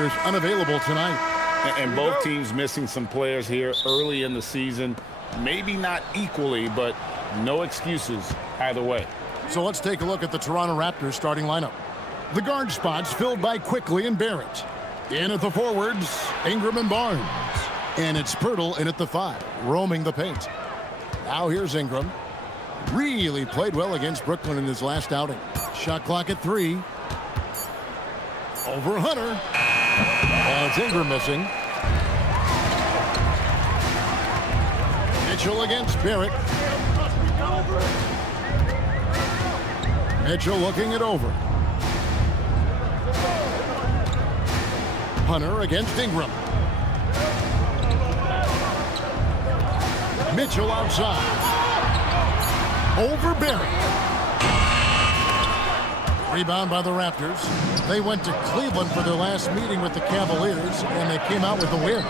players unavailable tonight. And both teams missing some players here early in the season. Maybe not equally, but no excuses either way. So let's take a look at the Toronto Raptors starting lineup. The guard spots filled by Quickly and Barrett. In at the forwards, Ingram and Barnes. And it's Pirtle in at the 5, roaming the paint. Now here's Ingram. Really played well against Brooklyn in his last outing. Shot clock at 3. Over Hunter. And it's Ingram missing. Mitchell against Barrett. Mitchell looking it over. Hunter against Ingram. Mitchell outside. Over Barrett. Rebound by the Raptors. They went to Cleveland for their last meeting with the Cavaliers, and they came out with a win.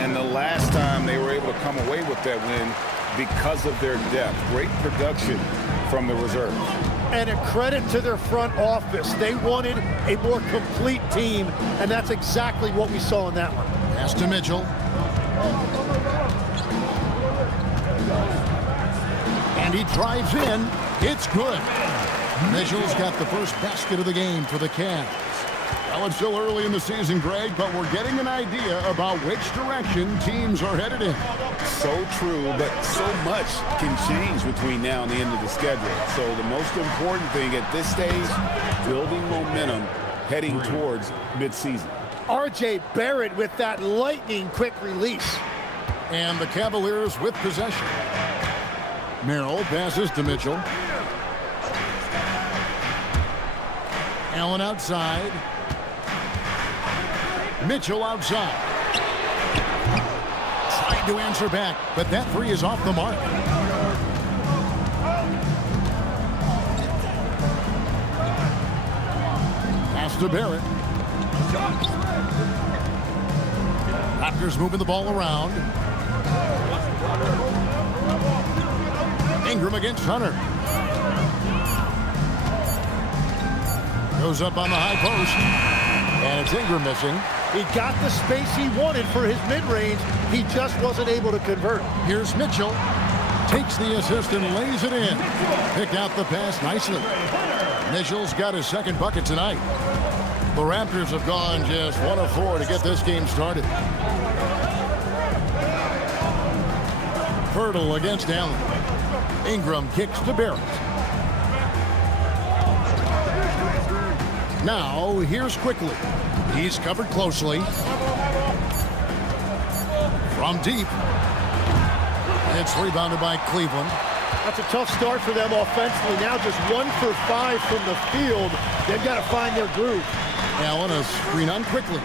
And the last time they were able to come away with that win because of their depth. Great production from the reserves. And a credit to their front office. They wanted a more complete team, and that's exactly what we saw in that one. Pass to Mitchell. And he drives in. It's good. Mitchell's got the first basket of the game for the Cavs. Well, it's still early in the season, Greg, but we're getting an idea about which direction teams are headed in. So true, but so much can change between now and the end of the schedule. So the most important thing at this stage, building momentum heading towards midseason. R.J. Barrett with that lightning quick release. And the Cavaliers with possession. Merrill passes to Mitchell. Allen outside. Mitchell outside. Trying to answer back, but that 3 is off the mark. Pass to Barrett. Raptors moving the ball around. Ingram against Hunter. Goes up on the high post. And it's Ingram missing. He got the space he wanted for his mid-range. He just wasn't able to convert. Here's Mitchell. Takes the assist and lays it in. Picked out the pass nicely. Mitchell's got his second bucket tonight. The Raptors have gone just 1 of 4 to get this game started. Pirtle against Allen. Ingram kicks to Barrett. Now, here's Quickly. He's covered closely. From deep. It's rebounded by Cleveland. That's a tough start for them offensively. Now just 1 for 5 from the field. They've got to find their groove. Allen a screen on Quickly.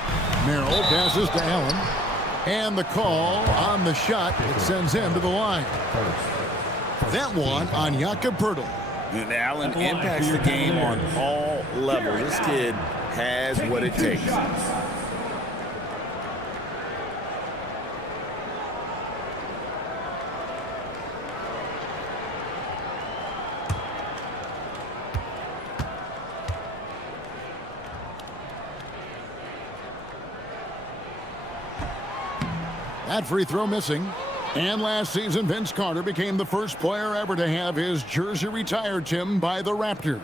Merrill passes to Allen. And the call on the shot. It sends him to the line. That one on Jakob Pirtle. And Allen impacts the game on all levels. This kid has what it takes. That free throw missing. And last season, Vince Carter became the first player ever to have his jersey retired, Tim, by the Raptors.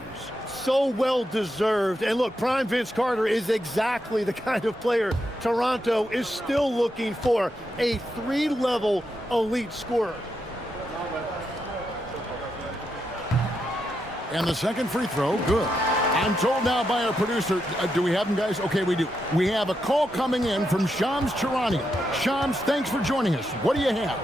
So well deserved. And look, prime Vince Carter is exactly the kind of player Toronto is still looking for. A 3-level elite scorer. And the second free throw, good. I'm told now by our producer, do we have him, guys? Okay, we do. We have a call coming in from Shams Charania. Shams, thanks for joining us. What do you have?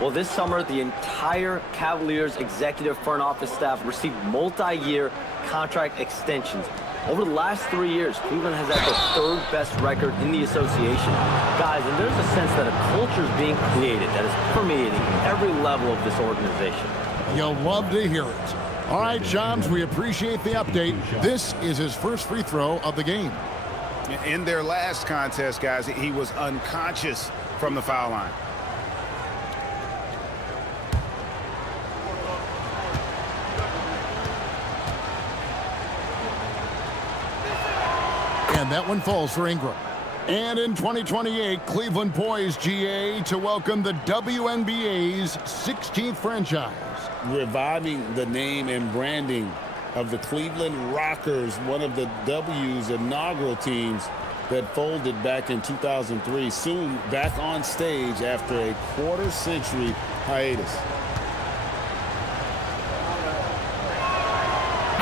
Well, this summer, the entire Cavaliers executive front office staff received multi-year contract extensions. Over the last 3 years, Cleveland has had the 3rd best record in the association. Guys, and there's a sense that a culture is being created that is permeating every level of this organization. You'll love to hear it. All right, Shams, we appreciate the update. This is his first free throw of the game. In their last contest, guys, he was unconscious from the foul line. And that one falls for Ingram. And in 2028, Cleveland poised, GA, to welcome the WNBA's 16th franchise. Reviving the name and branding of the Cleveland Rockers, one of the W's inaugural teams that folded back in 2003, soon back on stage after a quarter-century hiatus.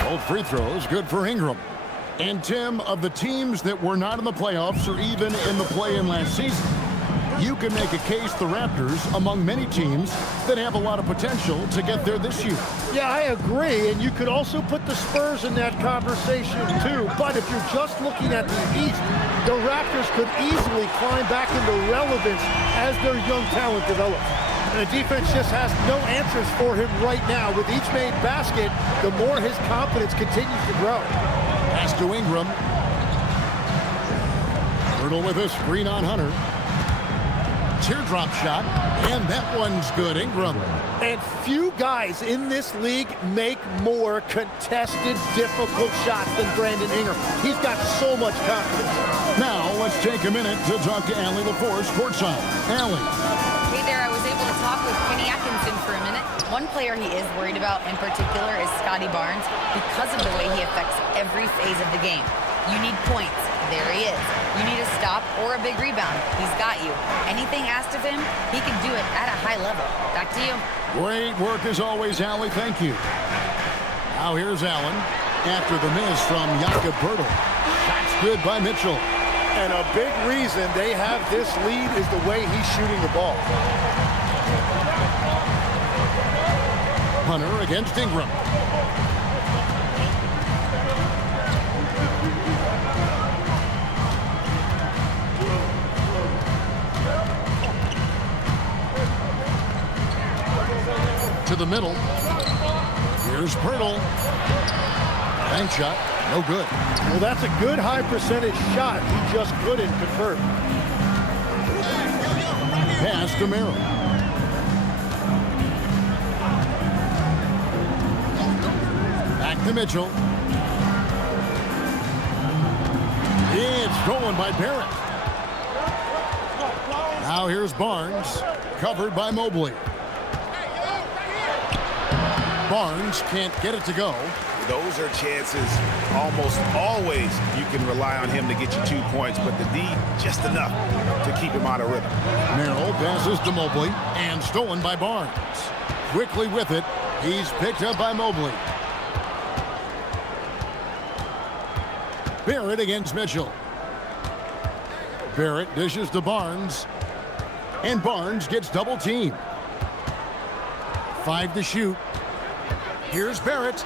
Both free throws good for Ingram. And Tim, of the teams that were not in the playoffs or even in the play-in last season, you can make a case the Raptors among many teams that have a lot of potential to get there this year. Yeah, I agree, and you could also put the Spurs in that conversation too. But if you're just looking at the East, the Raptors could easily climb back into relevance as their young talent develops. And the defense just has no answers for him right now. With each made basket, the more his confidence continues to grow. Pass to Ingram. Hurdle with a screen on Hunter. Teardrop shot, and that one's good. Ingram. And few guys in this league make more contested, difficult shots than Brandon Ingram. He's got so much confidence. Now, let's take a minute to talk to Allie LaForce, courtside. Allie. Hey there, I was able to talk with Kenny Atkinson for a minute. One player he is worried about in particular is Scotty Barnes because of the way he affects every phase of the game. You need points. There he is. You need a stop or a big rebound. He's got you. Anything asked of him, he can do it at a high level. Back to you. Great work as always, Allie. Thank you. Now here's Allen after the miss from Jakob Poeltl. Shots good by Mitchell. And a big reason they have this lead is the way he's shooting the ball. Hunter against Ingram. To the middle. Here's Poeltl. Bank shot. No good. Well, that's a good high percentage shot. He just couldn't convert. Pass to Merrill. Back to Mitchell. It's stolen by Barrett. Now here's Barnes. Covered by Mobley. Barnes can't get it to go. Those are chances almost always you can rely on him to get you 2 points, but the D just enough to keep him out of rhythm. Merrill passes to Mobley and stolen by Barnes. Quickly with it, he's picked up by Mobley. Barrett against Mitchell. Barrett dishes to Barnes, and Barnes gets double teamed. 5 to shoot. Here's Barrett.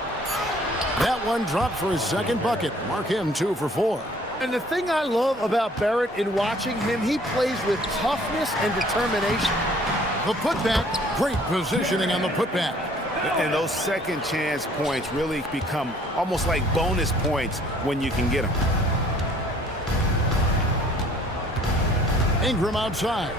That one dropped for his second bucket. Mark him 2 for 4. And the thing I love about Barrett in watching him, he plays with toughness and determination. The putback, great positioning on the putback. And those second chance points really become almost like bonus points when you can get them. Ingram outside.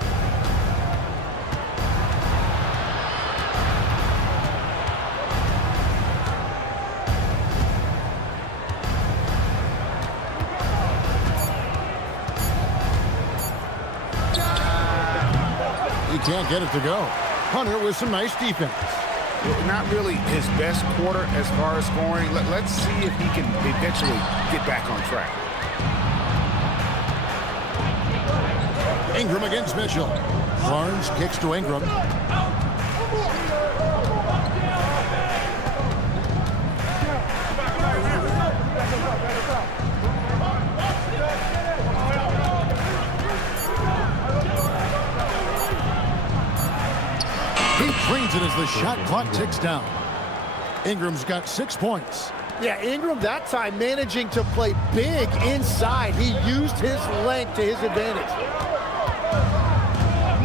He can't get it to go. Hunter with some nice defense. Not really his best quarter as far as scoring. Let's see if he can eventually get back on track. Ingram against Mitchell. Barnes kicks to Ingram. He drains it as the shot clock ticks down. Ingram's got 6 points. Yeah, Ingram that time managing to play big inside. He used his length to his advantage.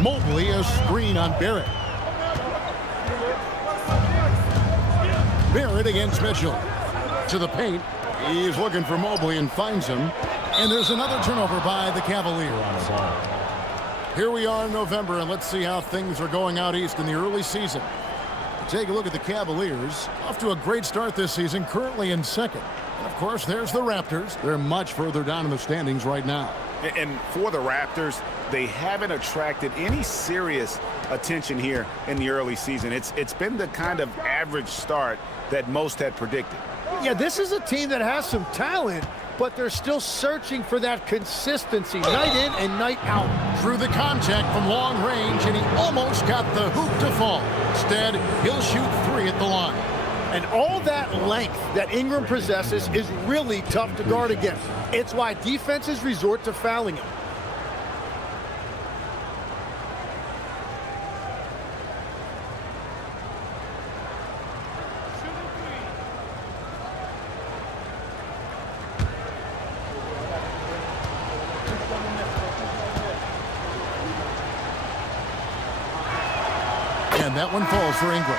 Mobley a screen on Barrett. Barrett against Mitchell. To the paint. He's looking for Mobley and finds him. And there's another turnover by the Cavaliers. Here we are in November, and let's see how things are going out east in the early season. Take a look at the Cavaliers. Off to a great start this season, currently in second. And of course, there's the Raptors. They're much further down in the standings right now. And for the Raptors, they haven't attracted any serious attention here in the early season. It's been the kind of average start that most had predicted. Yeah, this is a team that has some talent, but they're still searching for that consistency night in and night out. Through the contact from long range, and he almost got the hoop to fall. Instead, he'll shoot 3 at the line. And all that length that Ingram possesses is really tough to guard against. It's why defenses resort to fouling him. And that one falls for Ingram.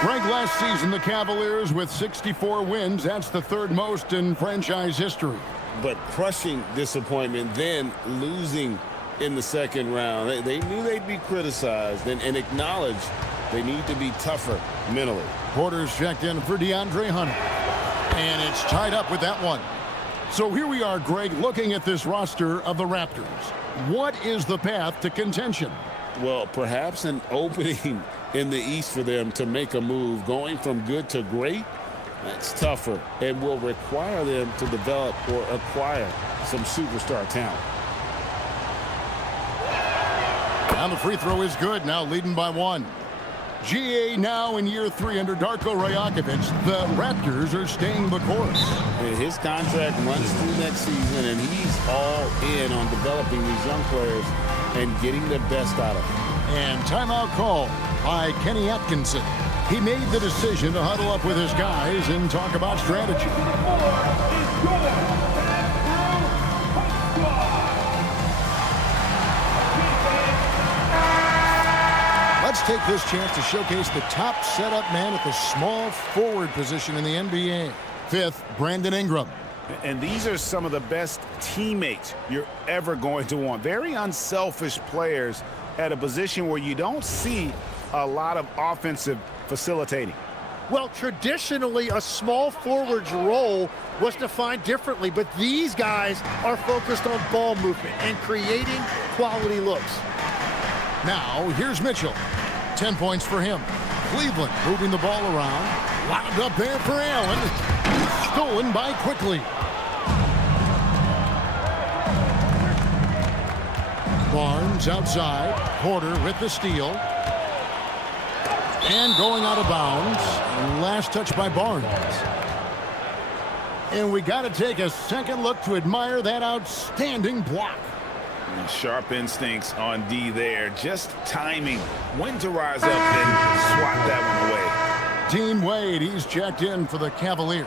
Greg, last season, the Cavaliers with 64 wins. That's the 3rd most in franchise history. But crushing disappointment, then losing in the 2nd round. They knew they'd be criticized and acknowledged they need to be tougher mentally. Porter's checked in for DeAndre Hunter. And it's tied up with that one. So here we are, Greg, looking at this roster of the Raptors. What is the path to contention? Well, perhaps an opening in the East for them to make a move. Going from good to great, that's tougher and will require them to develop or acquire some superstar talent. And the free throw is good, now leading by 1. GA now in year 3 under Darko Rajakovic. The Raptors are staying the course. And his contract runs through next season, and he's all in on developing these young players and getting the best out of them. And timeout call by Kenny Atkinson. He made the decision to huddle up with his guys and talk about strategy. Let's take this chance to showcase the top setup man at the small forward position in the NBA. 5th, Brandon Ingram. And these are some of the best teammates you're ever going to want. Very unselfish players at a position where you don't see a lot of offensive facilitating. Well, traditionally, a small forward's role was defined differently, but these guys are focused on ball movement and creating quality looks. Now, here's Mitchell. 10 points for him. Cleveland moving the ball around. Lobbed up there for Allen. Stolen by Quickly. Barnes outside. Porter with the steal. And going out of bounds. Last touch by Barnes. And we got to take a second look to admire that outstanding block. Sharp instincts on D there. Just timing when to rise up and swat that one away. Dean Wade, he's checked in for the Cavaliers.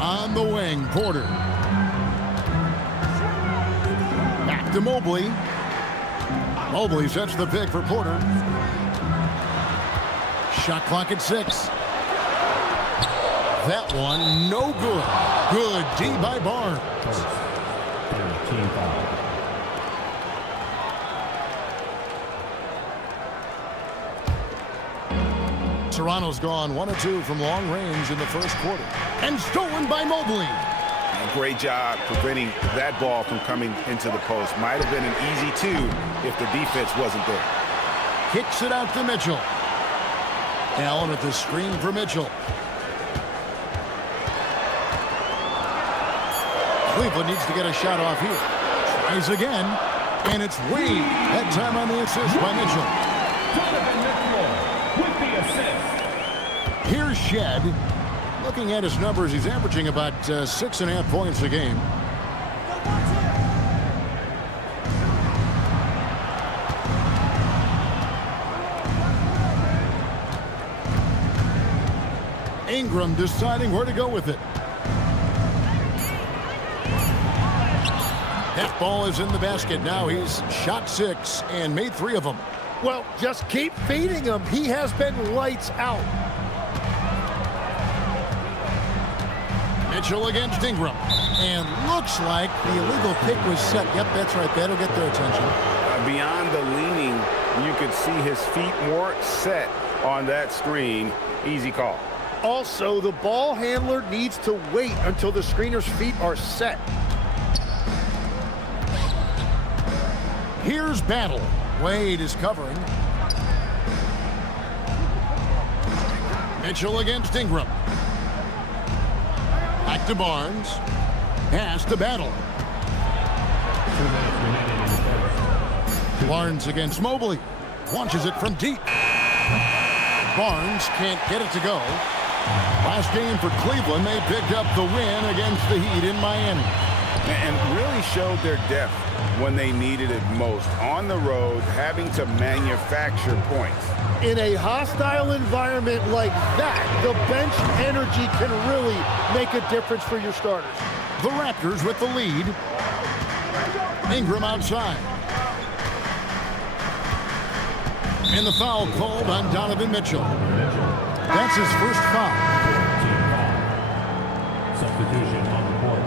On the wing, Porter. Back to Mobley. Mobley sets the pick for Porter. Shot clock at 6. That one, no good. Good D by Barnes. Toronto's gone 1 of 2 from long range in the 1st quarter. And stolen by Mobley. And great job preventing that ball from coming into the post. Might have been an easy 2 if the defense wasn't there. Kicks it out to Mitchell. Allen at the screen for Mitchell. Cleveland needs to get a shot off here. Tries again. And it's Wade. That time on the assist by Mitchell. Here's Shed. Looking at his numbers, he's averaging about 6.5 points a game. Ingram deciding where to go with it. That ball is in the basket. Now he's shot 6 and made 3 of them. Well, just keep feeding him. He has been lights out. Mitchell against Ingram. And looks like the illegal pick was set. Yep, that's right. That'll get their attention. Beyond the leaning, you could see his feet more set on that screen. Easy call. Also, the ball handler needs to wait until the screener's feet are set. Here's Battle. Wade is covering. Mitchell against Ingram. Back to Barnes. Pass to Battle. Barnes against Mobley. Launches it from deep. Barnes can't get it to go. Last game for Cleveland, they picked up the win against the Heat in Miami. And really showed their depth when they needed it most. On the road, having to manufacture points. In a hostile environment like that, the bench energy can really make a difference for your starters. The Raptors with the lead. Ingram outside. And the foul called on Donovan Mitchell. That's his first foul. Substitution on the court.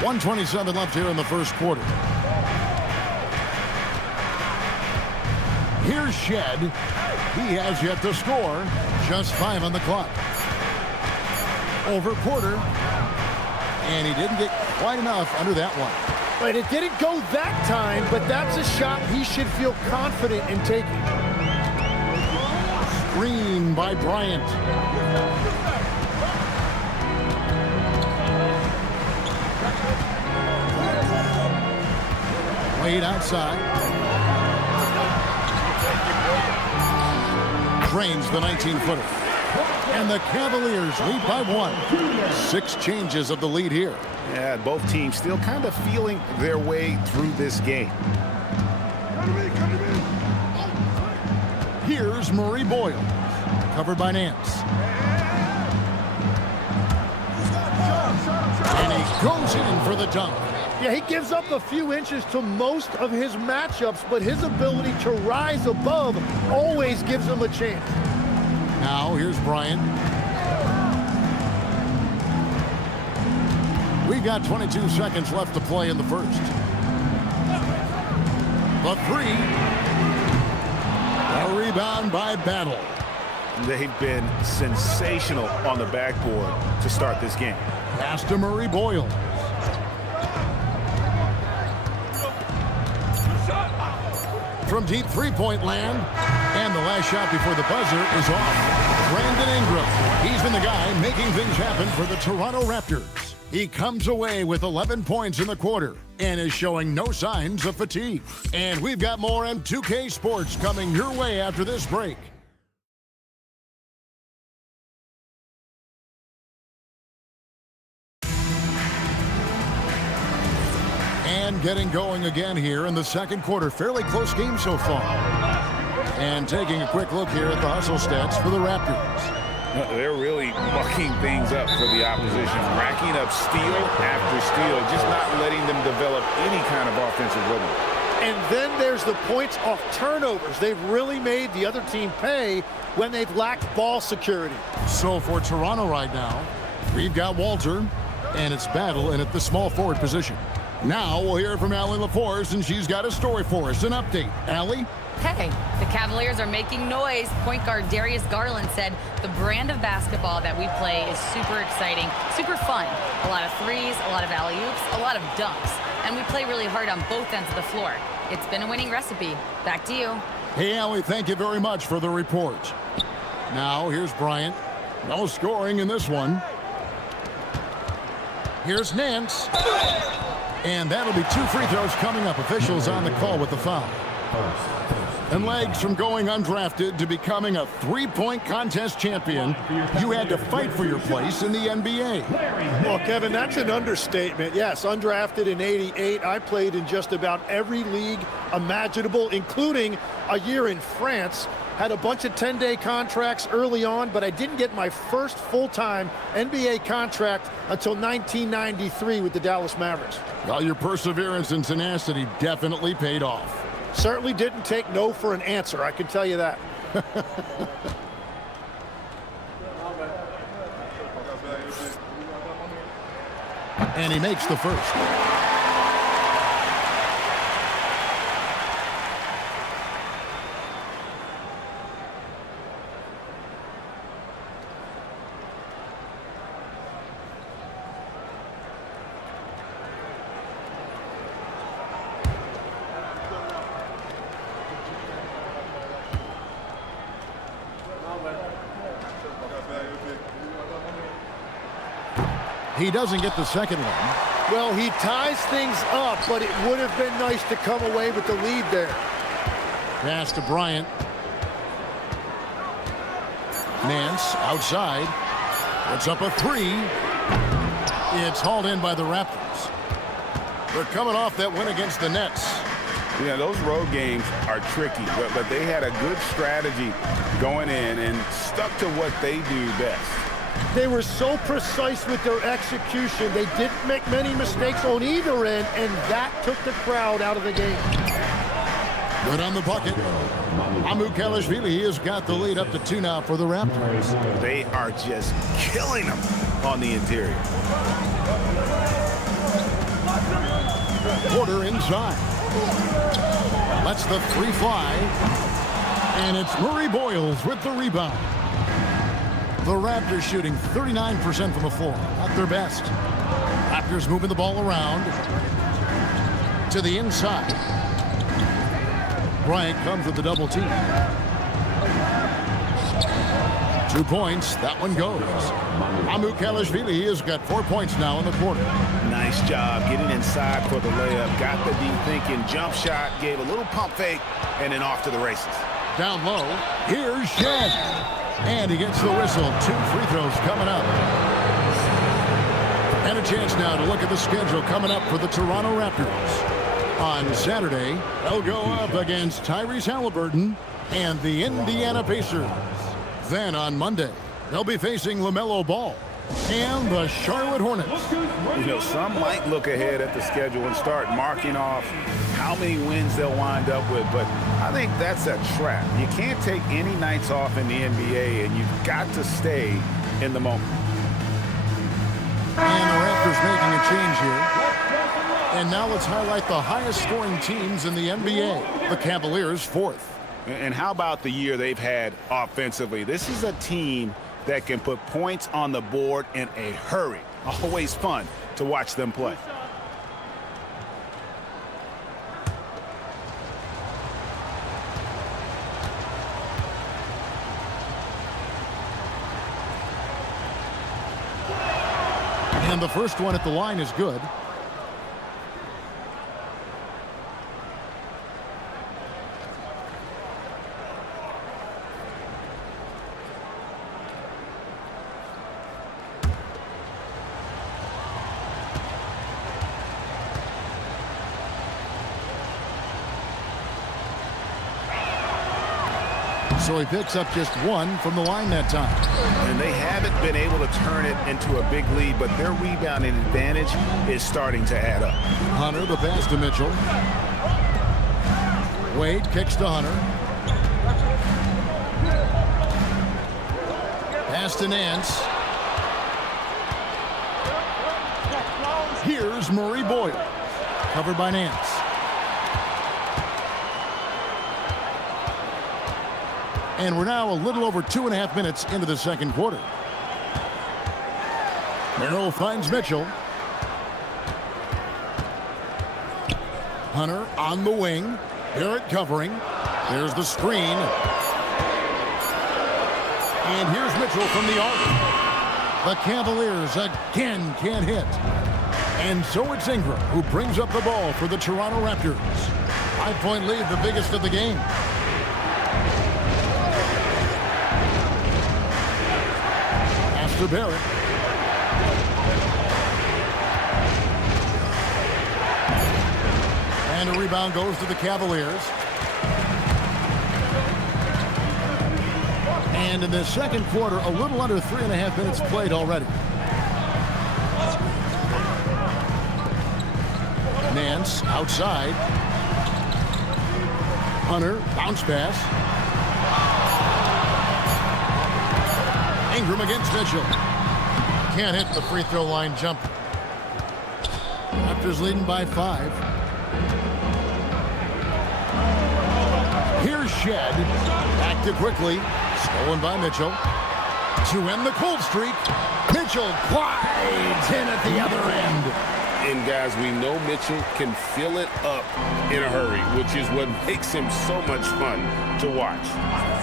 .127 left here in the first quarter. Here's Shed. He has yet to score. Just 5 on the clock. Over Porter. And he didn't get quite enough under that one. But it didn't go that time, but that's a shot he should feel confident in taking. Screen by Bryant. Wade outside. Drains the 19-footer. And the Cavaliers lead by 1. 6 changes of the lead here. Yeah, both teams still kind of feeling their way through this game. Here's Murray Boyle. Covered by Nance. And he goes in for the dunk. Yeah, he gives up a few inches to most of his matchups, but his ability to rise above always gives him a chance. Now, here's Bryant. We've got 22 seconds left to play in the first. The 3. A rebound by Battle. They've been sensational on the backboard to start this game. Pass to Murray Boyle. From deep three-point land. And the last shot before the buzzer is off. Brandon Ingram. He's been the guy making things happen for the Toronto Raptors. He comes away with 11 points in the quarter and is showing no signs of fatigue. And we've got more M2K Sports coming your way after this break. And getting going again here in the second quarter. Fairly close game so far. And taking a quick look here at the hustle stats for the Raptors. They're really mucking things up for the opposition, racking up steal after steal, just not letting them develop any kind of offensive rhythm. And then there's the points off turnovers. They've really made the other team pay when they've lacked ball security. So for Toronto right now, we've got Walter, and it's Battle in at the small forward position. Now we'll hear from Allie LaForce, and she's got a story for us, an update. Allie? Hey, the Cavaliers are making noise. Point guard Darius Garland said the brand of basketball that we play is super exciting, super fun. A lot of threes, a lot of alley-oops, a lot of dunks. And we play really hard on both ends of the floor. It's been a winning recipe. Back to you. Hey, Allie, thank you very much for the report. Now, here's Bryant. No scoring in this one. Here's Nance. And that'll be 2 free throws coming up. Officials on the call with the foul. And legs from going undrafted to becoming a three-point contest champion, you had to fight for your place in the NBA. Well, Kevin, that's an understatement. Yes, undrafted in '88. I played in just about every league imaginable, including a year in France. Had a bunch of 10-day contracts early on, but I didn't get my first full-time NBA contract until 1993 with the Dallas Mavericks. Well, your perseverance and tenacity definitely paid off. Certainly didn't take no for an answer, I can tell you that. And he makes the first. He doesn't get the second one. Well, he ties things up, but it would have been nice to come away with the lead there. Pass to Bryant. Nance outside. Puts up a three. It's hauled in by the Raptors. They're coming off that win against the Nets. Yeah, those road games are tricky, but they had a good strategy going in and stuck to what they do best. They were so precise with their execution. They didn't make many mistakes on either end, and that took the crowd out of the game. Good on the bucket. Amukelashvili has got the lead up to 2 now for the Raptors. They are just killing them on the interior. Porter inside. Lets the three fly. And it's Murray Boyles with the rebound. The Raptors shooting 39% from the floor. Not their best. Raptors moving the ball around. To the inside. Bryant comes with the double team. 2 points. That one goes. Amukelashvili has got 4 points now in the quarter. Nice job getting inside for the layup. Got the deep thinking jump shot. Gave a little pump fake. And then off to the races. Down low. Here's Shed. And he gets the whistle. 2 free throws coming up. And a chance now to look at the schedule coming up for the Toronto Raptors. On Saturday, they'll go up against Tyrese Halliburton and the Indiana Pacers. Then on Monday, they'll be facing LaMelo Ball and the Charlotte Hornets. You know, some might look ahead at the schedule and start marking off how many wins they'll wind up with, but I think that's a trap. You can't take any nights off in the NBA, and you've got to stay in the moment. And the Raptors making a change here. And now let's highlight the highest scoring teams in the NBA. The Cavaliers 4th. And how about the year they've had offensively? This is a team that can put points on the board in a hurry. Always fun to watch them play. And the first one at the line is good. So he picks up just 1 from the line that time. And they haven't been able to turn it into a big lead, but their rebounding advantage is starting to add up. Hunter, the pass to Mitchell. Wade kicks to Hunter. Pass to Nance. Here's Murray Boyle. Covered by Nance. And we're now a little over 2.5 minutes into the second quarter. Merrill finds Mitchell. Hunter on the wing. Barrett covering. There's the screen. And here's Mitchell from the arc. The Cavaliers again can't hit. And so it's Ingram who brings up the ball for the Toronto Raptors. 5-point lead, the biggest of the game. To Barrett. And a rebound goes to the Cavaliers. And in the second quarter, a little under 3.5 minutes played already. Nance outside. Hunter, bounce pass. Ingram against Mitchell. Can't hit the free throw line jumper. Raptors leading by 5. Here's Shed. Back to quickly. Stolen by Mitchell. To end the cold streak. Mitchell glides in at the other end. And guys, we know Mitchell can fill it up in a hurry, which is what makes him so much fun to watch.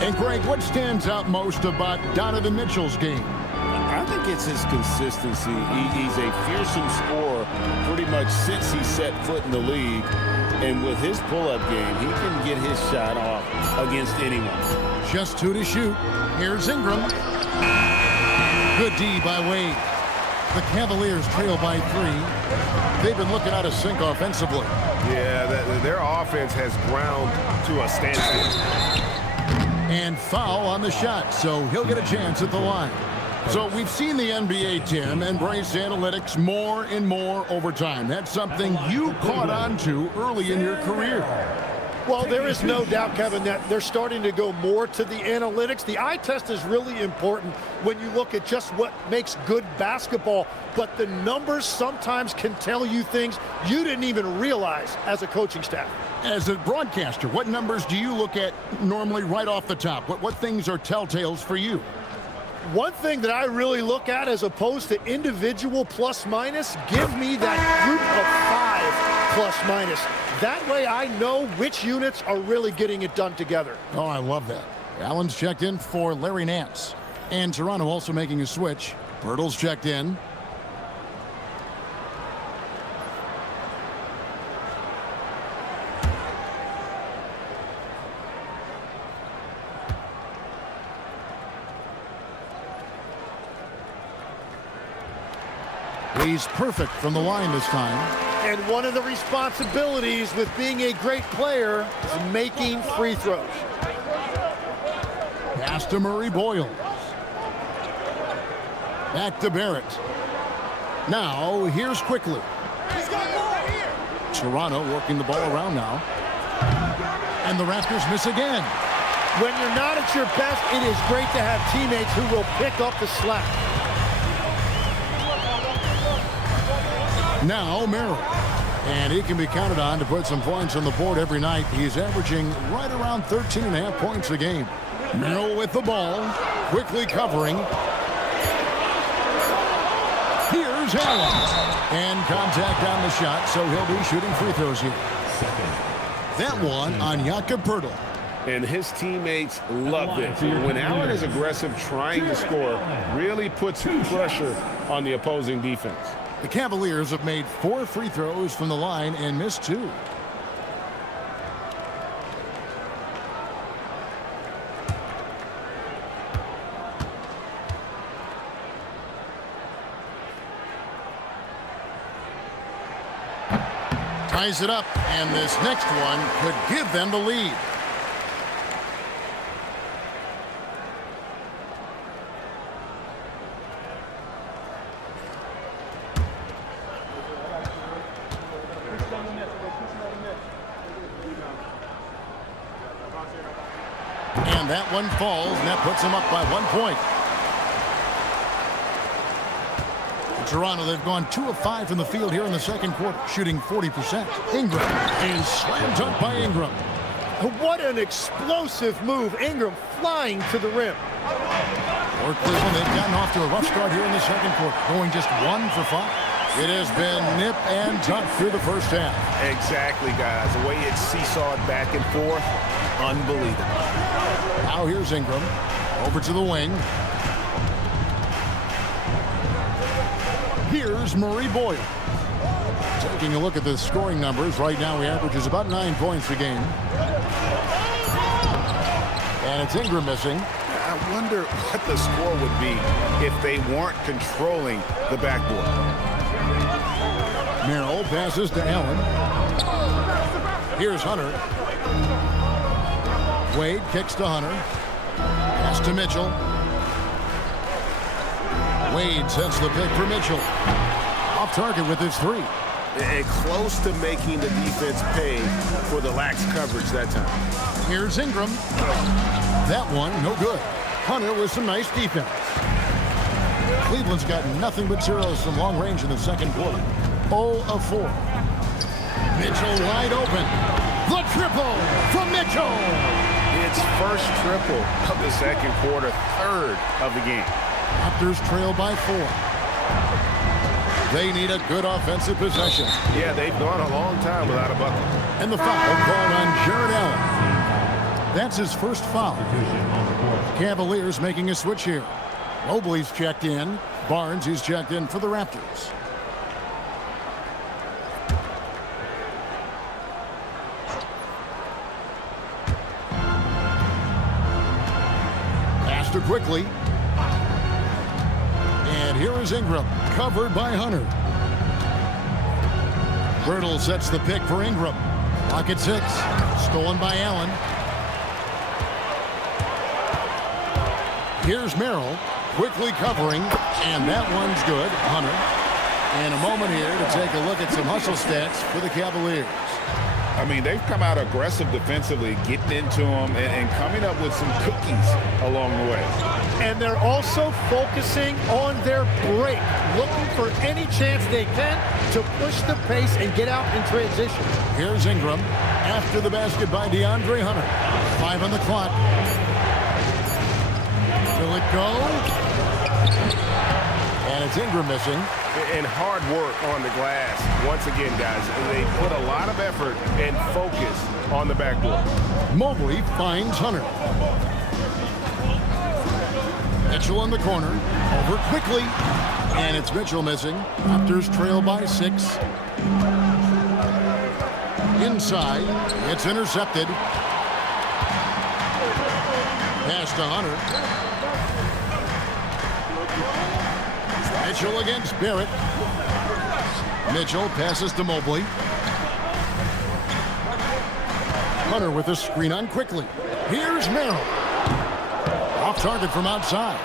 And Greg, what stands out most about Donovan Mitchell's game? I think it's his consistency. He's a fearsome scorer pretty much since he set foot in the league. And with his pull-up game, he can get his shot off against anyone. Just 2 to shoot. Here's Ingram. Good D by Wade. The Cavaliers trail by 3. They've been looking out of sync offensively. Yeah, their offense has ground to a standstill. And foul on the shot, so he'll get a chance at the line. So we've seen the NBA, Tim, embrace analytics more and more over time. That's something you caught on to early in your career. Well, there is no doubt, Kevin, that they're starting to go more to the analytics. The eye test is really important when you look at just what makes good basketball. But the numbers sometimes can tell you things you didn't even realize as a coaching staff. As a broadcaster, what numbers do you look at normally right off the top? What things are telltales for you? One thing that I really look at as opposed to individual plus minus, give me that group of 5 plus minus. That way I know which units are really getting it done together. Oh, I love that. Allen's checked in for Larry Nance. And Toronto also making a switch. Pirtle's checked in. He's perfect from the line this time. And one of the responsibilities with being a great player is making free throws. Pass to Murray Boyle. Back to Barrett. Now, here's quickly. Toronto working the ball around now. And the Raptors miss again. When you're not at your best, it is great to have teammates who will pick up the slack. Now Merrill, and he can be counted on to put some points on the board every night. He's averaging right around 13.5 points a game. Merrill with the ball, quickly covering. Here's Allen, and contact on the shot, so he'll be shooting free throws here. That one on Jakob Poeltl. And his teammates love this. When Allen is aggressive trying to score, really puts pressure on the opposing defense. The Cavaliers have made 4 free throws from the line and missed 2. Ties it up, and this next one could give them the lead. And that one falls, and that puts them up by 1 point. In Toronto, they've gone 2 of 5 from the field here in the second quarter, shooting 40%. Ingram, and slam dunk by Ingram. What an explosive move. Ingram flying to the rim. For Cleveland, they've gotten off to a rough start here in the second quarter, going just 1 for 5. It has been nip and tuck through the first half. Exactly, guys. The way it's seesawed back and forth, unbelievable. Now here's Ingram. Over to the wing. Here's Murray Boyle. Taking a look at the scoring numbers. Right now he averages about 9 points a game. And it's Ingram missing. I wonder what the score would be if they weren't controlling the backboard. Merrill passes to Allen. Here's Hunter. Wade kicks to Hunter. Pass to Mitchell. Wade sets the pick for Mitchell. Off target with his 3. And close to making the defense pay for the lax coverage that time. Here's Ingram. That one, no good. Hunter with some nice defense. Cleveland's got nothing but zeros from long range in the second quarter. 0 of 4. Mitchell wide open. The triple from Mitchell. It's first triple of the second quarter, third of the game. Raptors trail by 4. They need a good offensive possession. Yeah, they've gone a long time without a bucket. And the foul called on Jared Allen. That's his first foul. Cavaliers making a switch here. Mobley's checked in. Barnes is checked in for the Raptors. Pass to quickly. And here is Ingram, covered by Hunter. Birtle sets the pick for Ingram. Clock at 6. Stolen by Allen. Here's Merrill, quickly covering, and that one's good. Hunter. And a moment here to take a look at some hustle stats for the Cavaliers. I mean, they've come out aggressive defensively, getting into them and coming up with some cookies along the way. And they're also focusing on their break, looking for any chance they can to push the pace and get out in transition. Here's Ingram after the basket by DeAndre Hunter. 5 on the clock. Will it go? And it's Ingram missing. And hard work on the glass. Once again, guys, they put a lot of effort and focus on the backboard. Mobley finds Hunter. Mitchell in the corner. Over quickly. And it's Mitchell missing. Raptors trail by 6. Inside. It's intercepted. Pass to Hunter. Mitchell against Barrett. Mitchell passes to Mobley. Hunter with a screen on quickly. Here's Merrill. Off target from outside.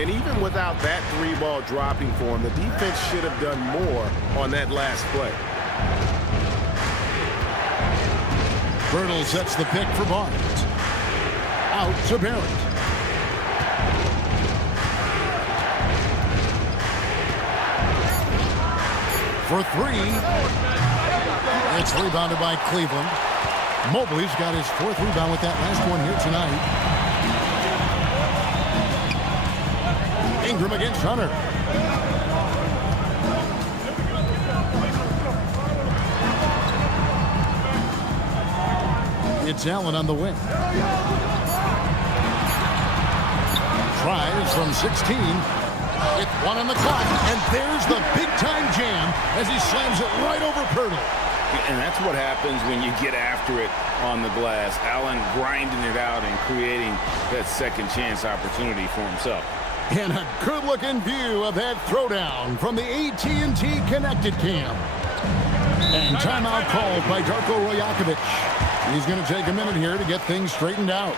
And even without that 3-ball dropping for him, the defense should have done more on that last play. Birtle sets the pick for Barnes. Out to Barrett. For 3. It's rebounded by Cleveland. Mobley's got his 4th rebound with that last one here tonight. Ingram against Hunter. It's Allen on the wing. Tries from 16. With 1 on the clock, and there's the big-time jam as he slams it right over Pirtle. And that's what happens when you get after it on the glass. Allen grinding it out and creating that second chance opportunity for himself. And a good-looking view of that throwdown from the AT&T Connected Cam. And timeout called by Darko Rajakovic. He's going to take a minute here to get things straightened out.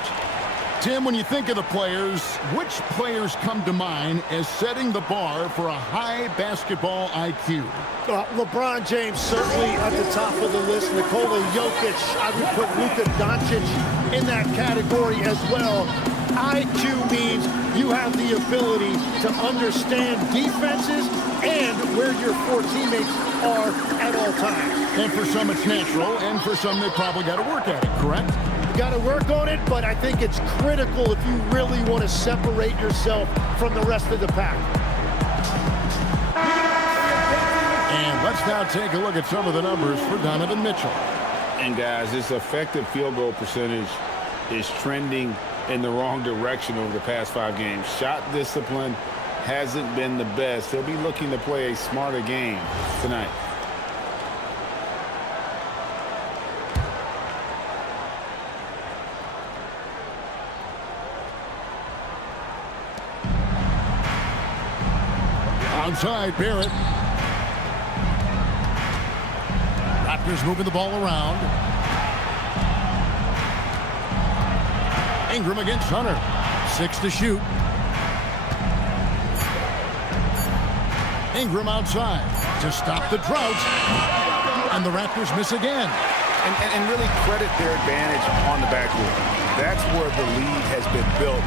Tim, when you think of the players, which players come to mind as setting the bar for a high basketball IQ? LeBron James certainly at the top of the list. Nikola Jokic, I would put Luka Doncic in that category as well. IQ means you have the ability to understand defenses and where your 4 teammates are at all times. And for some it's natural, and for some they probably got to work at it, correct? Got to work on it, but I think it's critical if you really want to separate yourself from the rest of the pack. And let's now take a look at some of the numbers for Donovan Mitchell. And guys, his effective field goal percentage is trending in the wrong direction over the past 5 games. Shot discipline hasn't been the best. He'll be looking to play a smarter game tonight. Outside, Barrett. Raptors moving the ball around. Ingram against Hunter. 6 to shoot. Ingram outside to stop the drought. And the Raptors miss again. and really credit their advantage on the backboard. That's where the lead has been built,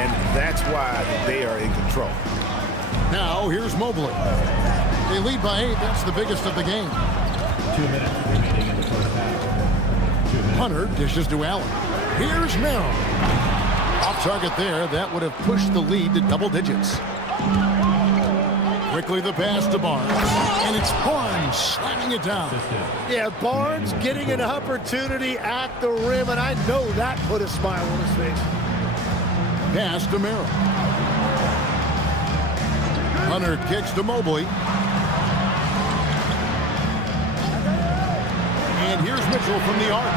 and that's why they are in control. Now, here's Mobley. They lead by 8. That's the biggest of the game. 2 minutes remaining in the first half. 2 minutes. Hunter dishes to Allen. Here's Merrill. Off target there. That would have pushed the lead to double digits. Quickly the pass to Barnes. And it's Barnes slamming it down. Yeah, Barnes getting an opportunity at the rim, and I know that put a smile on his face. Pass to Merrill. Hunter kicks to Mobley. And here's Mitchell from the arc.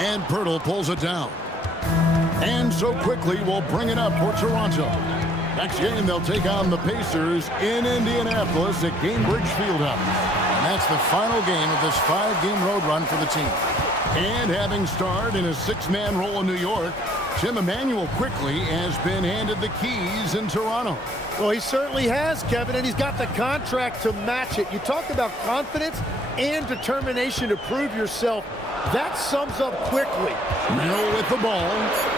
And Pirtle pulls it down. And so quickly we'll bring it up for Toronto. Next game they'll take on the Pacers in Indianapolis at Gainbridge Fieldhouse. And that's the final game of this 5-game road run for the team. And having starred in a 6-man role in New York, Tim Emanuel quickly has been handed the keys in Toronto. Well, he certainly has, Kevin, and he's got the contract to match it. You talk about confidence and determination to prove yourself. That sums up quickly. Merrill with the ball,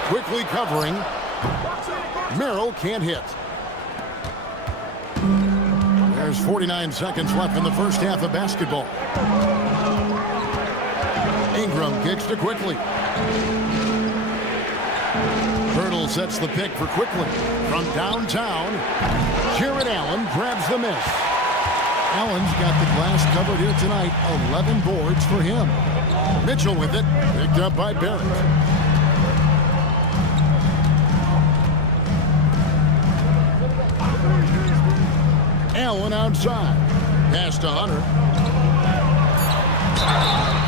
quickly covering. Merrill can't hit. There's 49 seconds left in the first half of basketball. Ingram kicks to Quickly. Pirtle sets the pick for Quickly. From downtown, Jared Allen grabs the miss. Allen's got the glass covered here tonight. 11 boards for him. Mitchell with it, picked up by Barrett. Allen outside. Pass to Hunter.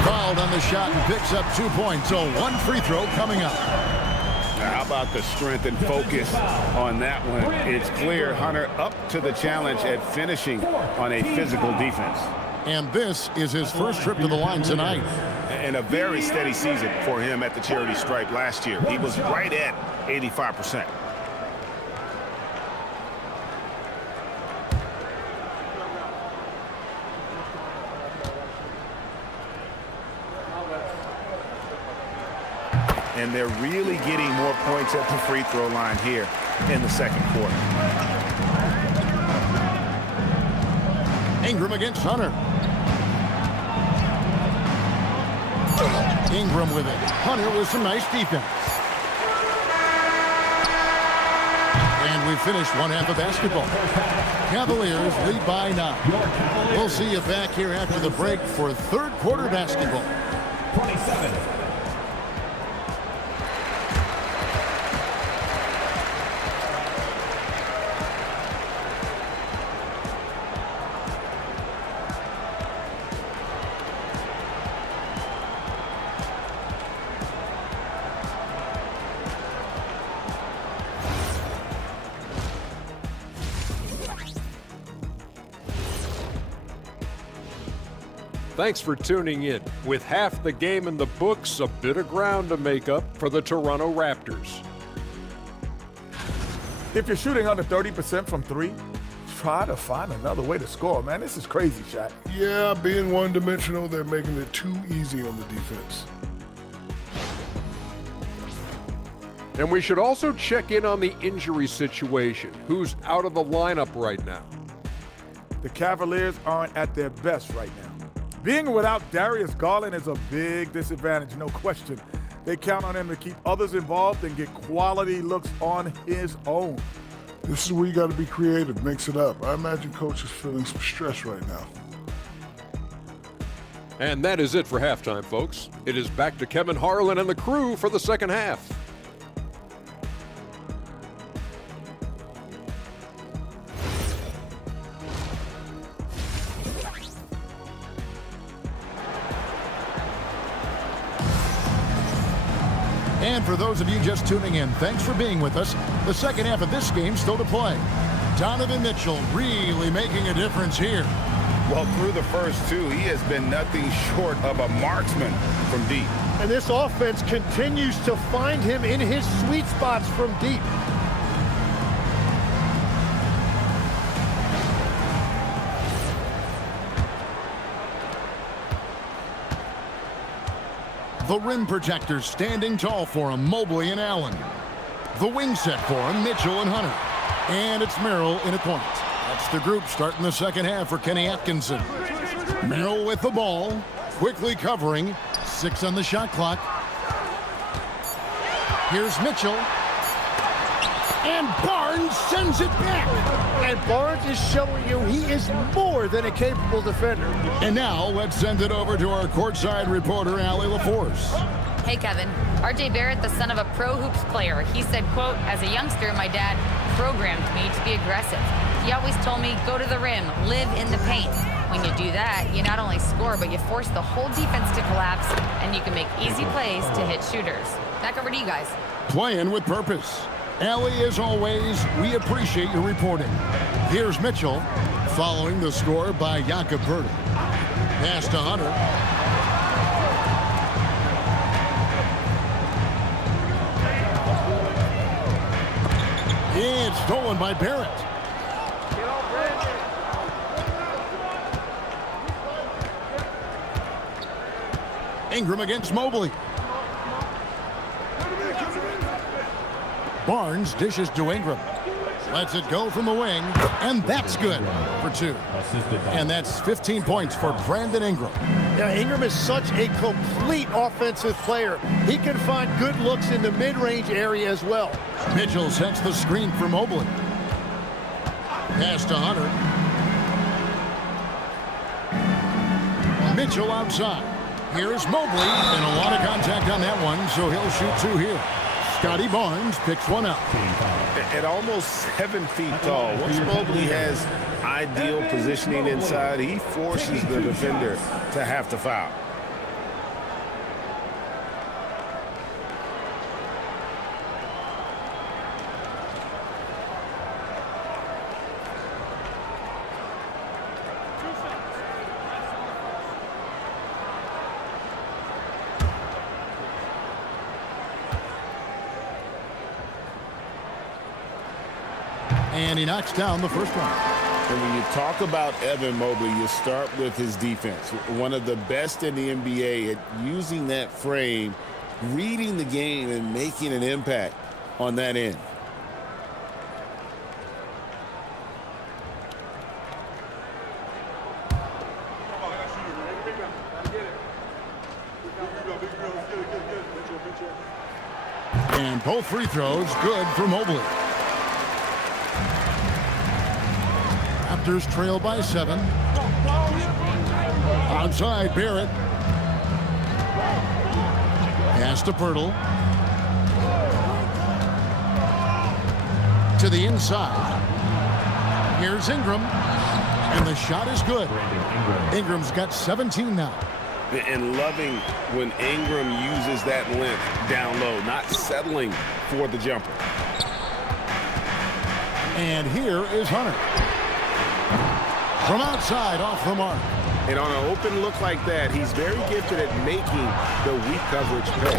Fouled on the shot and picks up 2 points. So 1 free throw coming up. How about the strength and focus on that one? It's clear Hunter up to the challenge at finishing on a physical defense. And this is his first trip to the line tonight. And a very steady season for him at the charity stripe last year. He was right at 85%. And they're really getting more points at the free throw line here in the second quarter. Ingram against Hunter. Ingram with it. Hunter with some nice defense. And we finished one half of basketball. Cavaliers lead by 9. We'll see you back here after the break for third quarter basketball. 27. Thanks for tuning in. With half the game in the books, a bit of ground to make up for the Toronto Raptors. If you're shooting under 30% from 3, try to find another way to score, man. This is crazy, Shaq. Yeah, being one-dimensional, they're making it too easy on the defense. And we should also check in on the injury situation. Who's out of the lineup right now? The Cavaliers aren't at their best right now. Being without Darius Garland is a big disadvantage, no question. They count on him to keep others involved and get quality looks on his own. This is where you got to be creative, mix it up. I imagine Coach is feeling some stress right now. And that is it for halftime, folks. It is back to Kevin Harlan and the crew for the second half. And for those of you just tuning in, thanks for being with us. The second half of this game still to play. Donovan Mitchell really making a difference here. Well, through the first 2, he has been nothing short of a marksman from deep. And this offense continues to find him in his sweet spots from deep. The rim protectors standing tall for him, Mobley and Allen. The wing set for him, Mitchell and Hunter. And it's Merrill in at point. That's the group starting the second half for Kenny Atkinson. Merrill with the ball, quickly covering. 6 on the shot clock. Here's Mitchell. And Barnes sends it back. And Barnes is showing you he is more than a capable defender. And now let's send it over to our courtside reporter, Allie LaForce. Hey, Kevin. R.J. Barrett, the son of a pro hoops player. He said, quote, as a youngster, my dad programmed me to be aggressive. He always told me, go to the rim, live in the paint. When you do that, you not only score, but you force the whole defense to collapse, and you can make easy plays to hit shooters. Back over to you guys. Playing with purpose. Allie, as always, we appreciate your reporting. Here's Mitchell, following the score by Jakob Poeltl. Pass to Hunter. It's stolen by Barrett. Ingram against Mobley. Barnes dishes to Ingram. Lets it go from the wing, and that's good for 2. And that's 15 points for Brandon Ingram. Now, Ingram is such a complete offensive player. He can find good looks in the mid-range area as well. Mitchell sets the screen for Mobley. Pass to Hunter. Mitchell outside. Here's Mobley, and a lot of contact on that one, so he'll shoot 2 here. Scotty Barnes picks one up. At almost 7 feet tall, once Mobley has ideal positioning inside, he forces the defender to have to foul. And he knocks down the first one. And when you talk about Evan Mobley, you start with his defense. One of the best in the NBA at using that frame, reading the game, and making an impact on that end. And both free throws good for Mobley. Raptors trail by 7. Outside, Barrett. Pass to Poeltl. To the inside. Here's Ingram. And the shot is good. Ingram's got 17 now. And loving when Ingram uses that length down low, not settling for the jumper. And here is Hunter. From outside, off the mark. And on an open look like that, he's very gifted at making the weak coverage pay.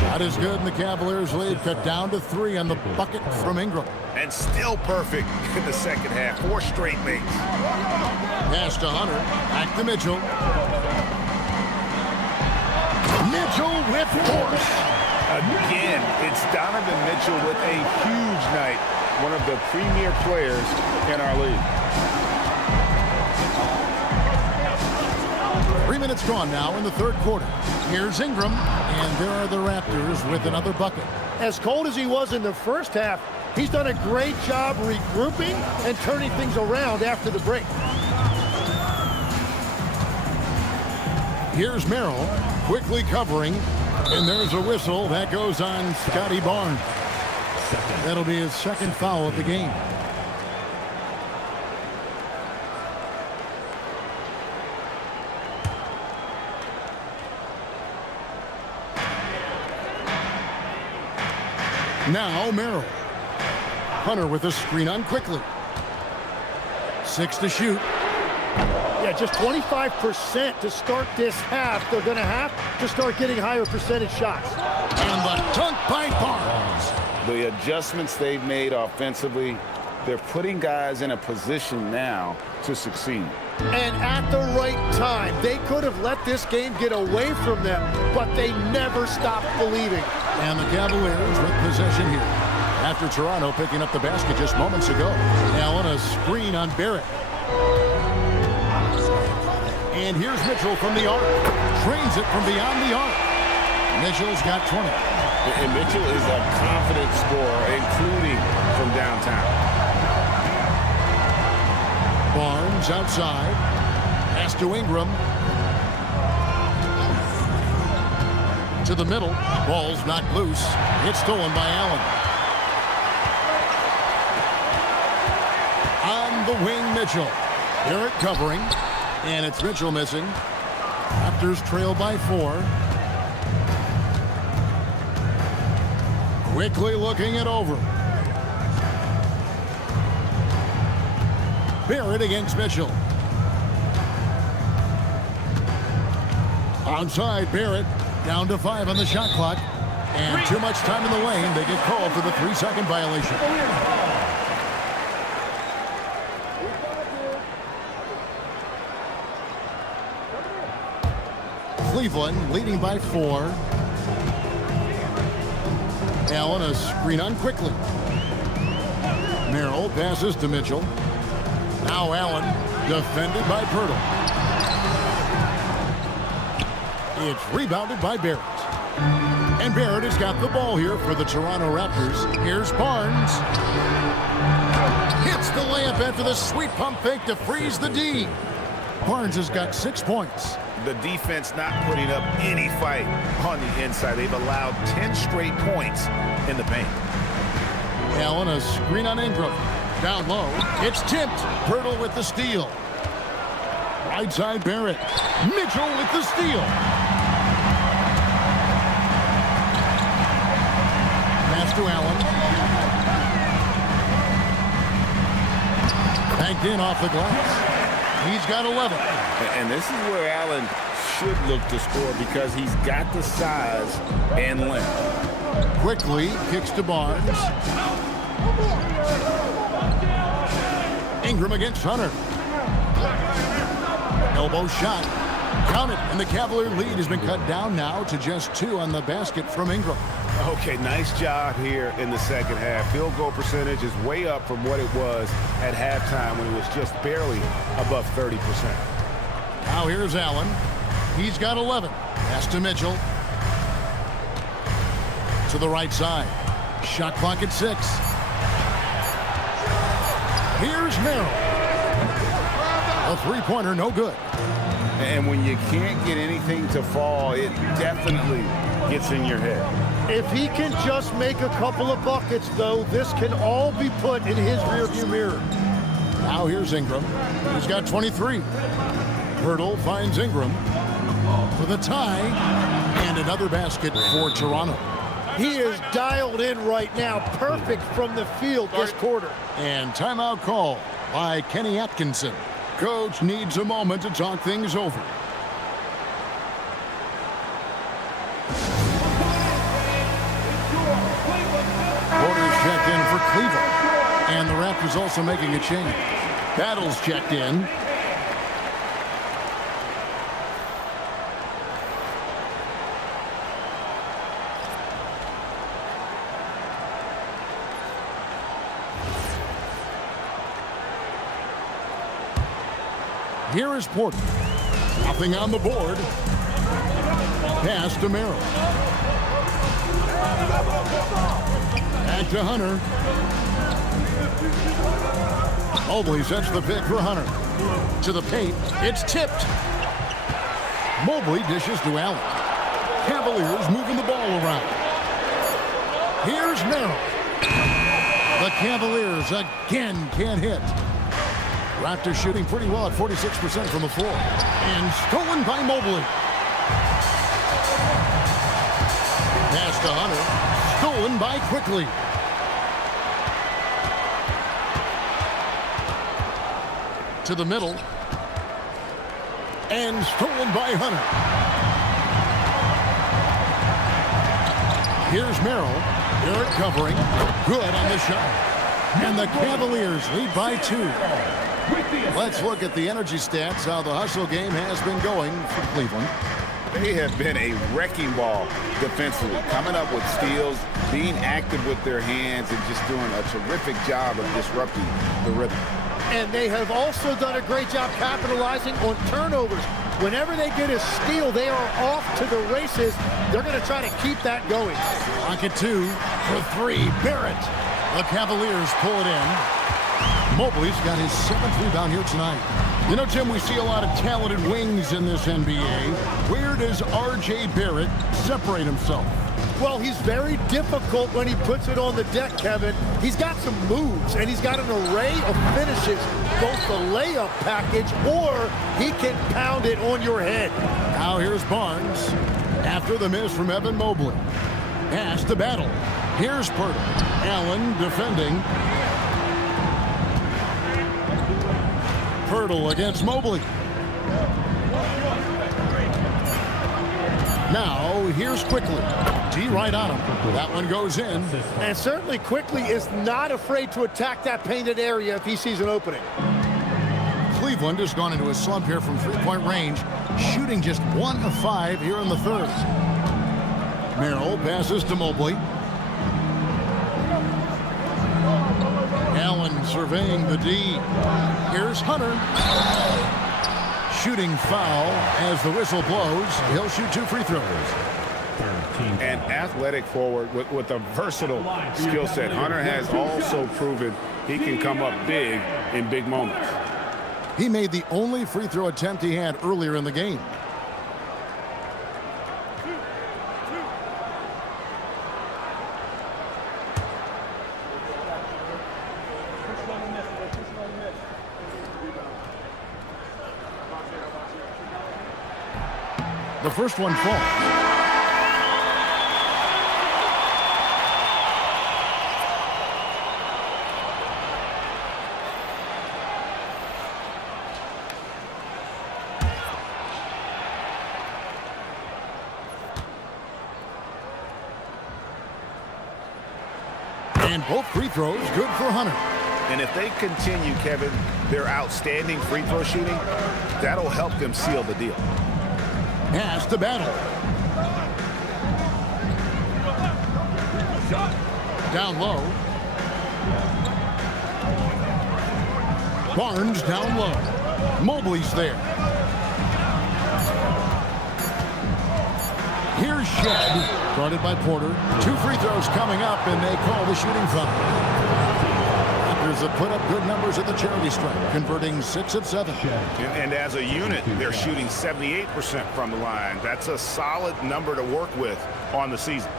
Shot is good, and the Cavaliers lead cut down to 3 on the bucket from Ingram. And still perfect in the second half. 4 straight makes. Pass to Hunter. Back to Mitchell. Mitchell with force. Again, it's Donovan Mitchell with a huge night. One of the premier players in our league. 3 minutes gone now in the third quarter. Here's Ingram, and there are the Raptors with another bucket. As cold as he was in the first half, he's done a great job regrouping and turning things around after the break. Here's Merrill, quickly covering, and there's a whistle that goes on Scotty Barnes. That'll be his second foul of the game. Now Merrill. Hunter with a screen on quickly. 6 to shoot. Yeah, just 25% to start this half. They're going to have to start getting higher percentage shots. And the dunk by Barnes. The adjustments they've made offensively, they're putting guys in a position now to succeed. And at the right time. They could have let this game get away from them, but they never stopped believing. And the Cavaliers with possession here. After Toronto picking up the basket just moments ago. Allen, a screen on Barrett. And here's Mitchell from the arc. Trains it from beyond the arc. Mitchell's got 20. And Mitchell is a confident scorer, including from downtown. Barnes outside. Pass to Ingram. To the middle. Ball's knocked loose. It's stolen by Allen. On the wing, Mitchell. Barrett covering. And it's Mitchell missing. Raptors trail by 4. Quickly looking it over. Barrett against Mitchell. Outside Barrett. Down to 5 on the shot clock. And too much time in the lane. They get called for the 3-second violation. Cleveland leading by 4. Allen a screen on quickly. Merrill passes to Mitchell. Now Allen defended by Pirtle. It's rebounded by Barrett. And Barrett has got the ball here for the Toronto Raptors. Here's Barnes. Hits the layup after the sweet pump fake to freeze the D. Barnes has got 6 points. The defense not putting up any fight on the inside. They've allowed 10 straight points in the paint. Allen a screen on Ingram. Down low. It's tipped. Pirtle with the steal. Right side Barrett. Mitchell with the steal. Pass to Allen. Banked in off the glass. He's got 11. And this is where Allen should look to score because he's got the size and length. Quickly kicks to Barnes. Ingram against Hunter. Elbow shot. Count it. And the Cavalier lead has been cut down now to just 2 on the basket from Ingram. Okay, nice job here in the second half. Field goal percentage is way up from what it was at halftime when it was just barely above 30%. Now here's Allen. He's got 11. Pass to Mitchell. To the right side. Shot clock at 6. Here's Merrill. A three-pointer, no good. And when you can't get anything to fall, it definitely gets in your head. If he can just make a couple of buckets, though, this can all be put in his rearview mirror. Now here's Ingram. He's got 23. Pirtle finds Ingram for the tie and another basket for Toronto. He is dialed in right now. Perfect from the field this quarter. And timeout call by Kenny Atkinson. Coach needs a moment to talk things over. Porter's checked in for Cleveland. And the Raptors also making a change. Battle's checked in. Here is Porter. Nothing on the board. Pass to Merrill. Back to Hunter. Mobley sets the pick for Hunter. To the paint. It's tipped. Mobley dishes to Allen. Cavaliers moving the ball around. Here's Merrill. The Cavaliers again can't hit. Raptors shooting pretty well at 46% from the floor. And stolen by Mobley. Pass to Hunter. Stolen by Quickly. To the middle. And stolen by Hunter. Here's Merrill. Barrett covering. Good on the shot. And the Cavaliers lead by 2. Let's look at the energy stats, how the hustle game has been going for Cleveland. They have been a wrecking ball defensively, coming up with steals, being active with their hands, and just doing a terrific job of disrupting the rhythm. And they have also done a great job capitalizing on turnovers. Whenever they get a steal, they are off to the races. They're going to try to keep that going. Pocket 2 for 3. Barrett. The Cavaliers pull it in. Mobley's got his 7th rebound here tonight. You know, Jim, we see a lot of talented wings in this NBA. Where does R.J. Barrett separate himself? Well, he's very difficult when he puts it on the deck, Kevin. He's got some moves, and he's got an array of finishes, both the layup package, or he can pound it on your head. Now here's Barnes after the miss from Evan Mobley. Pass to Battle. Here's Pirtle. Allen defending. Pirtle against Mobley. Now here's Quickly. D right on him. That one goes in. And certainly Quickly is not afraid to attack that painted area if he sees an opening. Cleveland has gone into a slump here from three-point range, shooting just 1 of 5 here in the third. Merrill passes to Mobley. Allen surveying the D. Here's Hunter. Shooting foul as the whistle blows. He'll shoot 2 free throws. An athletic forward with a versatile skill set. Hunter has also proven he can come up big in big moments. He made the only free throw attempt he had earlier in the game. The first one falls. And both free throws good for Hunter. And if they continue, Kevin, their outstanding free throw shooting, that'll help them seal the deal. Pass to Battle. Down low. Barnes down low. Mobley's there. Here's Shed. Guarded by Porter. 2 free throws coming up, and they call the shooting foul. Raptors have put up good numbers at the charity stripe, converting 6 of 7. And as a unit, they're shooting 78% from the line. That's a solid number to work with on the season.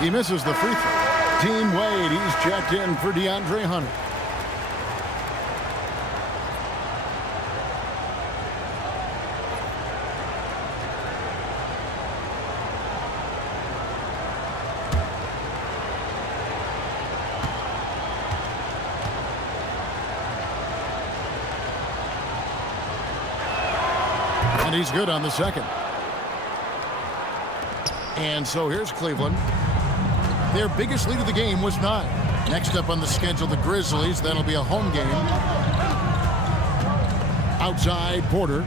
He misses the free throw. Team Wade, he's checked in for DeAndre Hunter. And he's good on the second. And so here's Cleveland. Their biggest lead of the game was 9. Next up on the schedule, the Grizzlies. That'll be a home game. Outside, Porter.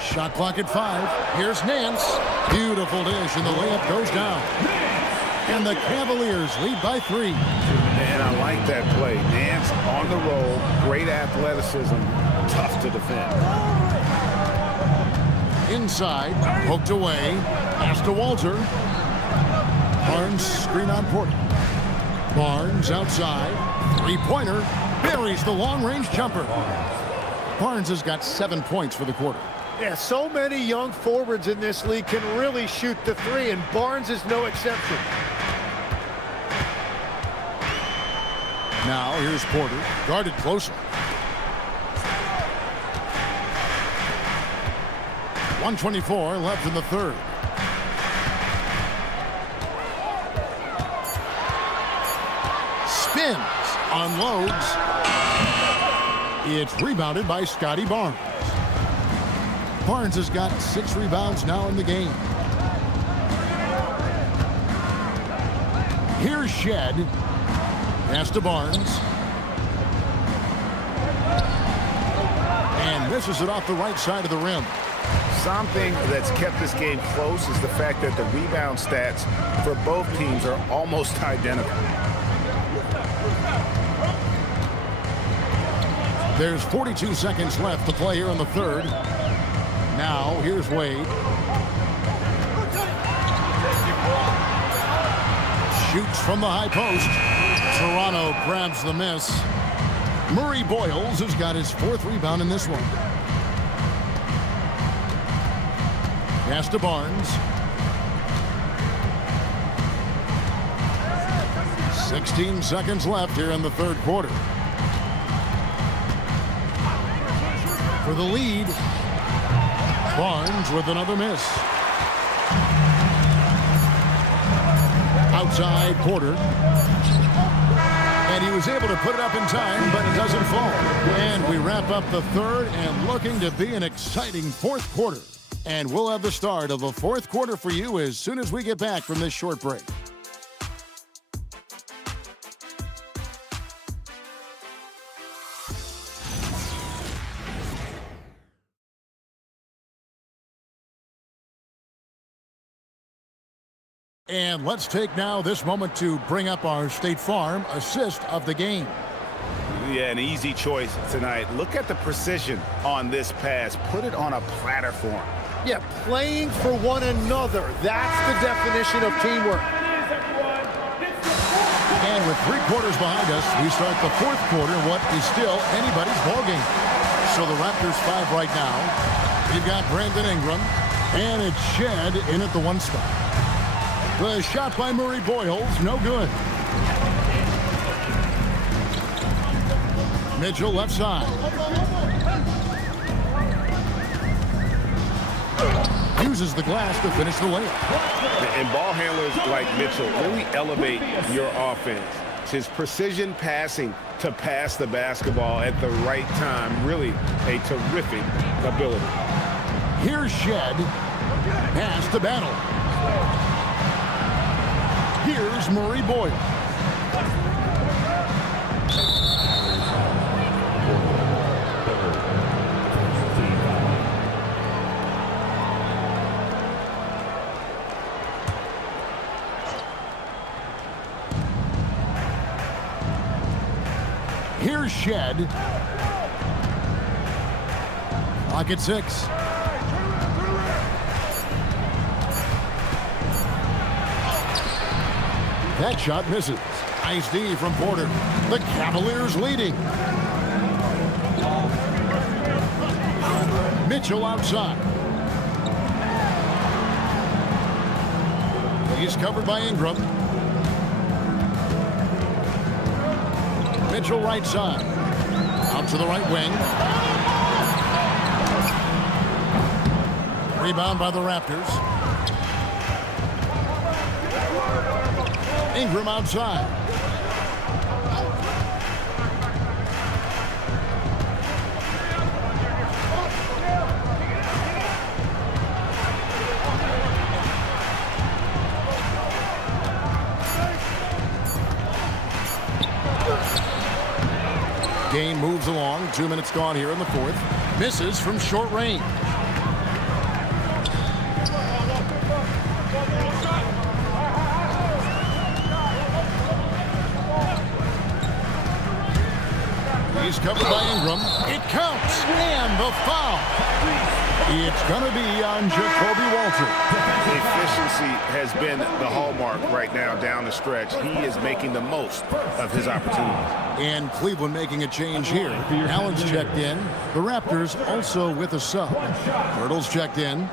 Shot clock at 5. Here's Nance. Beautiful dish, and the layup goes down. And the Cavaliers lead by 3. And I like that play. Nance on the roll. Great athleticism. Tough to defend. Inside, poked away, pass to Walter. Barnes screen on Porter. Barnes outside, 3-pointer, buries the long-range jumper. Barnes has got 7 points for the quarter. Yeah, so many young forwards in this league can really shoot the 3, and Barnes is no exception. Now here's Porter, guarded closely. 1:24 left in the third. spins, unloads. It's rebounded by Scotty Barnes. Barnes has got 6 rebounds now in the game. Here's Shed. Pass to Barnes. And misses it off the right side of the rim. Something that's kept this game close is the fact that the rebound stats for both teams are almost identical. There's 42 seconds left to play here in the third. Now, here's Wade. Shoots from the high post. Toronto grabs the miss. Murray Boyles has got his 4th rebound in this one. Pass to Barnes. 16 seconds left here in the third quarter. For the lead, Barnes with another miss. Outside Porter. And he was able to put it up in time, but it doesn't fall. And we wrap up the third and looking to be an exciting fourth quarter. And we'll have the start of the fourth quarter for you as soon as we get back from this short break. And let's take now this moment to bring up our State Farm assist of the game. Yeah, an easy choice tonight. Look at the precision on this pass. Put it on a platter form. Yeah, playing for one another. That's the definition of teamwork. And with 3 quarters behind us, we start the fourth quarter in what is still anybody's ballgame. So the Raptors 5 right now. We've got Brandon Ingram, and it's Shed in at the 1 spot. The shot by Murray Boyles, no good. Mitchell left side. Uses the glass to finish the layup. And ball handlers like Mitchell really elevate your offense. His precision passing to pass the basketball at the right time, really a terrific ability. Here's Shed. Pass to Battle. Here's Murray Boyles. Here's Shed. Clock at 6. That shot misses. Nice D from Porter. The Cavaliers leading. Mitchell outside. He's covered by Ingram. Mitchell right side. Out to the right wing. Rebound by the Raptors. Ingram outside. Game moves along. 2 minutes gone here in the fourth. Misses from short range. He's covered by Ingram. It counts. And the foul. It's going to be on Jacoby Walter. Efficiency has been the hallmark right now down the stretch. He is making the most of his opportunities. And Cleveland making a change here. Allen's checked in. The Raptors also with a sub. Turtle's checked in.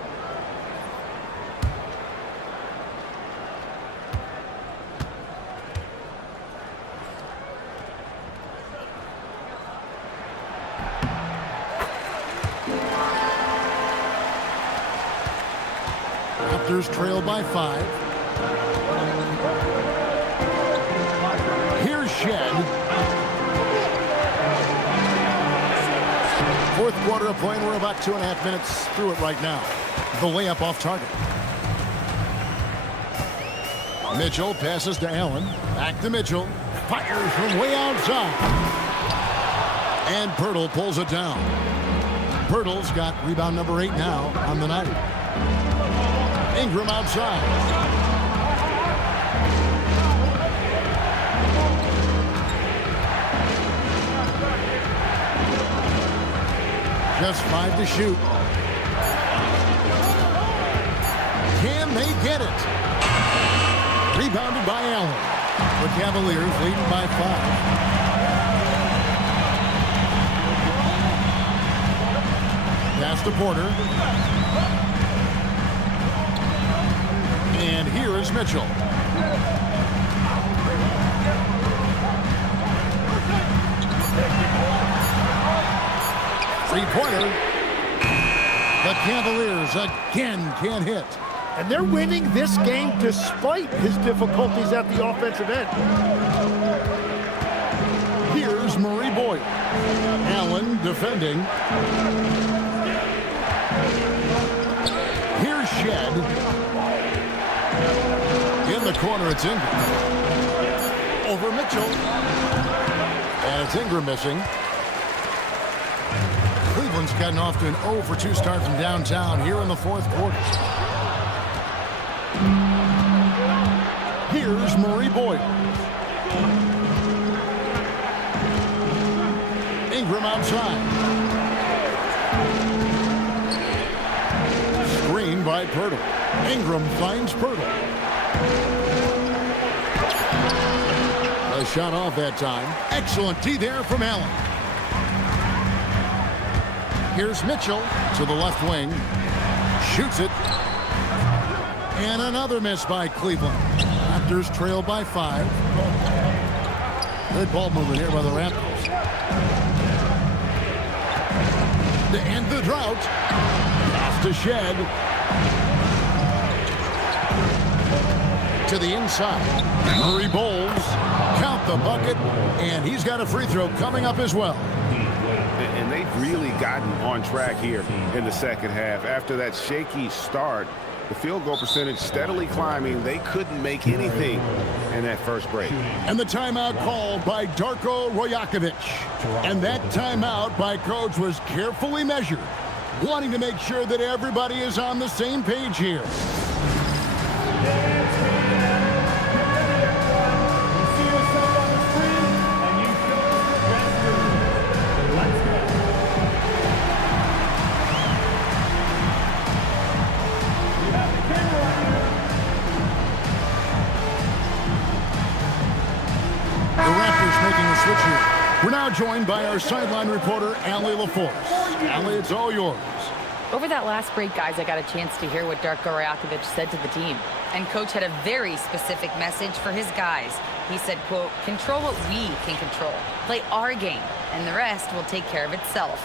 Raptors trail by 5. Here's Shed. quarter of play, and we're about 2.5 minutes through it right now. The layup off target. Mitchell passes to Allen. Back to Mitchell. Fires from way outside. And Pirtle pulls it down. Pirtle's got rebound number 8 now on the night. Ingram outside. Just 5 to shoot. Can they get it? Rebounded by Allen. The Cavaliers leading by 5. Pass to Porter. And here is Mitchell. Three-pointer. The Cavaliers again can't hit. And they're winning this game despite his difficulties at the offensive end. Here's Murray Boyd. Allen defending. Here's Shed. In the corner, it's Ingram. Over Mitchell. And it's Ingram missing. Cleveland's gotten off to an 0 for 2 start from downtown here in the 4th quarter. Here's Murray Boyd. Ingram outside. Screen by Pirtle. Ingram finds Pirtle. A shot off that time. Excellent D there from Allen. Here's Mitchell to the left wing. Shoots it. And another miss by Cleveland. Raptors trail by 5. Good ball movement here by the Raptors. To end the drought. Pass to Shed. To the inside. Murray bowls. Count the bucket. And he's got a free throw coming up as well. And they've really gotten on track here in the second half. After that shaky start, the field goal percentage steadily climbing. They couldn't make anything in that first break. And the timeout called by Darko Rajakovic. And that timeout by coach was carefully measured, wanting to make sure that everybody is on the same page here. Switch here. We're now joined by our sideline reporter, Allie LaForce. Allie, it's all yours. Over that last break, guys, I got a chance to hear what Darko Rajakovic said to the team. And coach had a very specific message for his guys. He said, quote, control what we can control. Play our game, and the rest will take care of itself.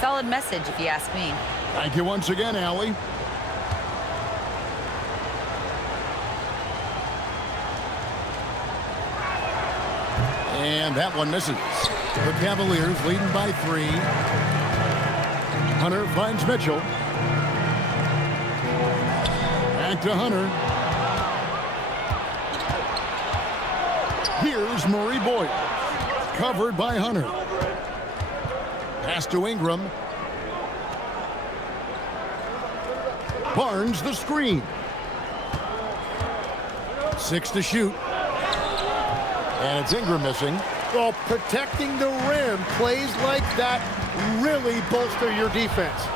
Solid message, if you ask me. Thank you once again, Allie. And that one misses. The Cavaliers leading by 3. Hunter finds Mitchell. Back to Hunter. Here's Murray Boyd. Covered by Hunter. Pass to Ingram. Barnes the screen. 6 to shoot. And it's Ingram missing. Well, protecting the rim, plays like that really bolster your defense.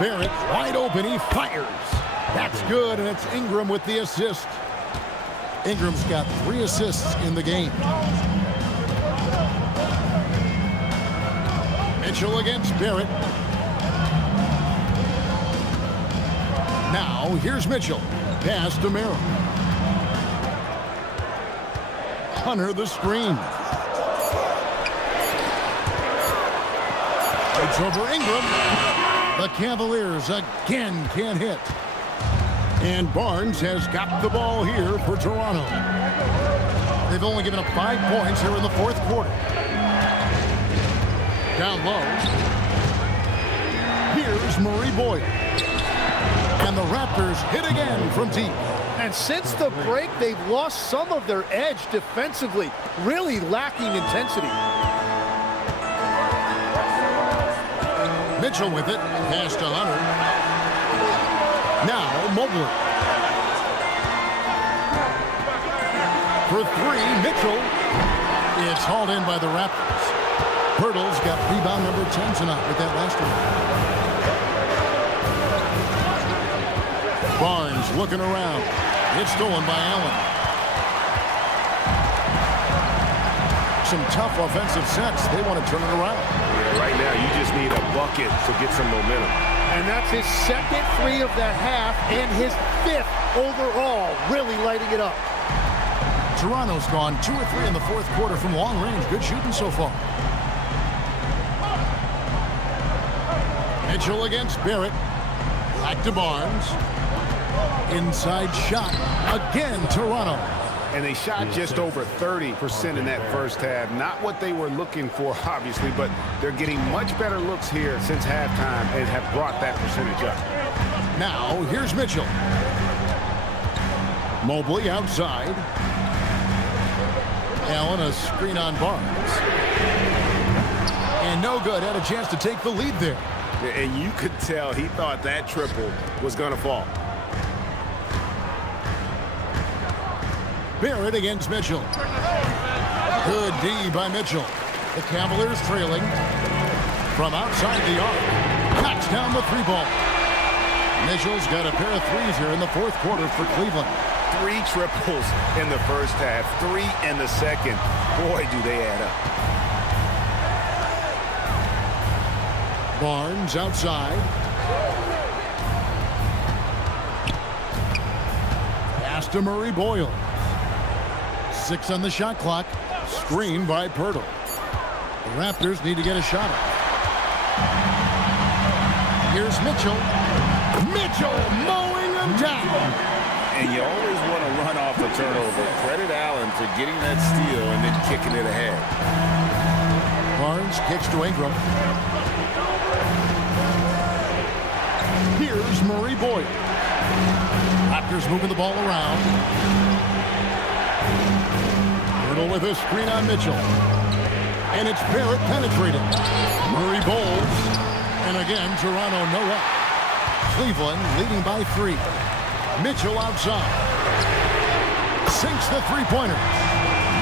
Barrett wide open, he fires. That's good, and it's Ingram with the assist. Ingram's got 3 assists in the game. Mitchell against Barrett. Now, here's Mitchell. Pass to Merrill. Hunter the screen. It's over Ingram. The Cavaliers again can't hit. And Barnes has got the ball here for Toronto. They've only given up 5 points here in the 4th quarter. Down low. Here's Murray Boyle. And the Raptors hit again from deep. And since the break, they've lost some of their edge defensively, really lacking intensity. Mitchell with it. Pass to Hunter. Now Mobley. For three, Mitchell. It's hauled in by the Raptors. Pirtle's got rebound number 10 tonight with that last one. Barnes looking around. It's stolen by Allen. Some tough offensive sets. They want to turn it around. Yeah, right now you just need a bucket to get some momentum. And that's his second three of the half and his 5th overall, really lighting it up. Toronto's gone 2 or 3 in the fourth quarter from long range. Good shooting so far. Mitchell against Barrett. Back to Barnes. Inside shot. Again, Toronto. And they shot just over 30% in that first half. Not what they were looking for, obviously, but they're getting much better looks here since halftime and have brought that percentage up. Now, here's Mitchell. Mobley outside. Allen, a screen on Barnes. And no good. Had a chance to take the lead there. And you could tell he thought that triple was going to fall. Barrett against Mitchell. Good D by Mitchell. The Cavaliers trailing from outside the arc. Knocks down the 3-ball. Mitchell's got a pair of threes here in the fourth quarter for Cleveland. 3 triples in the first half, 3 in the second. Boy, do they add up. Barnes outside. Pass to Murray Boyle. 6 on the shot clock. Screen by Pirtle. The Raptors need to get a shot up. Here's Mitchell. Mitchell mowing them down. And you always want to run off a turnover. Credit Allen for getting that steal and then kicking it ahead. Barnes kicks to Ingram. Here's Murray Boyle. Raptors moving the ball around. Pirtle with a screen on Mitchell. And it's Barrett penetrating. Murray bowls. And again, Toronto no up. Cleveland leading by 3. Mitchell outside. Sinks the three-pointer.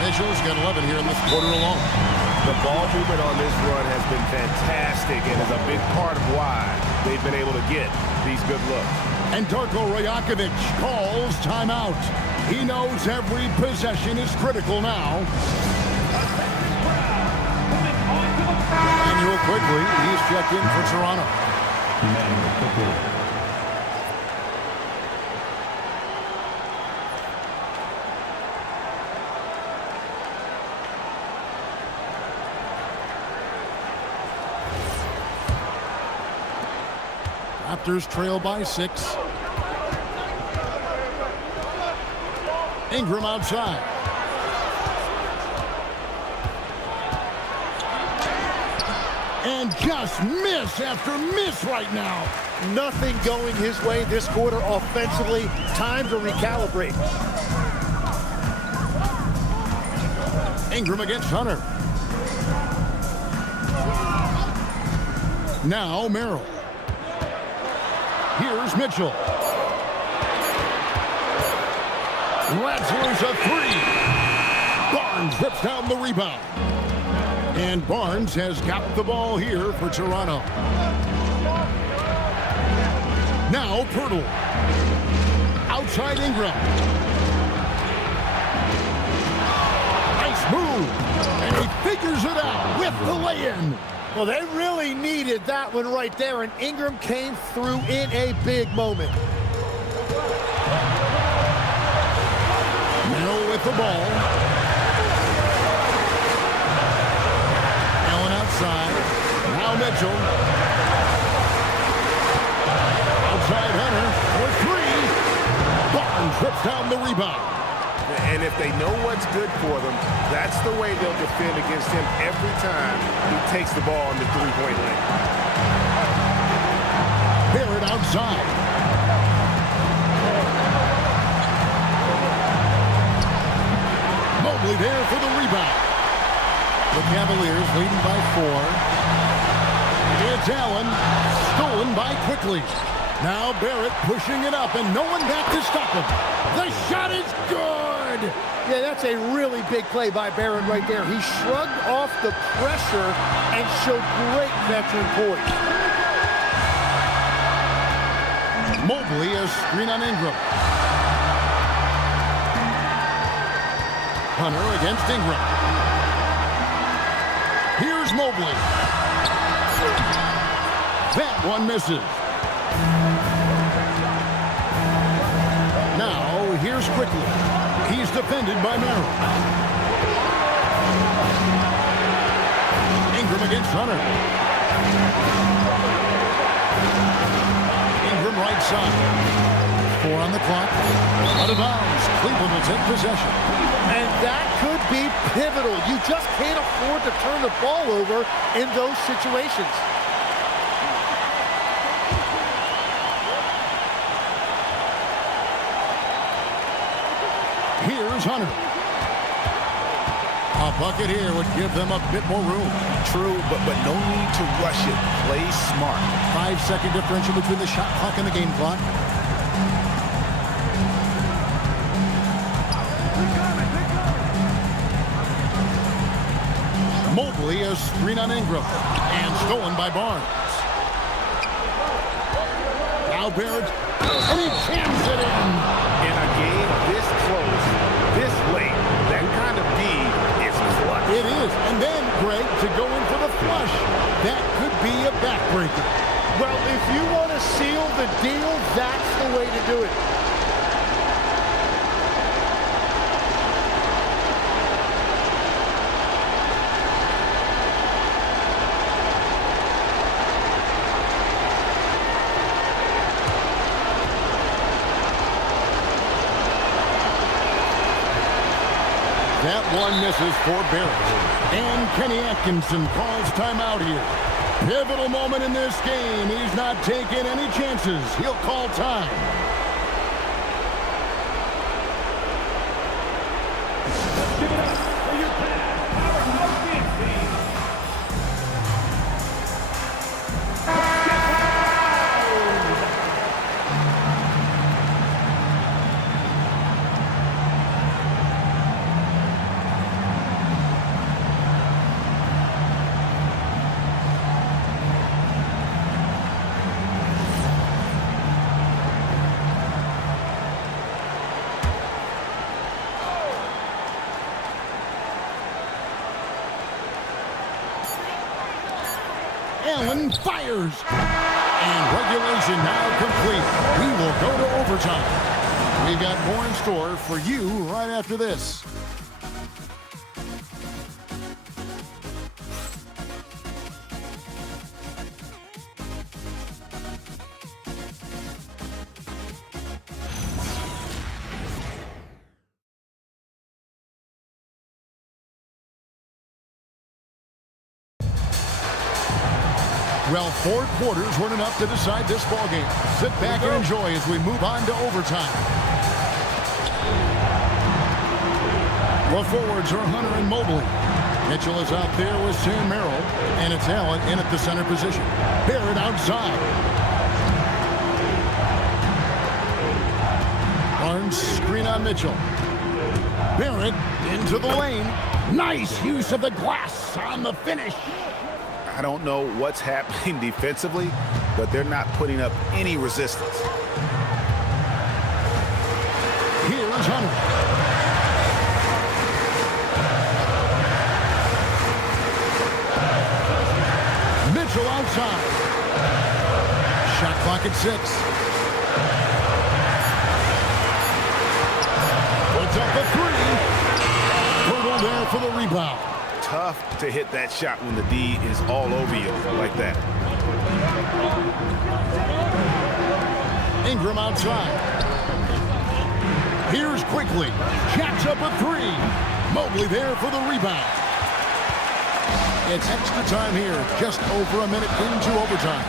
Mitchell's got 11 here in this quarter alone. The ball movement on this run has been fantastic and is a big part of why they've been able to get these good looks. And Darko Rajakovic calls timeout. He knows every possession is critical now. And real quickly, he's checked in for Toronto. Raptors trail by 6. Ingram outside. And just miss after miss right now. Nothing going his way this quarter offensively. Time to recalibrate. Ingram against Hunter. Now Merrill. Here's Mitchell. Ratzler's a 3. Barnes rips down the rebound. And Barnes has got the ball here for Toronto. Now Pirtle. Outside Ingram. Nice move. And he figures it out with the lay-in. Well, they really needed that one right there, and Ingram came through in a big moment. Mill with the ball. Allen outside. Now Mitchell. Outside Hunter for 3. Barnes rips down the rebound. And if they know what's good for them, that's the way they'll defend against him every time he takes the ball in the three-point lane. Barrett outside. Mobley there for the rebound. The Cavaliers leading by 4. It's Allen, stolen by Quickly. Now Barrett pushing it up, and no one back to stop him. The shot is good! Yeah, that's a really big play by Barrett right there. He shrugged off the pressure and showed great veteran poise. Mobley, a screen on Ingram. Hunter against Ingram. Here's Mobley. That one misses. Now, here's Quickly. He's defended by Merrill. Ingram against Hunter. Ingram right side. 4 on the clock. Out of bounds. Cleveland will take possession. And that could be pivotal. You just can't afford to turn the ball over in those situations. Here's Hunter. A bucket here would give them a bit more room. True, but no need to rush it. Play smart. 5-second differential between the shot clock and the game clock. Mobley, a screen on Ingram. And stolen by Barnes. Now Barrett. And he jams it in. In a game this close, this late, that kind of D is clutch. It is. And then, Greg, to go in for the flush. That could be a backbreaker. Well, if you want to seal the deal, that's the way to do it. That one misses for Barrett. And Kenny Atkinson calls timeout here. Pivotal moment in this game. He's not taking any chances. He'll call time. Give it up for your powerhouse team. Allen fires. And regulation now complete. We will go to overtime. We've got more in store for you right after this. Well, 4 quarters weren't enough to decide this ballgame. Sit back and enjoy as we move on to overtime. The forwards are Hunter and Mobley. Mitchell is out there with Sam Merrill, and it's Allen in at the center position. Barrett outside. Barnes screen on Mitchell. Barrett into the lane. Nice use of the glass on the finish. I don't know what's happening defensively, but they're not putting up any resistance. Here's Hunter. Mitchell outside. Shot clock at 6. Puts up a 3. Pirtle there for the rebound. Tough to hit that shot when the D is all over you like that. Ingram outside. Here's quickly. Jacks up a three. Mobley there for the rebound. It's extra time here, just over a minute into overtime.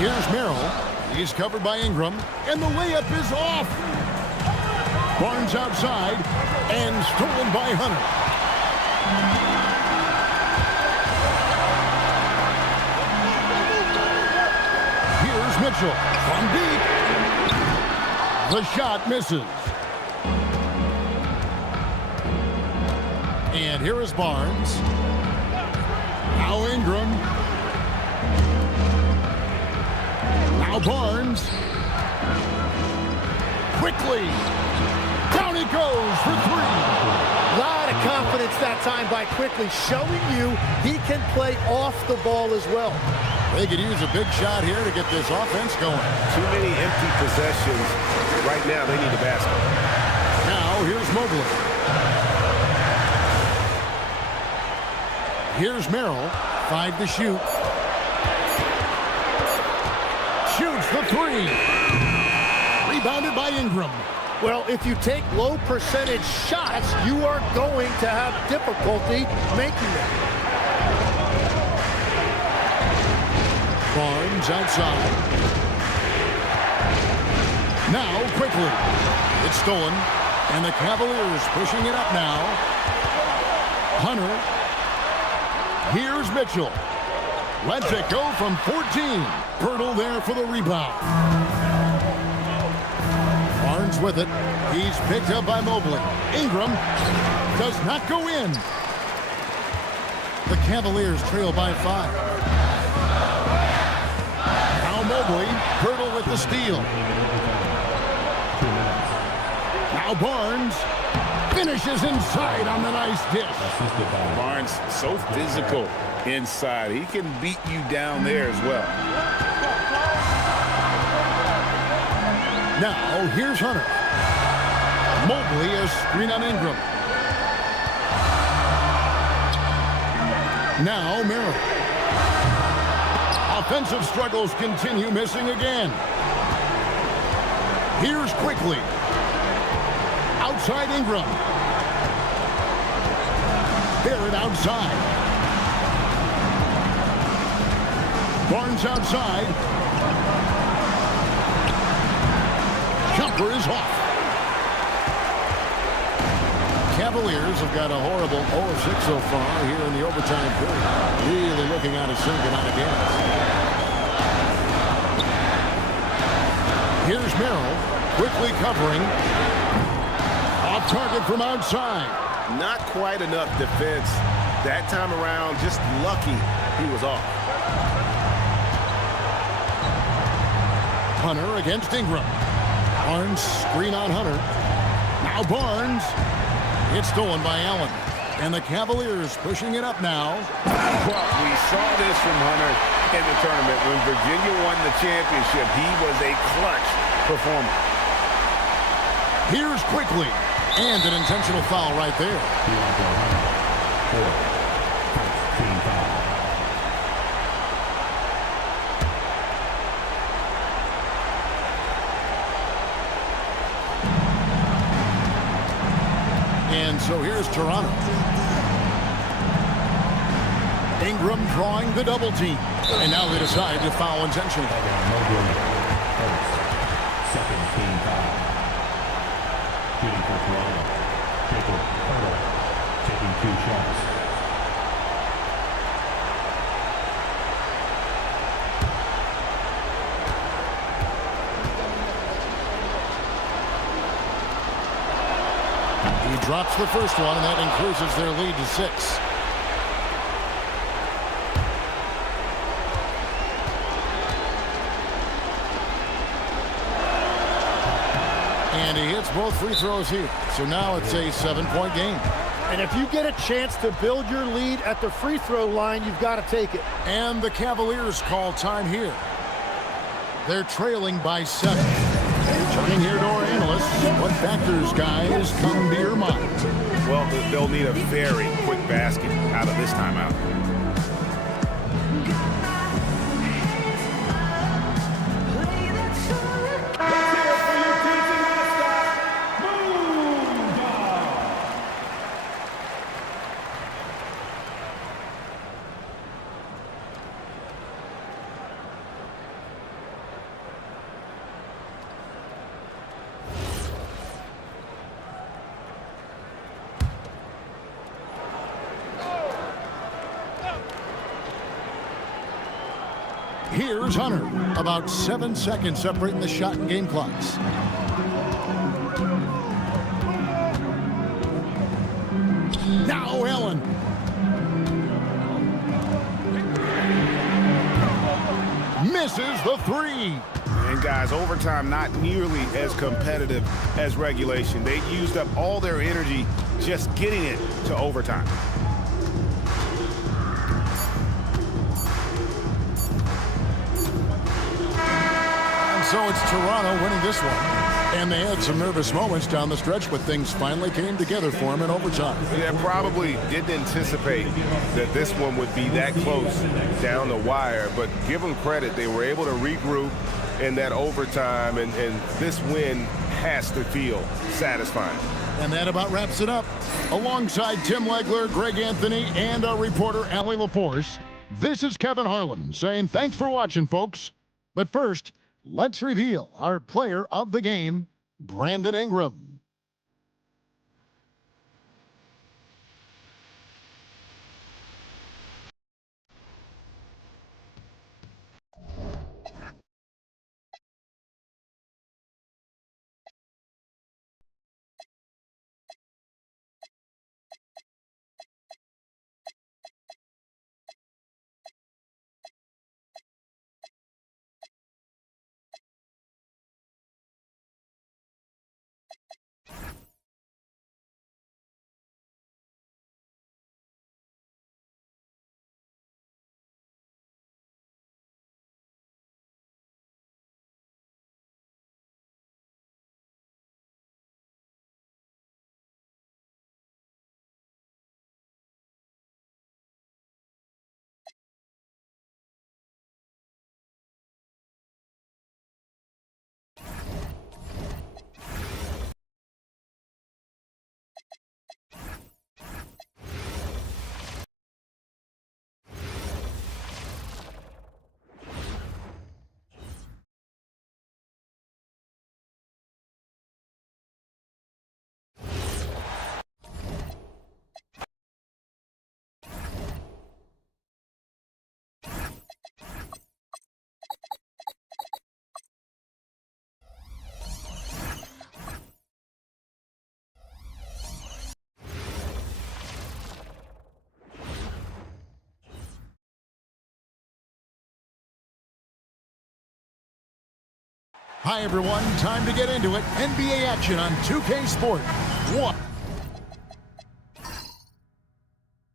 Here's Merrill. He's covered by Ingram, and the layup is off. Barnes outside, and stolen by Hunter. Here's Mitchell from deep. The shot misses. And here is Barnes. Now Ingram. Now Barnes. Quickly. Down he goes for three. A lot of confidence that time by Quickly, showing you he can play off the ball as well. They could use a big shot here to get this offense going. Too many empty possessions. Right now, they need a basket. Now here's Mobley. Here's Merrill. 5 to shoot. Shoots the three. Rebounded by Ingram. Well, if you take low percentage shots, you are going to have difficulty making them. Barnes outside. Now quickly. It's stolen. And the Cavaliers pushing it up now. Hunter. Here's Mitchell. Lets it go from 14. Pirtle there for the rebound. Barnes with it. He's picked up by Mobley. Ingram does not go in. The Cavaliers trail by 5. Now Mobley. Pirtle with the steal. Now Barnes finishes inside on the nice dish. Barnes, so physical inside. He can beat you down there as well. Now, here's Hunter. Mobley is screen on Ingram. Now, Merrill. Offensive struggles continue, missing again. Here's quickly. Outside Ingram. Barrett outside. Barnes outside. Jumper is off. Cavaliers have got a horrible 0-6 so far here in the overtime period. Really looking out of sync and out of gas. Here's Merrill, quickly covering. Off target from outside. Not quite enough defense that time around. Just lucky he was off. Hunter against Ingram. Barnes screen on Hunter. Now Barnes. It's stolen by Allen. And the Cavaliers pushing it up now. Well, we saw this from Hunter in the tournament. When Virginia won the championship, he was a clutch performer. Here's quickly. And an intentional foul right there. And so here's Toronto. Ingram drawing the double team. And now they decide to foul intentionally. Second team foul. Shooting for Toronto. Jacob Pirtle taking 2 shots. He drops the first one, and that increases their lead to 6. And he hits both free throws here. So now it's a 7-point game. And if you get a chance to build your lead at the free throw line, you've got to take it. And the Cavaliers call time here. They're trailing by 7. Turning here to our analysts, what factors, guys, come to your mind? Well, they'll need a very quick basket out of this timeout. Here's Hunter. About 7 seconds separating the shot and game clocks. Now Allen. Misses the three. And guys, overtime not nearly as competitive as regulation. They used up all their energy just getting it to overtime. And so it's Toronto winning this one. And they had some nervous moments down the stretch, but things finally came together for them in overtime. Yeah, probably didn't anticipate that this one would be that close down the wire, but give them credit. They were able to regroup in that overtime, and this win has to feel satisfying. And that about wraps it up. Alongside Tim Legler, Greg Anthony, and our reporter, Allie LaForce, this is Kevin Harlan saying thanks for watching, folks. But first, let's reveal our player of the game, Brandon Ingram. Hi, everyone. Time to get into it. NBA action on 2K Sport 1.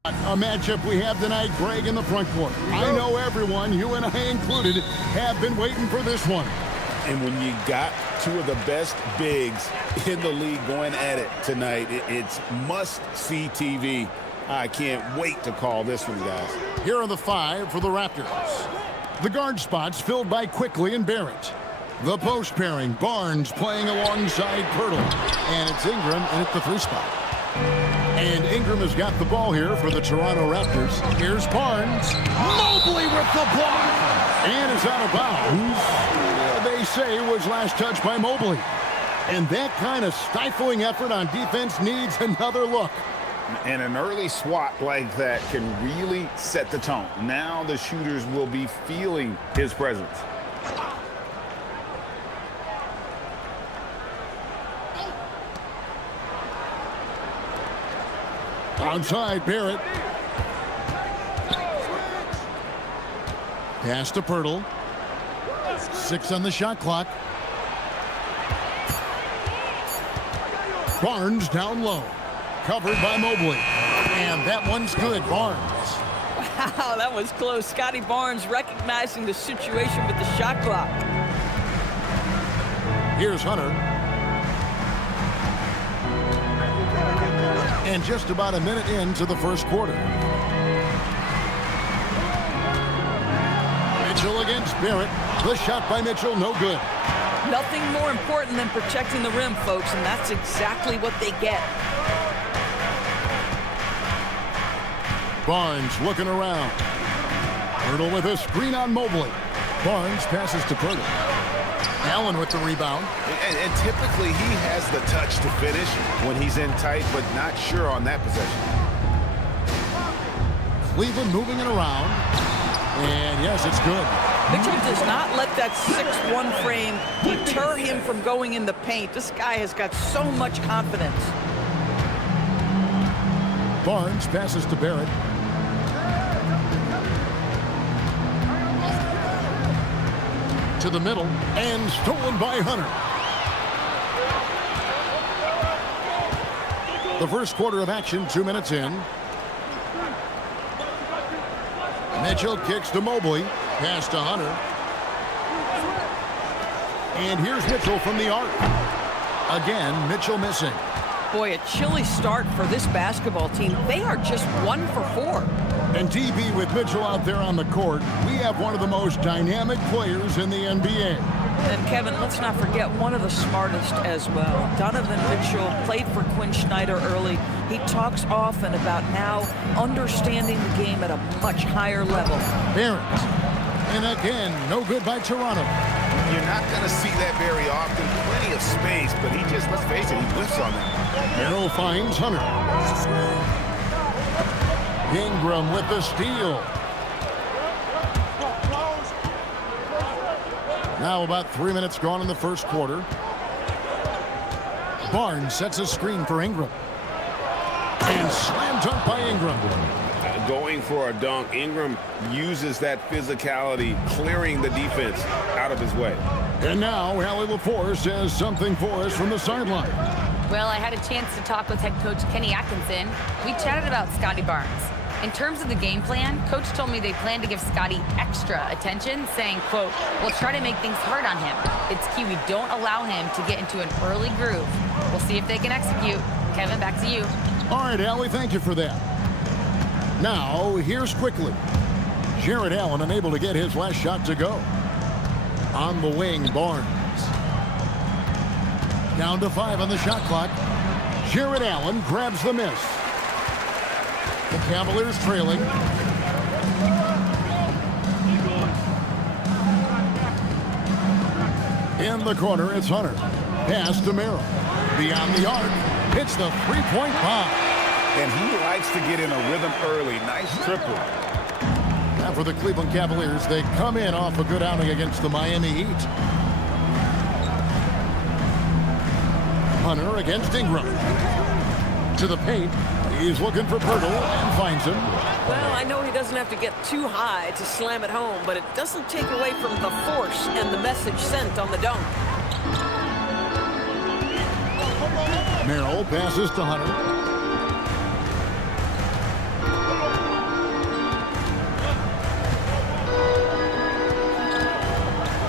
A matchup we have tonight, Greg in the front court. I know everyone, you and I included, have been waiting for this one. And when you got two of the best bigs in the league going at it tonight, it's must-see TV. I can't wait to call this one, guys. Here are the five for the Raptors. The guard spots filled by Quickly and Barrett. The post pairing, Barnes playing alongside Pirtle. And it's Ingram in at the three spot. And Ingram has got the ball here for the Toronto Raptors. Here's Barnes. Mobley with the block. And is out of bounds. They say was last touched by Mobley. And that kind of stifling effort on defense needs another look. And an early swat like that can really set the tone. Now the shooters will be feeling his presence. Outside, Barrett. Pass to Pirtle. 6 on the shot clock. Barnes down low. Covered by Mobley. And that one's good. Barnes. Wow, that was close. Scotty Barnes recognizing the situation with the shot clock. Here's Hunter. And just about a minute into the first quarter. Mitchell against Barrett. The shot by Mitchell, no good. Nothing more important than protecting the rim, folks, and that's exactly what they get. Barnes looking around. Pirtle with a screen on Mobley. Barnes passes to Pirtle. Allen with the rebound. And typically he has the touch to finish when he's in tight, but not sure on that possession. Cleveland moving it around. And yes, it's good. Mitchell does not let that 6'1" frame deter him from going in the paint. This guy has got so much confidence. Barnes passes to Barrett. To the middle, and stolen by Hunter. The first quarter of action, 2 minutes in. Mitchell kicks to Mobley. Pass to Hunter. And here's Mitchell from the arc. Again, Mitchell missing. Boy, a chilly start for this basketball team. They are just 1 for 4. And TB, with Mitchell out there on the court, we have one of the most dynamic players in the NBA. And Kevin, let's not forget one of the smartest as well. Donovan Mitchell played for Quinn Snyder early. He talks often about now understanding the game at a much higher level. Barrett. And again, no good by Toronto. You're not going to see that very often. Plenty of space, but he just, let's face it, he whiffs on that. Merrill finds Hunter. Ingram with the steal. Now about 3 minutes gone in the first quarter. Barnes sets a screen for Ingram. And slam dunk by Ingram. Going for a dunk, Ingram uses that physicality, clearing the defense out of his way. And now Allie LaForce has something for us from the sideline. Well, I had a chance to talk with head coach Kenny Atkinson. We chatted about Scotty Barnes. In terms of the game plan, coach told me they plan to give Scotty extra attention, saying, quote, "We'll try to make things hard on him. It's key we don't allow him to get into an early groove. We'll see if they can execute." Kevin, back to you. All right, Allie, thank you for that. Now, here's quickly. Jared Allen unable to get his last shot to go. On the wing, Barnes. Down to 5 on the shot clock. Jared Allen grabs the miss. The Cavaliers trailing. In the corner, it's Hunter. Pass to Merrill. Beyond the arc. Hits the three-point bomb. And he likes to get in a rhythm early. Nice triple. Now for the Cleveland Cavaliers, they come in off a good outing against the Miami Heat. Hunter against Ingram. To the paint. He's looking for Pirtle and finds him. Well, I know he doesn't have to get too high to slam it home, but it doesn't take away from the force and the message sent on the dunk. Merrill passes to Hunter.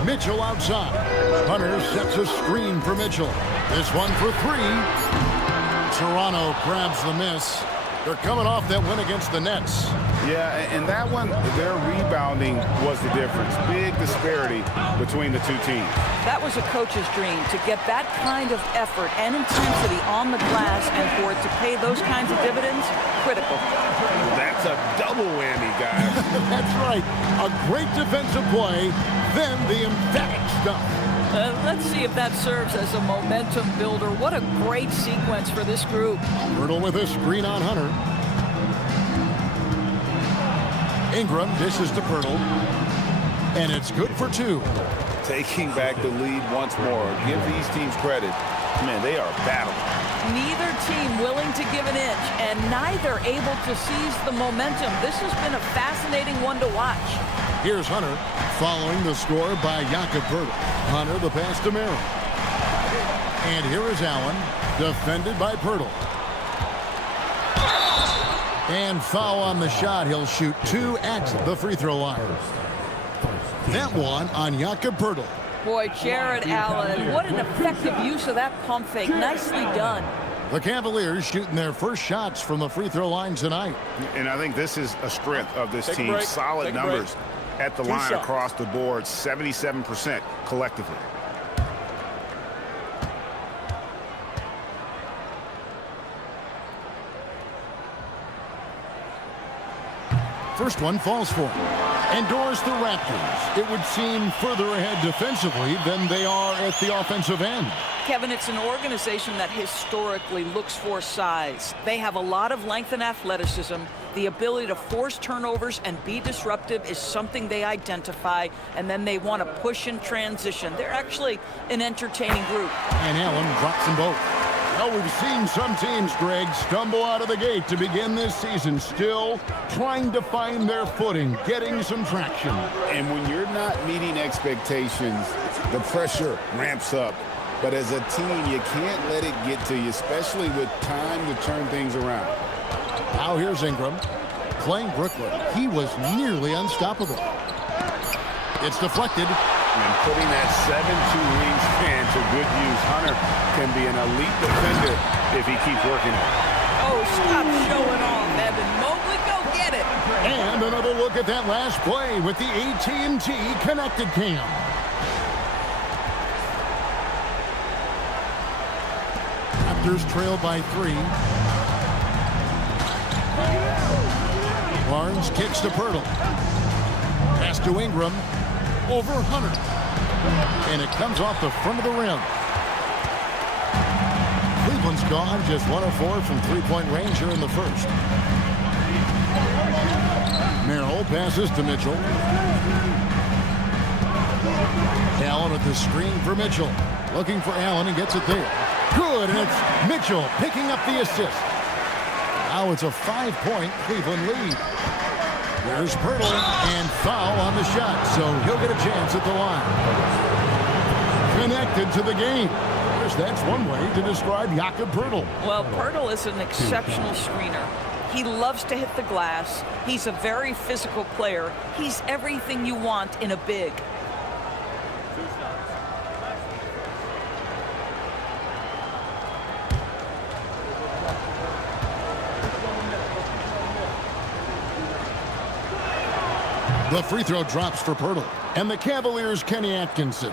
Mitchell outside. Hunter sets a screen for Mitchell. This one for 3. Toronto grabs the miss. They're coming off that win against the Nets. Yeah, and that one, their rebounding was the difference. Big disparity between the two teams. That was a coach's dream, to get that kind of effort and intensity on the glass, and for it to pay those kinds of dividends, critical. That's a double whammy, guys. That's right. A great defensive play, then the emphatic stuff. Let's see if that serves as a momentum builder. What a great sequence for this group. Pirtle with a screen on Hunter. Ingram dishes to Pirtle. And it's good for 2. Taking back the lead once more. Give these teams credit. Man, they are battling. Neither team willing to give an inch, and neither able to seize the momentum. This has been a fascinating one to watch. Here's Hunter, following the score by Jakob Pirtle. Hunter, the pass to Merrill. And here is Allen, defended by Pirtle. And foul on the shot. He'll shoot 2 at the free throw line. That one on Jakob Pirtle. Boy, Jared Allen, what an effective use of that pump fake. Nicely done. The Cavaliers shooting their first shots from the free throw line tonight. And I think this is a strength of this team. Solid numbers at the line across the board, 77% collectively. First one falls for him. endorse the Raptors. It would seem further ahead defensively than they are at the offensive end. Kevin, it's an organization that historically looks for size. They have a lot of length and athleticism. The ability to force turnovers and be disruptive is something they identify, and then they want to push in transition. They're actually an entertaining group. And Allen drops them both. Well, we've seen some teams, Greg, stumble out of the gate to begin this season, still trying to find their footing, getting some traction. And when you're not meeting expectations, the pressure ramps up. But as a team, you can't let it get to you, especially with time to turn things around. Now here's Ingram playing Brooklyn. He was nearly unstoppable. It's deflected. And putting that 7'2" wingspan to good use, Hunter can be an elite defender if he keeps working it. Oh, stop showing off, Evan Mobley. Go get it. And another look at that last play with the AT&T connected cam. Raptors trail by 3. Barnes kicks to Pirtle. Pass to Ingram. Over Hunter. And it comes off the front of the rim. Cleveland's gone just 1 of 4 from three-point range here in the first. Merrill passes to Mitchell. Allen with the screen for Mitchell. Looking for Allen and gets it there. Good, and it's Mitchell picking up the assist. Now it's a 5-point Cleveland lead. There's Pirtle, and foul on the shot, so he'll get a chance at the line. Connected to the game. I guess that's one way to describe Jakob Pirtle. Well, Pirtle is an exceptional screener. He loves to hit the glass. He's a very physical player. He's everything you want in a big. The free throw drops for Pirtle. And the Cavaliers' Kenny Atkinson.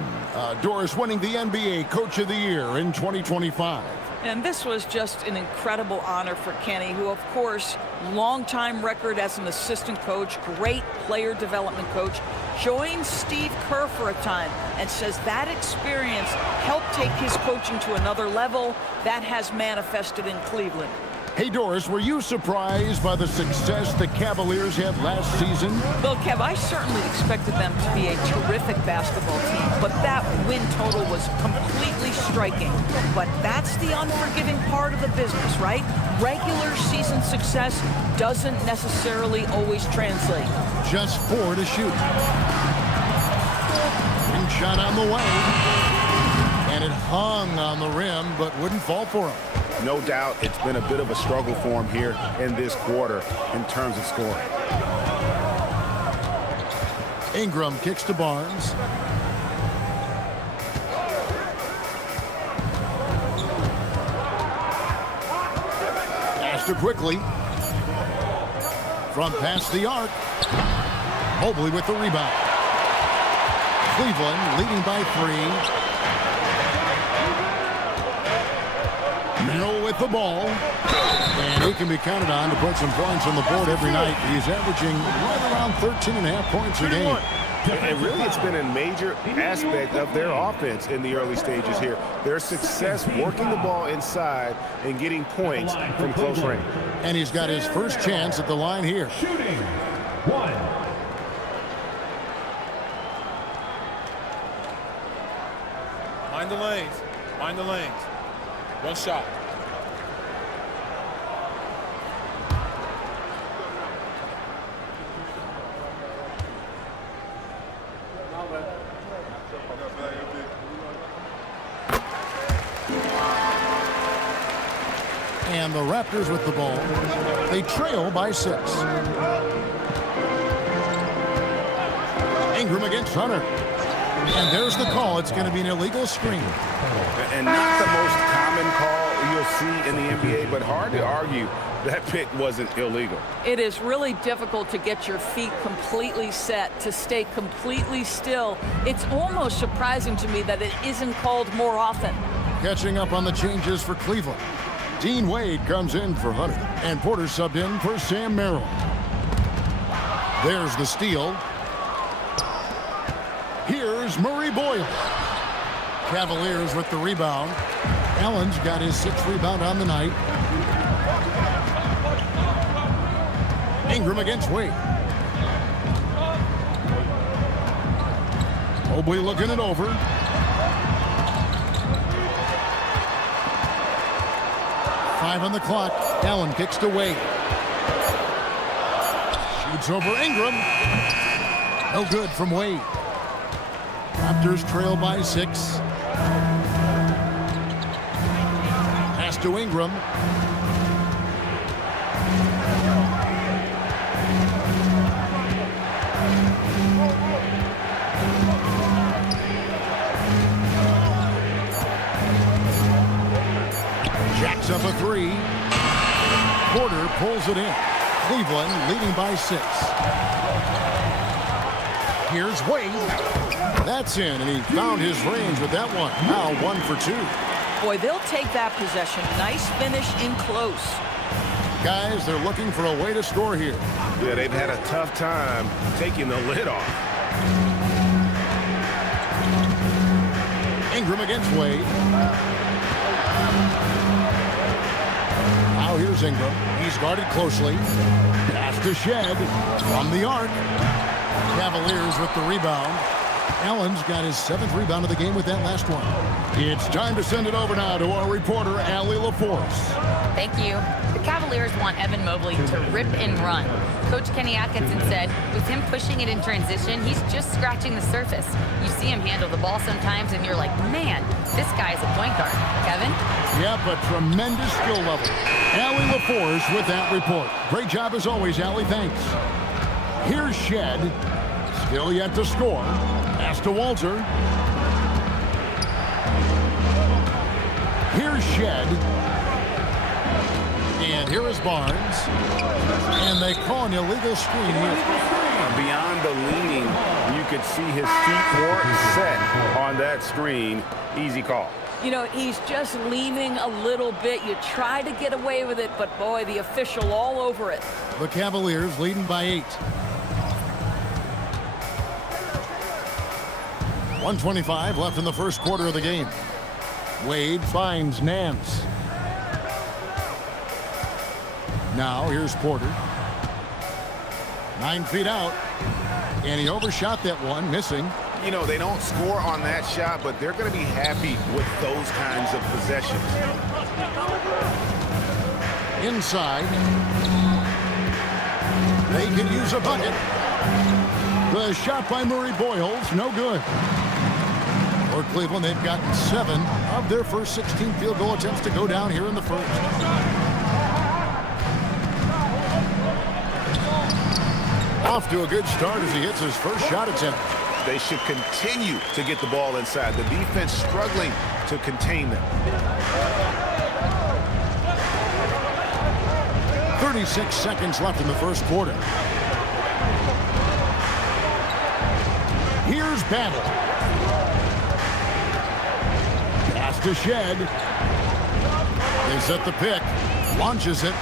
Doris winning the NBA Coach of the Year in 2025. And this was just an incredible honor for Kenny, who, of course, longtime record as an assistant coach, great player development coach, joined Steve Kerr for a time and says that experience helped take his coaching to another level. That has manifested in Cleveland. Hey, Doris, were you surprised by the success the Cavaliers had last season? Well, Kev, I certainly expected them to be a terrific basketball team, but that win total was completely striking. But that's the unforgiving part of the business, right? Regular season success doesn't necessarily always translate. Just 4 to shoot. And shot on the way. And it hung on the rim, but wouldn't fall for him. No doubt it's been a bit of a struggle for him here in this quarter in terms of scoring. Ingram kicks to Barnes. Faster quickly. From past the arc. Mobley with the rebound. Cleveland leading by 3. Merrill with the ball. And he can be counted on to put some points on the board every night. He's averaging right around 13.5 points a game. And really, it's been a major aspect of their offense in the early stages here. Their success working the ball inside and getting points from close range. And he's got his first chance at the line here. Shooting 1. Mind the lanes. Mind the lanes. One shot. And the Raptors with the ball. They trail by 6. Ingram against Hunter. And there's the call. It's going to be an illegal screen. And not the most common call you'll see in the NBA, but hard to argue that pick wasn't illegal. It is really difficult to get your feet completely set, to stay completely still. It's almost surprising to me that it isn't called more often. Catching up on the changes for Cleveland. Dean Wade comes in for Hunter. And Porter subbed in for Sam Merrill. There's the steal. Here's Murray Boyle. Cavaliers with the rebound. Allen's got his 6th rebound on the night. Ingram against Wade. Mobley looking it over. Five on the clock. Allen kicks to Wade. Shoots over Ingram. No good from Wade. Raptors trail by 6. Pass to Ingram. Jacks up a 3. Porter pulls it in. Cleveland leading by 6. Here's Wade. That's in, and he found his range with that one. Now 1 for 2. Boy, they'll take that possession. Nice finish in close. Guys, they're looking for a way to score here. Yeah, they've had a tough time taking the lid off. Ingram against Wade. Now here's Ingram. He's guarded closely. Pass to Shed from the arc. Cavaliers with the rebound. Allen's got his 7th rebound of the game with that last one. It's time to send it over now to our reporter, Allie LaForce. Thank you. The Cavaliers want Evan Mobley to rip and run. Coach Kenny Atkinson said, with him pushing it in transition, he's just scratching the surface. You see him handle the ball sometimes, and you're like, man, this guy's a point guard. Kevin? Yep, a tremendous skill level. Allie LaForce with that report. Great job as always, Allie. Thanks. Here's Shed. Still yet to score. Pass to Walter. Here's Shed. And here is Barnes. And they call an illegal screen here. Beyond the leaning, you could see his feet weren't set on that screen. Easy call. You know, he's just leaning a little bit. You try to get away with it, but boy, the official all over it. The Cavaliers leading by 8. 1:25 left in the first quarter of the game. Wade finds Nance. Now here's Porter. 9 feet out. And he overshot that one, missing. You know, they don't score on that shot, but they're going to be happy with those kinds of possessions. Inside. They could use a bucket. The shot by Murray Boyles, no good. For Cleveland, they've gotten 7 of their first 16 field goal attempts to go down here in the first. Off to a good start as he hits his first shot attempt. They should continue to get the ball inside. The defense struggling to contain them. 36 seconds left in the first quarter. Here's Battle. Pass to Shed. They set the pick. Launches it.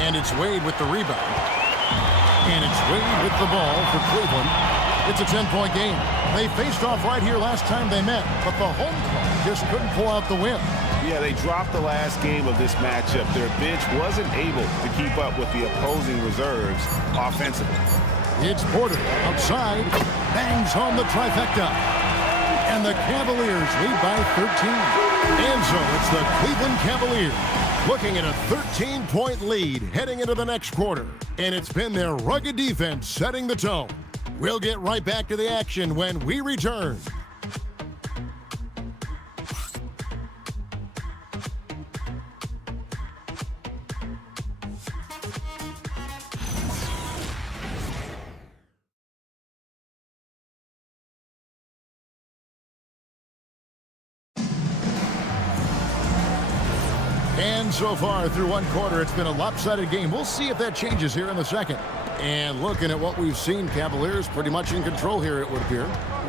And it's Wade with the rebound. And it's Wade with the ball for Cleveland. It's a 10-point game. They faced off right here last time they met, but the home club just couldn't pull out the win. Yeah, they dropped the last game of this matchup. Their bench wasn't able to keep up with the opposing reserves offensively. It's Porter outside, bangs home the trifecta. And the Cavaliers lead by 13. And so it's the Cleveland Cavaliers looking at a 13-point lead heading into the next quarter. And it's been their rugged defense setting the tone. We'll get right back to the action when we return. And so far through one quarter, it's been a lopsided game. We'll see if that changes here in the second. And looking at what we've seen, Cavaliers pretty much in control here, it would appear.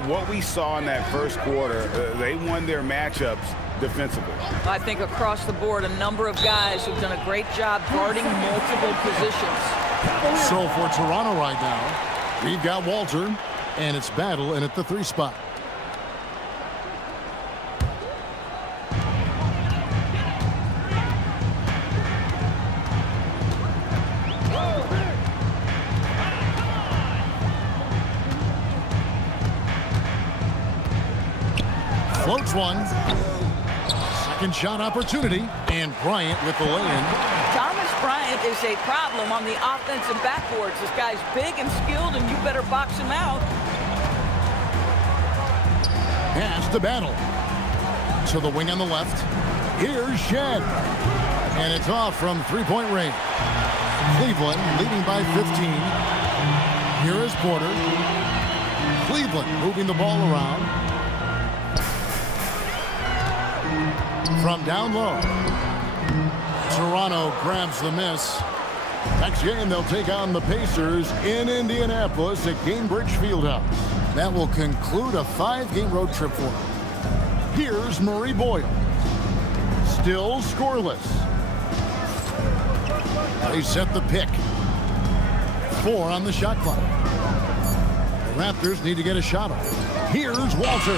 What we saw in that first quarter, they won their matchups defensively. I think across the board, a number of guys who've done a great job guarding multiple positions. So for Toronto right now, we've got Walter, And it's Battle in at the 3 spot. Floats one. Second shot opportunity. And Bryant with the lay-in. Thomas Bryant is a problem on the offensive backboards. This guy's big and skilled, and you better box him out. Pass to Battle. To the wing on the left. Here's Shed. And it's off from three-point range. Cleveland leading by 15. Here is Porter. Cleveland moving the ball around. From down low. Toronto grabs the miss. Next game, they'll take on the Pacers in Indianapolis at Gainbridge Fieldhouse. That will conclude a 5-game road trip for them. Here's Murray Boyle. Still scoreless. They set the pick. 4 on the shot clock. The Raptors need to get a shot off. Here's Walter.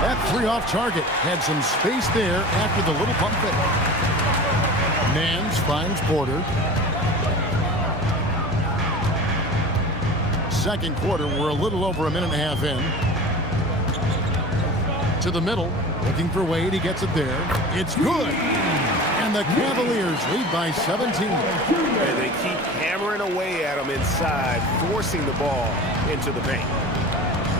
That 3 off target had some space there after the little pump fake. Nance finds Porter. Second quarter, we're a little over a minute and a half in. To the middle, looking for Wade. He gets it there. It's good. And the Cavaliers lead by 17. And they keep hammering away at them inside, forcing the ball into the paint.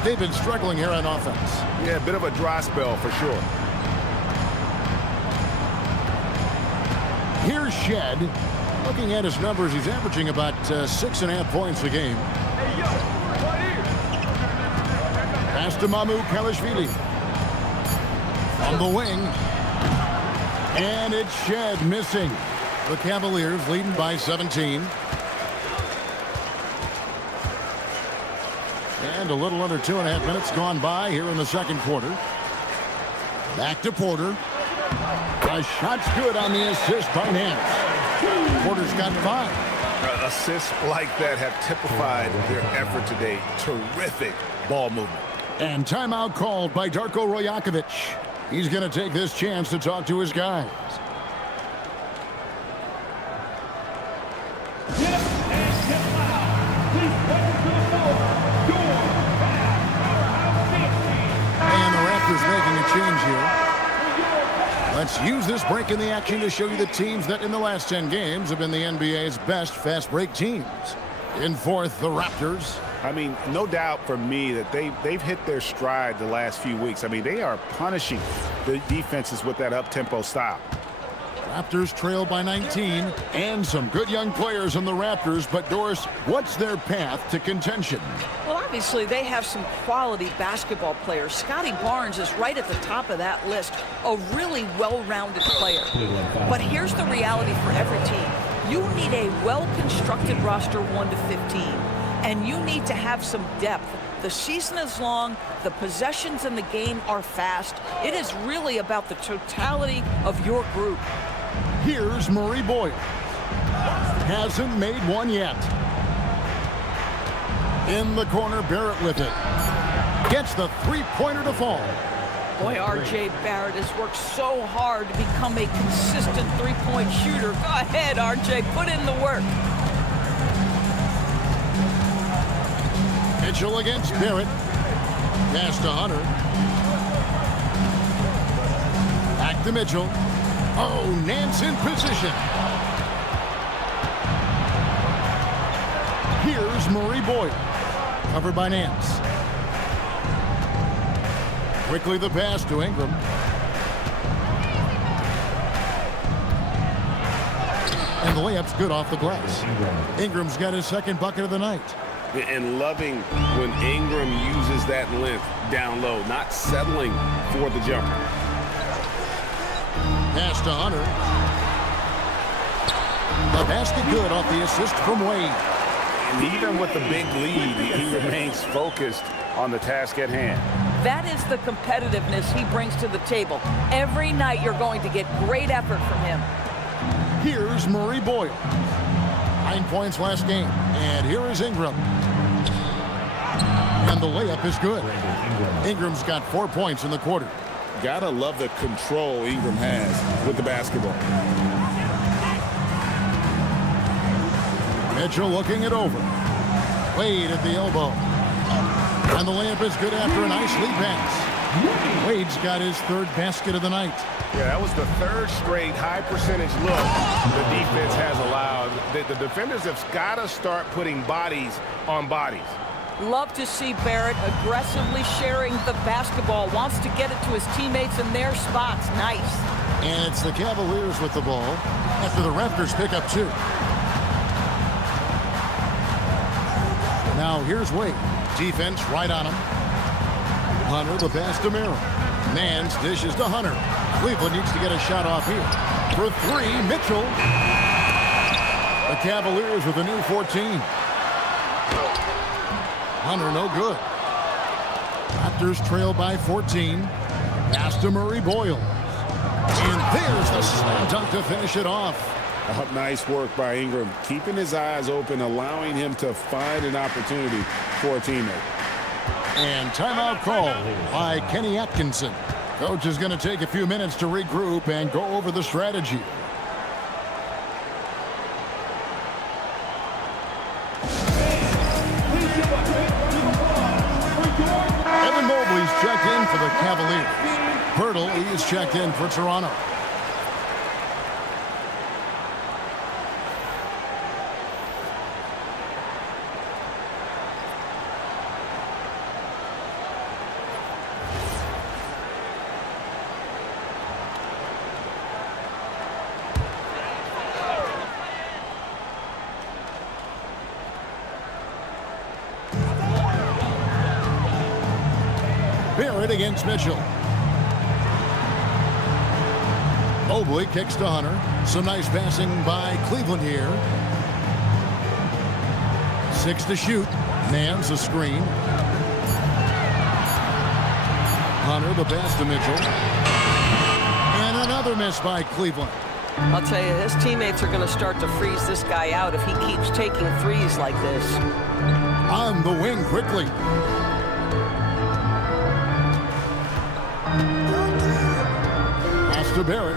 They've been struggling here on offense. Yeah, a bit of a dry spell for sure. Here's Shed. Looking at his numbers, he's averaging about 6.5 points a game. Pass to Mamu Kalashvili. On the wing. And it's Shed missing. The Cavaliers leading by 17. And a little under 2.5 minutes gone by here in the second quarter. Back to Porter. A shot's good on the assist by Nance. Porter's got 5. Assists like that have typified their effort today. Terrific ball movement. And timeout called by Darko Rojakovic. He's going to take this chance to talk to his guys. And the Raptors making a change here. Let's use this break in the action to show you the teams that in the last 10 games have been the NBA's best fast break teams. In fourth, the Raptors. I mean, no doubt for me that they've hit their stride the last few weeks. I mean, they are punishing the defenses with that up-tempo style. Raptors trail by 19, and some good young players on the Raptors. But, Doris, what's their path to contention? Well, obviously, they have some quality basketball players. Scotty Barnes is right at the top of that list, a really well-rounded player. But here's the reality for every team. You need a well-constructed roster 1 to 15, and you need to have some depth. The season is long. The possessions in the game are fast. It is really about the totality of your group. Here's Murray Boyle. Hasn't made one yet. In the corner, Barrett with it. Gets the three-pointer to fall. Boy, R.J. Barrett has worked so hard to become a consistent three-point shooter. Go ahead, R.J., put in the work. Mitchell against Barrett. Pass to Hunter. Back to Mitchell. Oh, Nance in position. Here's Murray Boyle. Covered by Nance. Quickly the pass to Ingram. And the layup's good off the glass. Ingram's got his second bucket of the night. And loving when Ingram uses that length down low, not settling for the jumper. Pass to Hunter. The basket good off the assist from Wade. And even with the big lead, he remains focused on the task at hand. That is the competitiveness he brings to the table. Every night you're going to get great effort from him. Here's Murray Boyle. 9 points last game. And here is Ingram. And the layup is good. Ingram's got 4 points in the quarter. Gotta love the control Ingram has with the basketball. Mitchell looking it over. Wade at the elbow. And the layup is good after a nice lead pass. Wade's got his third basket of the night. Yeah, that was the third straight high percentage look the defense has allowed. The defenders have got to start putting bodies on bodies. Love to see Barrett aggressively sharing the basketball. Wants to get it to his teammates in their spots. Nice. And it's the Cavaliers with the ball after the Raptors pick up 2. Now here's Wade. Defense right on him. Hunter the pass to Merrill. Mans dishes to Hunter. Cleveland needs to get a shot off here. For 3, Mitchell. The Cavaliers with a new 14. Hunter no good. Raptors trail by 14. Pass to Murray Boyle. And there's the slam dunk to finish it off. Nice work by Ingram, keeping his eyes open, allowing him to find an opportunity for a teammate. And timeout call by Kenny Atkinson. Coach is going to take a few minutes to regroup and go over the strategy. Evan Mobley's checked in for the Cavaliers. Pirtle is checked in for Toronto. Barrett against Mitchell. Mobley kicks to Hunter. Some nice passing by Cleveland here. 6 to shoot. Mans a screen. Hunter the pass to Mitchell. And another miss by Cleveland. I'll tell you, his teammates are going to start to freeze this guy out if he keeps taking threes like this. On the wing quickly. Pass to Barrett.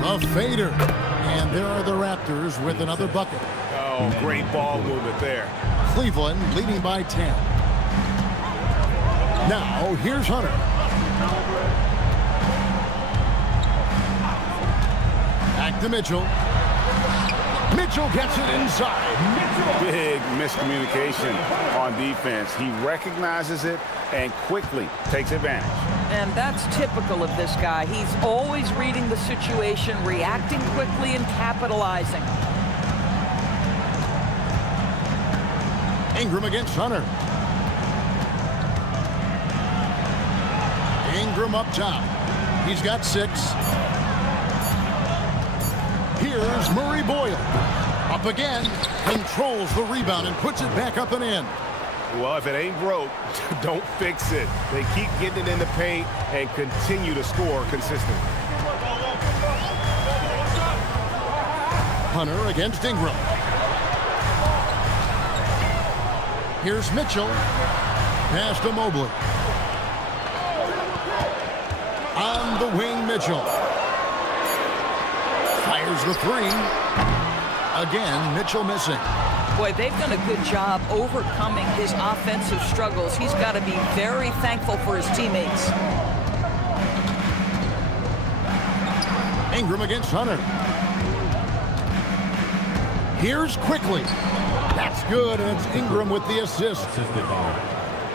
The fader. And there are the Raptors with another bucket. Oh, great ball movement there. Cleveland leading by 10. Now, here's Hunter. Back to Mitchell. Mitchell gets it inside. Big miscommunication on defense. He recognizes it and quickly takes advantage. And that's typical of this guy. He's always reading the situation, reacting quickly, and capitalizing. Ingram against Hunter. Ingram up top. He's got 6. Here's Murray Boyle. Up again. Controls the rebound and puts it back up and in. Well, if it ain't broke, don't fix it. They keep getting it in the paint and continue to score consistently. Hunter against Ingram. Here's Mitchell. Pass to Mobley. On the wing, Mitchell. Fires the 3. Again, Mitchell missing. Boy, they've done a good job overcoming his offensive struggles. He's got to be very thankful for his teammates. Ingram against Hunter. Here's quickly. That's good, and it's Ingram with the assist.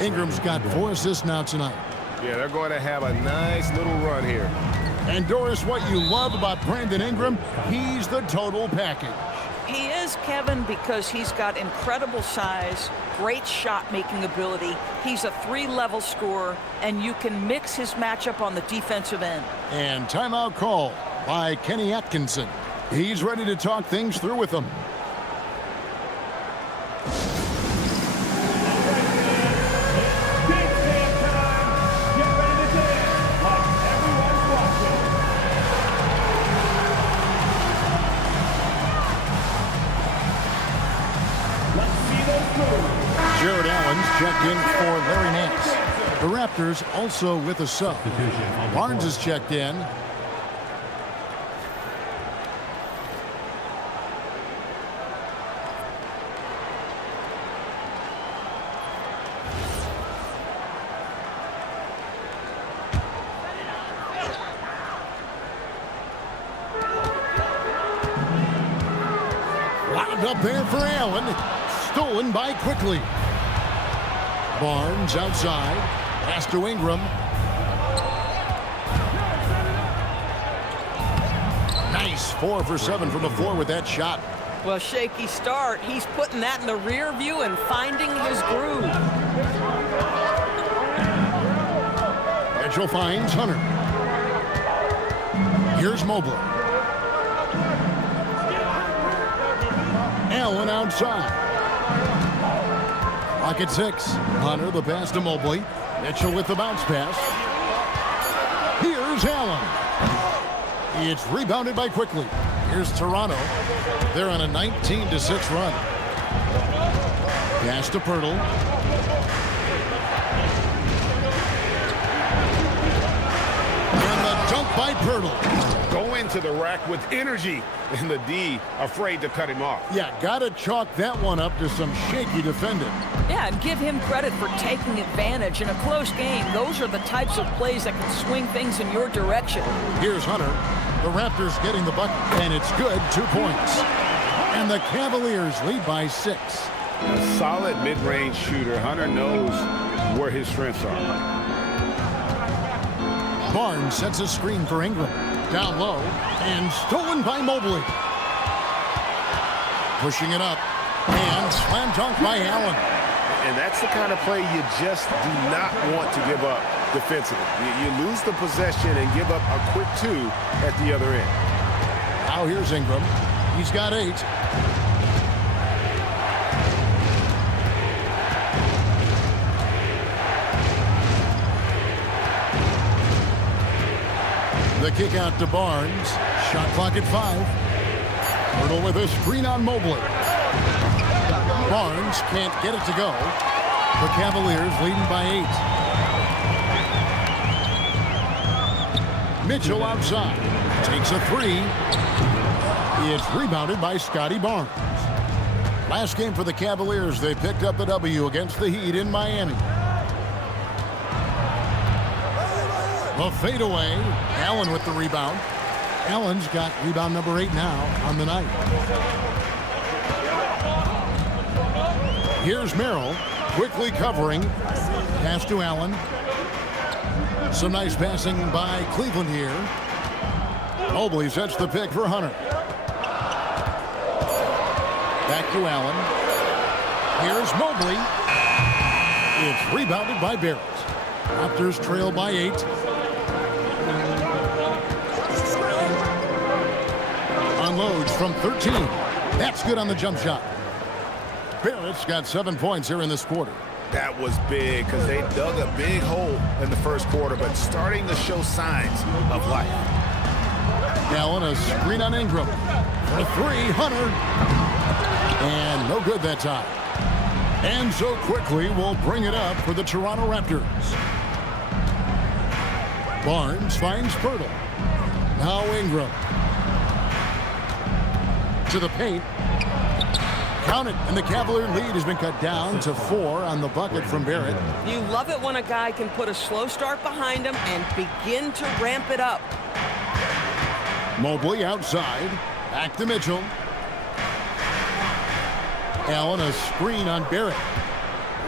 Ingram's got 4 assists now tonight. Yeah, they're going to have a nice little run here. And Doris, what you love about Brandon Ingram, he's the total package. He is, Kevin, because he's got incredible size, great shot-making ability. He's a 3-level scorer, and you can mix his matchup on the defensive end. And timeout call by Kenny Atkinson. He's ready to talk things through with them. Let's see those moves. in for Larry Nance. The Raptors also with a sub. Barnes is checked in. Wound up there for Allen. Stolen by Quickly. Barnes outside. Pass to Ingram. Nice 4 for 7 from the floor with that shot. Well, shaky start. He's putting that in the rear view and finding his groove. Mitchell finds Hunter. Here's Mobley. Allen outside. Clock at 6. Hunter the pass to Mobley. Mitchell with the bounce pass. Here's Allen. It's rebounded by Quickly. Here's Toronto. They're on a 19-6 run. Pass to Pirtle. And the dunk by Pirtle. Go into the rack with energy, and the D afraid to cut him off. Yeah, gotta chalk that one up to some shaky defending. Yeah, and give him credit for taking advantage in a close game. Those are the types of plays that can swing things in your direction. Here's Hunter. The Raptors getting the bucket, and it's good. 2 points. And the Cavaliers lead by 6. A solid mid-range shooter. Hunter knows where his strengths are. Barnes sets a screen for Ingram. Down low, and stolen by Mobley. Pushing it up, and slam dunk by Allen. And that's the kind of play you just do not want to give up defensively. You lose the possession and give up a quick 2 at the other end. Now here's Ingram. He's got 8. The kick out to Barnes. Shot clock at 5. Pirtle with a screen on Mobley. Barnes can't get it to go. The Cavaliers leading by 8. Mitchell outside. Takes a 3. It's rebounded by Scotty Barnes. Last game for the Cavaliers, they picked up the W against the Heat in Miami. The fadeaway. Allen with the rebound. Allen's got rebound number 8 now on the night. Here's Merrill. Quickly covering. Pass to Allen. Some nice passing by Cleveland here. Mobley sets the pick for Hunter. Back to Allen. Here's Mobley. It's rebounded by Barrett. Raptors trail by 8. Unloads from 13. That's good on the jump shot. Barrett's got 7 points here in this quarter. That was big because they dug a big hole in the first quarter, but starting to show signs of life. Allen, a screen on Ingram. For 3, Hunter. And no good that time. And so Quickly will bring it up for the Toronto Raptors. Barnes finds Pirtle. Now Ingram. To the paint. Count it, and the Cavalier lead has been cut down to 4 on the bucket from Barrett. You love it when a guy can put a slow start behind him and begin to ramp it up. Mobley outside. Back to Mitchell. Allen, a screen on Barrett.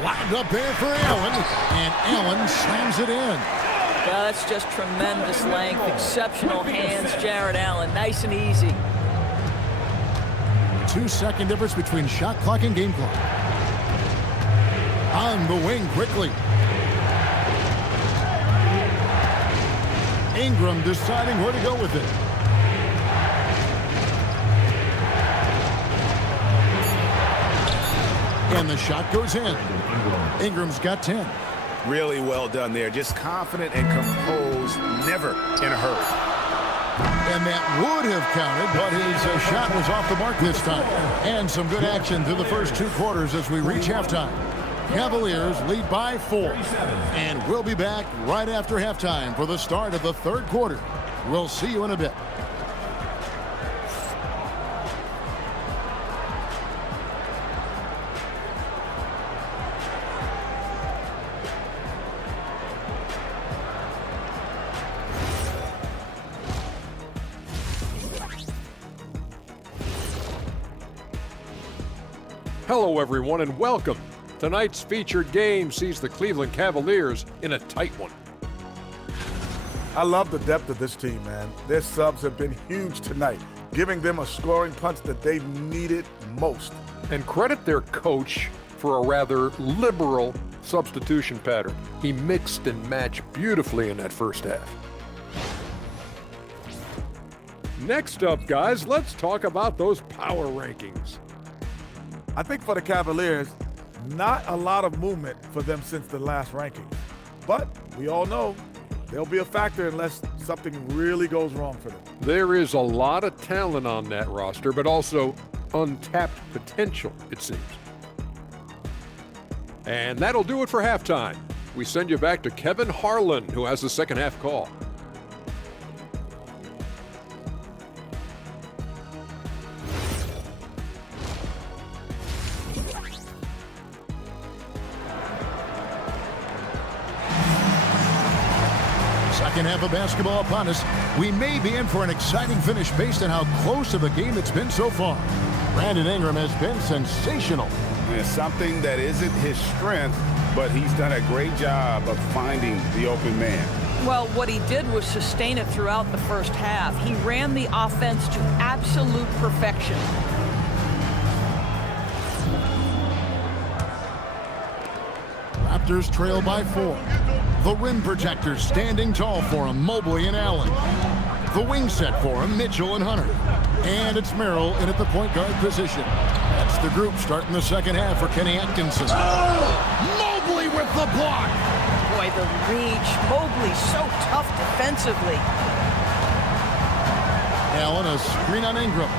Wound up there for Allen, and Allen slams it in. Yeah, that's just tremendous length. Exceptional hands, Jared Allen. Nice and easy. 2-second difference between shot clock and game clock. On the wing Quickly. Ingram deciding where to go with it. And the shot goes in. Ingram's got 10. Really well done there. Just confident and composed, never in a hurry. And that would have counted, but his shot was off the mark this time. And some good action through the first 2 quarters as we reach halftime. Cavaliers lead by 4. And we'll be back right after halftime for the start of the third quarter. We'll see you in a bit. Hello, everyone, and welcome. Tonight's featured game sees the Cleveland Cavaliers in a tight one. I love the depth of this team, man. Their subs have been huge tonight, giving them a scoring punch that they needed most. And credit their coach for a rather liberal substitution pattern. He mixed and matched beautifully in that first half. Next up, guys, let's talk about those power rankings. I think for the Cavaliers, not a lot of movement for them since the last ranking. But we all know they'll be a factor unless something really goes wrong for them. There is a lot of talent on that roster, but also untapped potential, it seems. And that'll do it for halftime. We send you back to Kevin Harlan, who has the second half call. Second half of basketball upon us. We may be in for an exciting finish based on how close of a game it's been so far. Brandon Ingram has been sensational. It's something that isn't his strength, but he's done a great job of finding the open man. Well, what he did was sustain it throughout the first half. He ran the offense to absolute perfection. Raptors trail by 4. The rim protectors standing tall for him, Mobley and Allen. The wing set for him, Mitchell and Hunter. And it's Merrill in at the point guard position. That's the group starting the second half for Kenny Atkinson. Mobley with the block. Boy, the reach. Mobley so tough defensively. Allen, a screen on Ingram.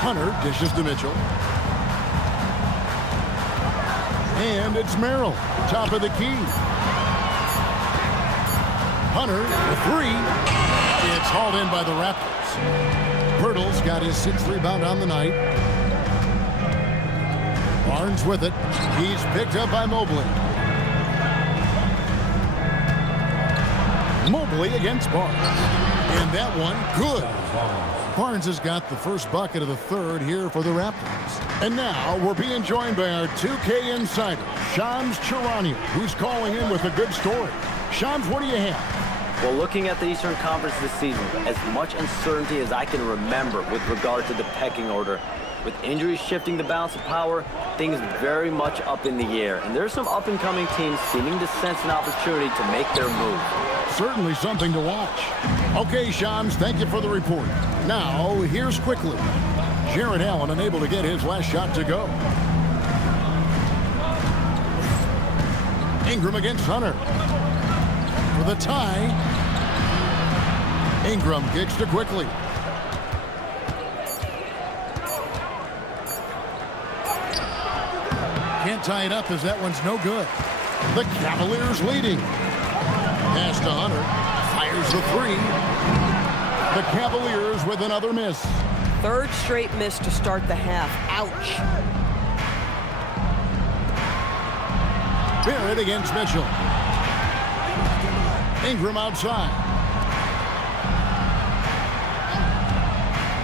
Hunter dishes to Mitchell. And it's Merrill, top of the key. Hunter, the 3. It's hauled in by the Raptors. Pirtle's got his 6th rebound on the night. Barnes with it. He's picked up by Mobley. Mobley against Barnes. And that one, good. Barnes has got the first bucket of the third here for the Raptors. And now we're being joined by our 2K insider, Shams Charania, who's calling in with a good story. Shams, what do you have? Well, looking at the Eastern Conference this season, as much uncertainty as I can remember with regard to the pecking order. With injuries shifting the balance of power, things very much up in the air. And there's some up-and-coming teams seeming to sense an opportunity to make their move. Certainly something to watch. Okay, Shams, thank you for the report. Now, here's quickly. Jarrett Allen unable to get his last shot to go. Ingram against Hunter. For the tie. Ingram kicks to quickly. Can't tie it up as that one's no good. The Cavaliers leading. Pass to Hunter. Fires the 3. The Cavaliers with another miss. Third straight miss to start the half. Ouch. Barrett against Mitchell. Ingram outside.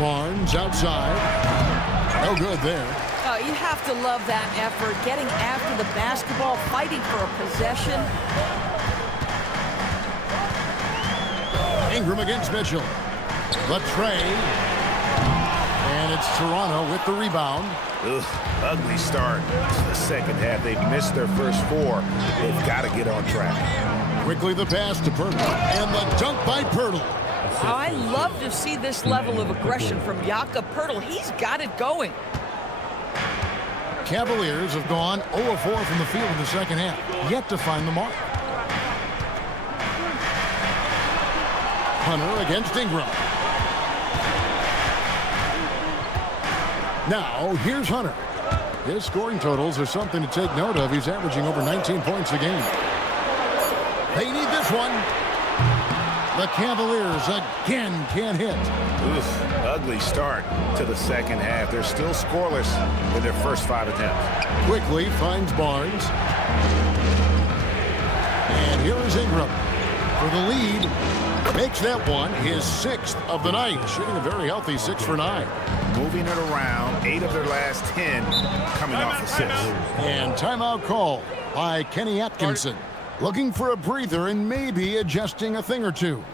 Barnes outside. No good there. You have to love that effort, getting after the basketball, fighting for a possession. Ingram against Mitchell. The tray. And it's Toronto with the rebound. Ugh, ugly start to the second half. They've missed their first 4. They've got to get on track. Quickly the pass to Pirtle. And the dunk by Pirtle. I love to see this level of aggression from Jakob Pirtle. He's got it going. Cavaliers have gone 0 of 4 from the field in the second half, yet to find the mark. Hunter against Ingram. Now, here's Hunter. His scoring totals are something to take note of. He's averaging over 19 points a game. They need this one. The Cavaliers again can't hit. Oof, ugly start to the second half. They're still scoreless in their first 5 attempts. Quickly finds Barnes. And here is Ingram for the lead. Makes that one his 6th of the night. Shooting a very healthy 6 for 9. Moving it around, 8 of their last 10 coming off assists. And timeout call by Kenny Atkinson. Looking for a breather and maybe adjusting a thing or two.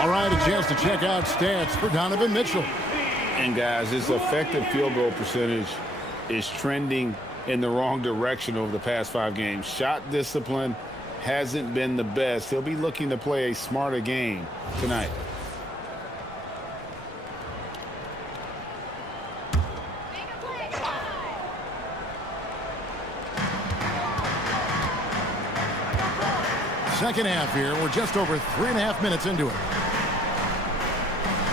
All right, a chance to check out stats for Donovan Mitchell. And guys, his effective field goal percentage is trending in the wrong direction over the past 5 games. Shot discipline hasn't been the best. He'll be looking to play a smarter game tonight. Second half here. We're just over 3.5 minutes into it.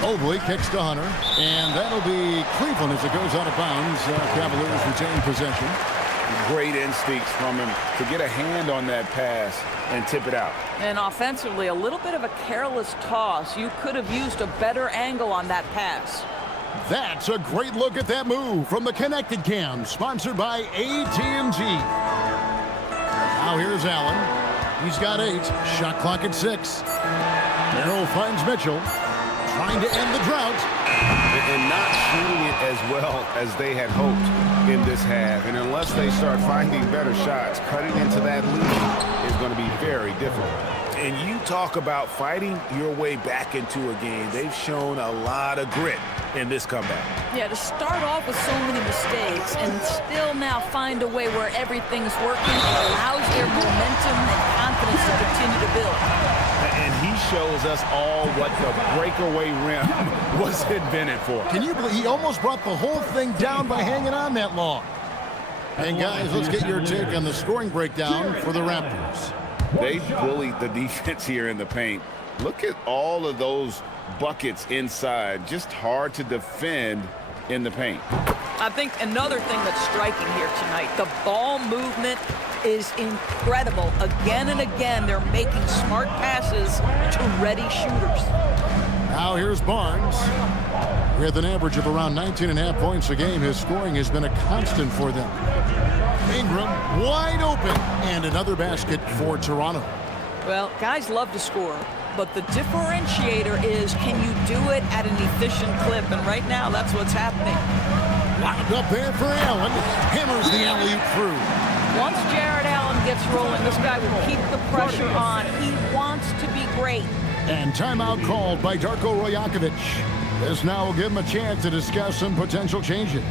Mobley kicks to Hunter, and that'll be Cleveland as it goes out of bounds. Cavaliers retain possession. Great instincts from him to get a hand on that pass and tip it out. And offensively, a little bit of a careless toss. You could have used a better angle on that pass. That's a great look at that move from the Connected Cam, sponsored by AT&T. Now here's Allen. He's got 8. Shot clock at 6. Merrill finds Mitchell. Trying to end the drought. And not shooting it as well as they had hoped in this half. And unless they start finding better shots, cutting into that lead is going to be very difficult. And you talk about fighting your way back into a game. They've shown a lot of grit in this comeback. Yeah, to start off with so many mistakes and still now find a way where everything's working allows their momentum and confidence to continue to build. And he shows us all what the breakaway rim was invented for. Can you believe he almost brought the whole thing down by hanging on that long? And guys, let's get your take on the scoring breakdown for the Raptors. They bullied the defense here in the paint. Look at all of those buckets inside. Just hard to defend in the paint. I think another thing that's striking here tonight, the ball movement is incredible. Again and again, they're making smart passes to ready shooters. Now here's Barnes. With an average of around 19.5 points a game, his scoring has been a constant for them. Ingram wide open, and another basket for Toronto. Well, guys love to score, but the differentiator is, can you do it at an efficient clip? And right now, that's what's happening. Locked up there for Allen. Hammers the alley-oop through. Once Jared Allen gets rolling, this guy will keep the pressure on. He wants to be great. And timeout called by Darko Rajakovic. This now will give him a chance to discuss some potential changes.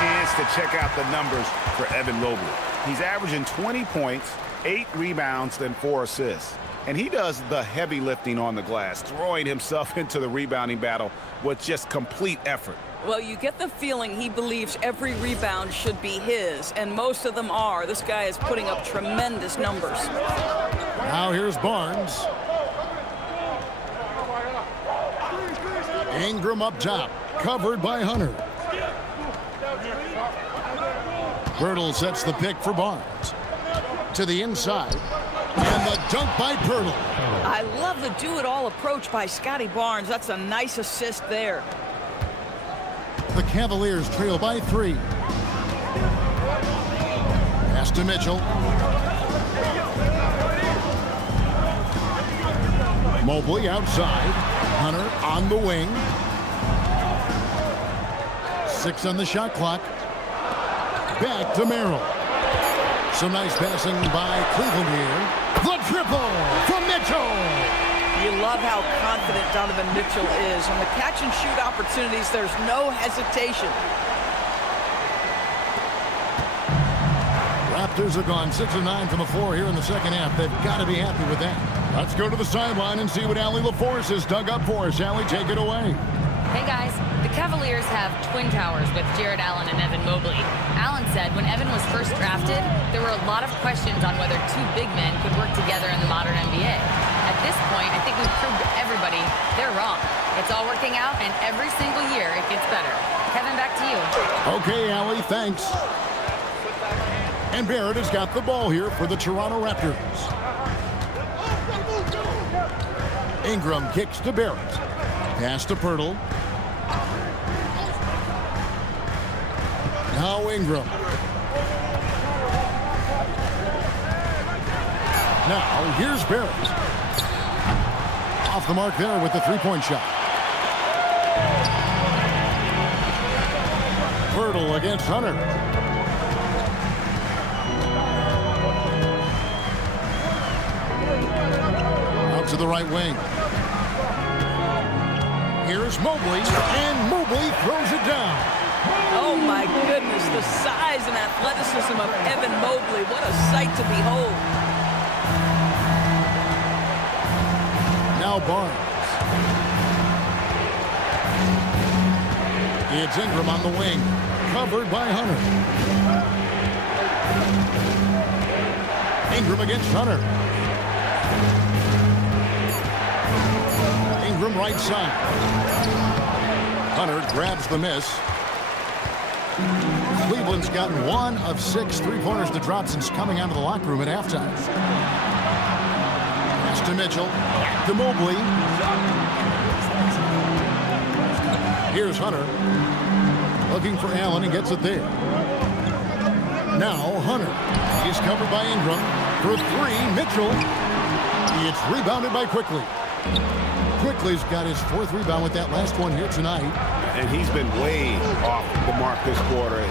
Chance to check out the numbers for Evan Mobley. He's averaging 20 points, 8 rebounds, and 4 assists. And he does the heavy lifting on the glass, throwing himself into the rebounding battle with just complete effort. Well, you get the feeling he believes every rebound should be his, and most of them are. This guy is putting up tremendous numbers. Now here's Barnes. Ingram up top, covered by Hunter. Pirtle sets the pick for Barnes. To the inside. And the dunk by Pirtle. I love the do-it-all approach by Scotty Barnes. That's a nice assist there. The Cavaliers trail by 3. Pass to Mitchell. Mobley outside. Hunter on the wing. 6 on the shot clock. Back to Merrill. Some nice passing by Cleveland here. The triple from Mitchell. You love how confident Donovan Mitchell is. On the catch and shoot opportunities, there's no hesitation. Raptors have gone 6 of 9 from the floor here in the second half. They've got to be happy with that. Let's go to the sideline and see what Allie LaForce has dug up for us. Allie, take it away. Hey guys, the Cavaliers have twin towers with Jared Allen and Evan Mobley. Allen said when Evan was first drafted, there were a lot of questions on whether two big men could work together in the modern NBA. At this point, I think we've proved to everybody they're wrong. It's all working out, and every single year it gets better. Kevin, back to you. Okay, Allie, thanks. And Barrett has got the ball here for the Toronto Raptors. Ingram kicks to Barrett. Pass to Pirtle. Now Ingram. Now here's Barrett. Off the mark there with the three-point shot. Pirtle against Hunter. Out to the right wing. Here's Mobley, and Mobley throws it down. Oh my goodness, the size and athleticism of Evan Mobley. What a sight to behold. Now Barnes. It's Ingram on the wing, covered by Hunter. Ingram against Hunter. Ingram right side. Hunter grabs the miss. Cleveland's gotten 1 of 6 three-pointers to drop since coming out of the locker room at halftime. Pass to Mitchell. To Mobley. Here's Hunter. Looking for Allen. He gets it there. Now Hunter. He's covered by Ingram. For 3, Mitchell. It's rebounded by Quickly. Quickly's got his 4th rebound with that last one here tonight. And he's been way off the mark this quarter.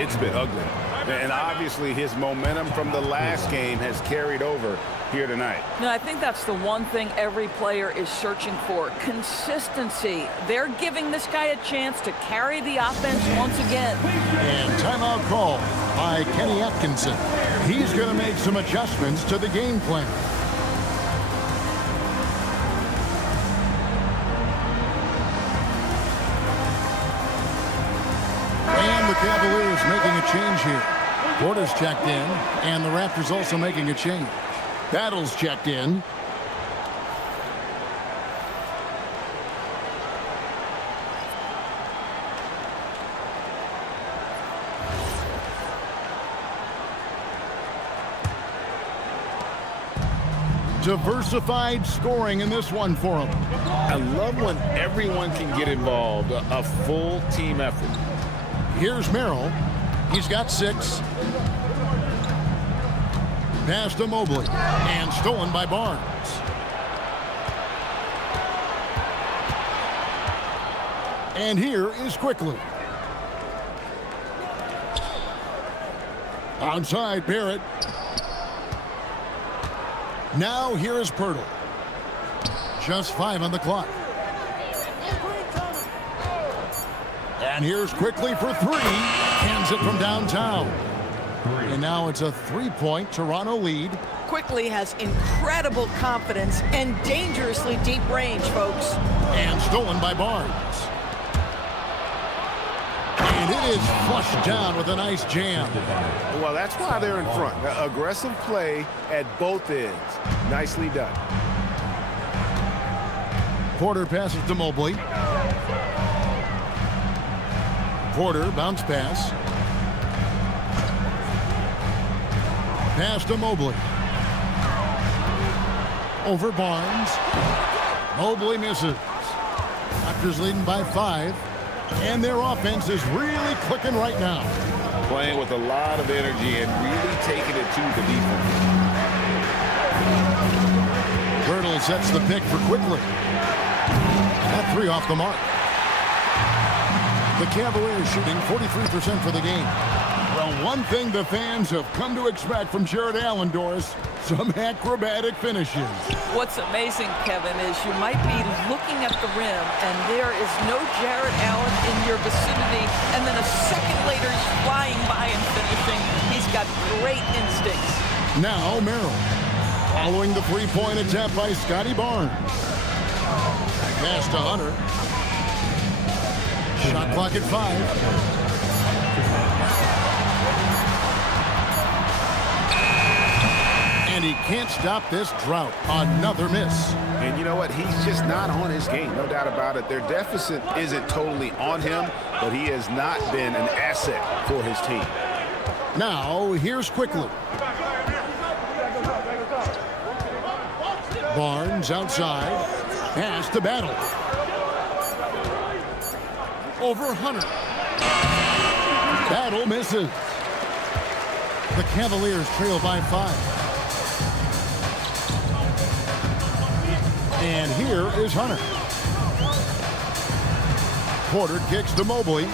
It's been ugly. And obviously his momentum from the last game has carried over here tonight. No, I think that's the one thing every player is searching for. Consistency. They're giving this guy a chance to carry the offense once again. And timeout call by Kenny Atkinson. He's going to make some adjustments to the game plan. And the Cavaliers making a change here. Porter's checked in, and the Raptors also making a change. Battle's checked in. Diversified scoring in this one for him. I love when everyone can get involved, a full team effort. Here's Merrill. He's got 6. Pass to Mobley. And stolen by Barnes. And here is Quickly. Outside, Barrett. Now here is Pirtle. Just 5 on the clock. And here's Quickly for 3. Hands it from downtown. And now it's a 3-point Toronto lead. Quickly has incredible confidence and dangerously deep range, folks. And stolen by Barnes. And it is flushed down with a nice jam. Well, that's why they're in front. Aggressive play at both ends. Nicely done. Porter passes to Mobley. Porter, bounce pass. Pass to Mobley. Over Barnes. Mobley misses. Raptors leading by 5. And their offense is really clicking right now. Playing with a lot of energy and really taking it to the defense. Pirtle sets the pick for Quickly. That 3 off the mark. The Cavaliers shooting 43% for the game. Well, one thing the fans have come to expect from Jared Allen, Doris, some acrobatic finishes. What's amazing, Kevin, is you might be looking at the rim and there is no Jared Allen in your vicinity, and then a second later he's flying by and finishing. He's got great instincts. Now Merrill. Following the three-point attempt by Scotty Barnes. Pass to Hunter. Shot clock at 5. And he can't stop this drought. Another miss. And you know what? He's just not on his game. No doubt about it. Their deficit isn't totally on him, but he has not been an asset for his team. Now, here's Quickly. Barnes outside. Pass to Battle. Over Hunter. Battle misses. The Cavaliers trail by 5. And here is Hunter. Porter kicks to Mobley.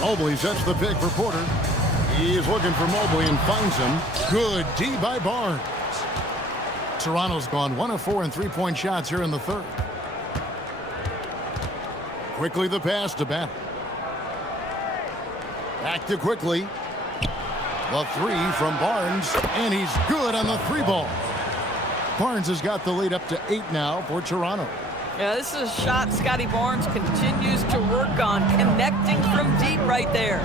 Mobley sets the pick for Porter. He is looking for Mobley and finds him. Good D by Barnes. Toronto's gone 1 of 4 in three-point shots here in the third. Quickly the pass to Battle. Back to Quickly. The three from Barnes, and he's good on the three ball. Barnes has got the lead up to 8 now for Toronto. Yeah, this is a shot Scotty Barnes continues to work on, connecting from deep right there.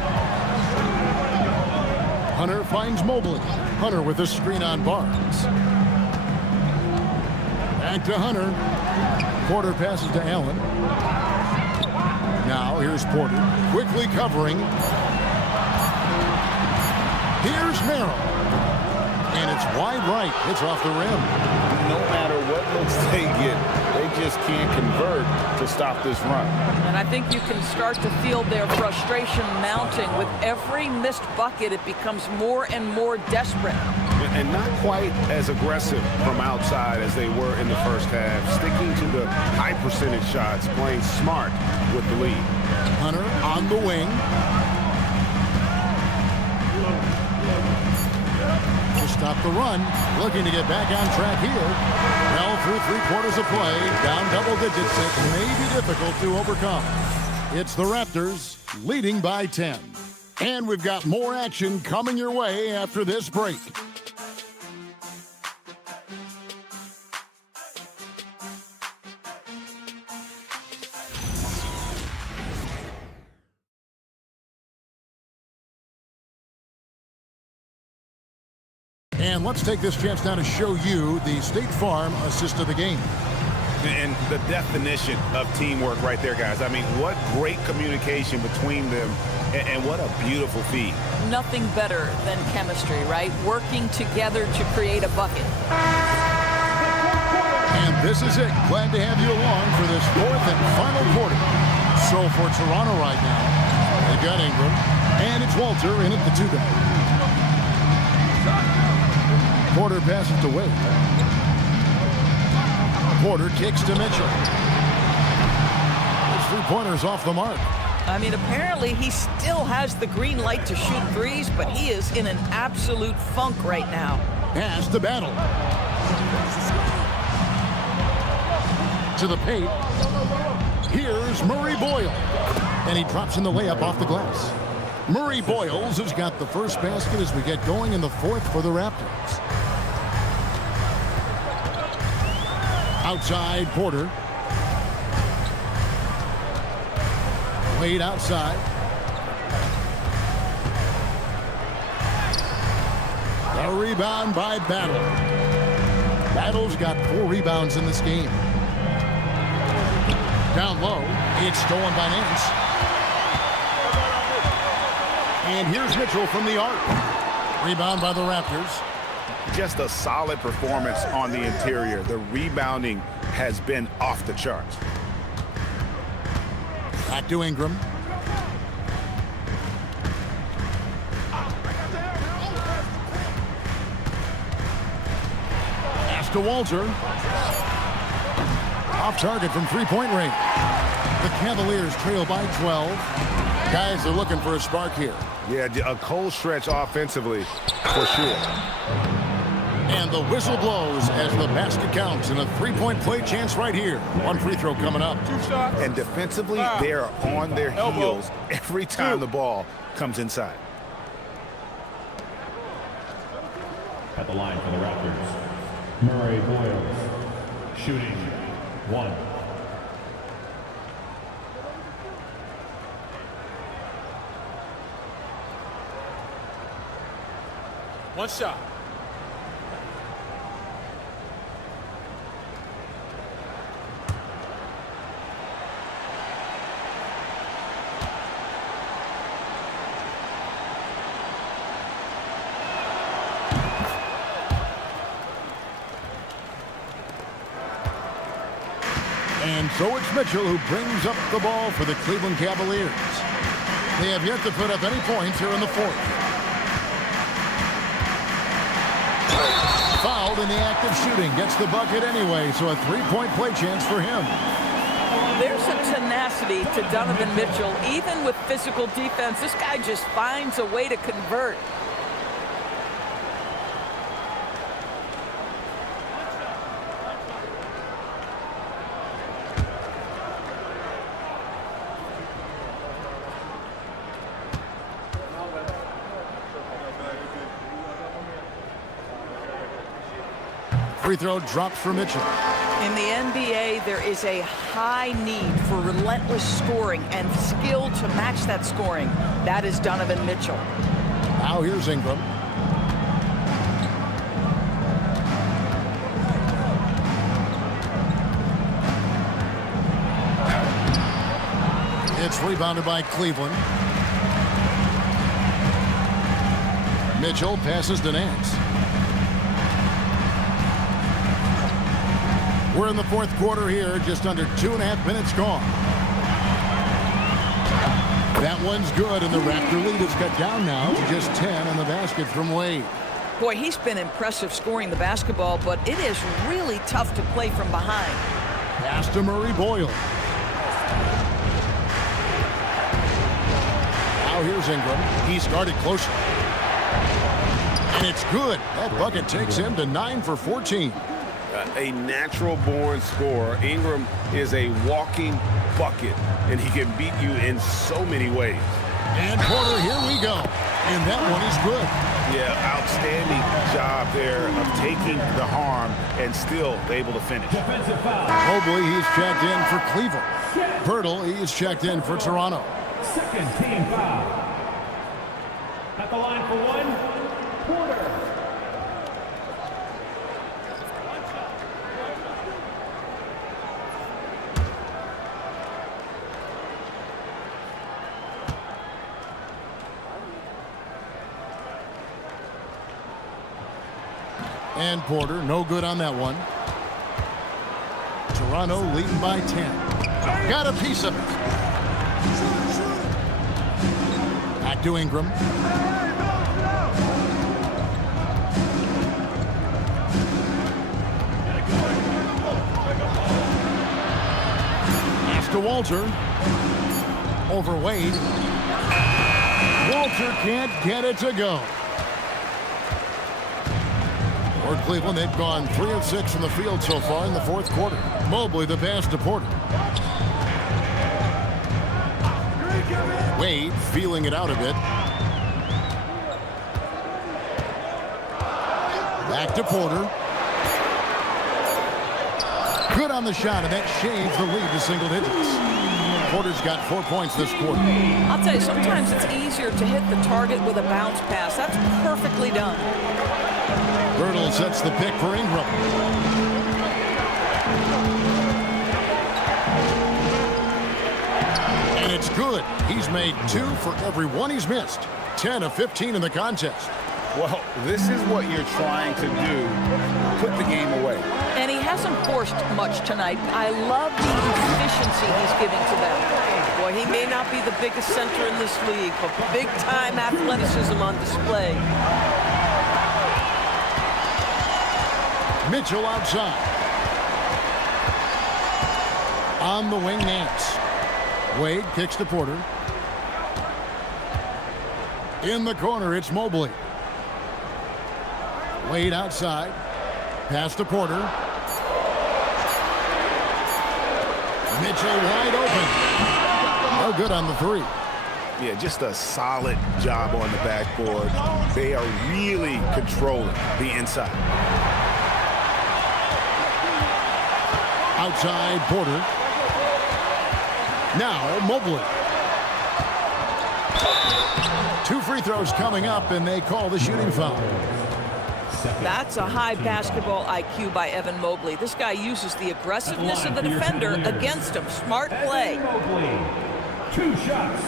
Hunter finds Mobley. Hunter with a screen on Barnes. Back to Hunter. Porter passes to Allen. Now here's Porter. Quickly covering. Here's Merrill. And it's wide right. It's off the rim. No matter what looks they get, they just can't convert to stop this run. And I think you can start to feel their frustration mounting. With every missed bucket, it becomes more and more desperate. And not quite as aggressive from outside as they were in the first half. Sticking to the high percentage shots, playing smart with the lead. Hunter on the wing. To stop the run. Looking to get back on track here. Well, through 3/4 of play. Down double digits. It may be difficult to overcome. It's the Raptors leading by 10. And we've got more action coming your way after this break. And let's take this chance now to show you the State Farm assist of the game. And the definition of teamwork right there, guys. I mean, what great communication between them, and what a beautiful feed. Nothing better than chemistry, right? Working together to create a bucket. And this is it. Glad to have you along for this fourth and final quarter. So for Toronto right now, they've got Ingram, and it's Walter in at the 2-guard. Porter passes to Wade. Porter kicks to Mitchell. His three-pointers off the mark. I mean, apparently he still has the green light to shoot threes, but he is in an absolute funk right now. Pass to Battle. To the paint. Here's Murray Boyle. And he drops in the layup off the glass. Murray Boyles has got the first basket as we get going in the fourth for the Raptors. Outside, Porter. Wade outside. The rebound by Battle. Battle's got 4 rebounds in this game. Down low, it's stolen by Nance. And here's Mitchell from the arc. Rebound by the Raptors. Just a solid performance on the interior. The rebounding has been off the charts. Back to Ingram. Pass to Walter. Off target from three-point range. The Cavaliers trail by 12. Guys are looking for a spark here. Yeah, a cold stretch offensively, for sure. And the whistle blows as the basket counts, and a three-point play chance right here. One free throw coming up. And defensively, they are on their heels every time the ball comes inside. At the line for the Raptors, Murray Boyles, shooting 1. One shot. And so it's Mitchell who brings up the ball for the Cleveland Cavaliers. They have yet to put up any points here in the fourth. Fouled in the act of shooting. Gets the bucket anyway, so a three-point play chance for him. There's a tenacity to Donovan Mitchell. Even with physical defense, this guy just finds a way to convert. Free throw drops for Mitchell. In the NBA, there is a high need for relentless scoring and skill to match that scoring. That is Donovan Mitchell. Now here's Ingram. It's rebounded by Cleveland. Mitchell passes to Nance. We're in the fourth quarter here, just under 2.5 minutes gone. That one's good, and the Raptor lead is cut down now to just 10 on the basket from Wade. Boy, he's been impressive scoring the basketball, but it is really tough to play from behind. Pass to Murray Boyle. Now here's Ingram. He started closer. And it's good. That bucket takes him to 9 for 14. A natural-born scorer. Ingram is a walking bucket, and he can beat you in so many ways. And Porter, here we go. And that one is good. Yeah, outstanding job there of taking the harm and still able to finish. Mobley, he's checked in for Cleveland. Pirtle, he's checked in for Toronto. Second team foul. At the line for 1, Porter. And Porter, no good on that one. Toronto leading by 10. Got a piece of it. Back to Ingram. Pass to Walter. Over Wade. Walter can't get it to go. For Cleveland, they've gone 3 of 6 from the field so far in the fourth quarter. Mobley, the pass to Porter. Wade feeling it out a bit. Back to Porter. Good on the shot, and that shaves the lead to single digits. Porter's got 4 points this quarter. I'll tell you, sometimes it's easier to hit the target with a bounce pass. That's perfectly done. Pirtle sets the pick for Ingram. And it's good. He's made 2 for every one he's missed. 10 of 15 in the contest. Well, this is what you're trying to do. Put the game away. And he hasn't forced much tonight. I love the efficiency he's giving to them. Boy, he may not be the biggest center in this league, but big-time athleticism on display. Mitchell outside. On the wing, Nance. Wade kicks to Porter. In the corner, it's Mobley. Wade outside. Pass to Porter. Mitchell wide open. No good on the 3. Yeah, just a solid job on the backboard. They are really controlling the inside. Outside Porter. Now Mobley. 2 free throws coming up, and they call the shooting foul. That's a high basketball IQ by Evan Mobley. This guy uses the aggressiveness of the defender against him. Smart play. Mobley, 2 shots.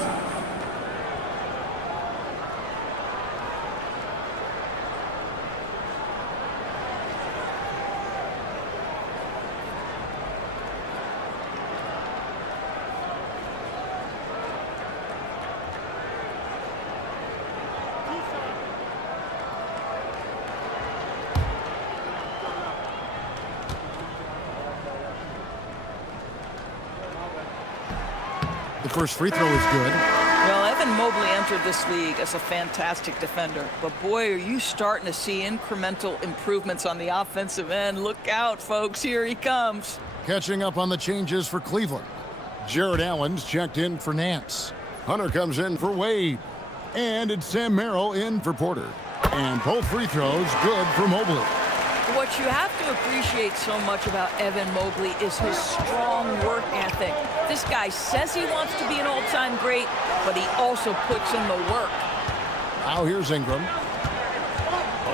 The first free throw is good. Well, Evan Mobley entered this league as a fantastic defender. But boy, are you starting to see incremental improvements on the offensive end. Look out, folks. Here he comes. Catching up on the changes for Cleveland. Jared Allen's checked in for Nance. Hunter comes in for Wade. And it's Sam Merrill in for Porter. And both free throws good for Mobley. What you have to appreciate so much about Evan Mobley is his strong work ethic. This guy says he wants to be an all-time great, but he also puts in the work. Now here's Ingram.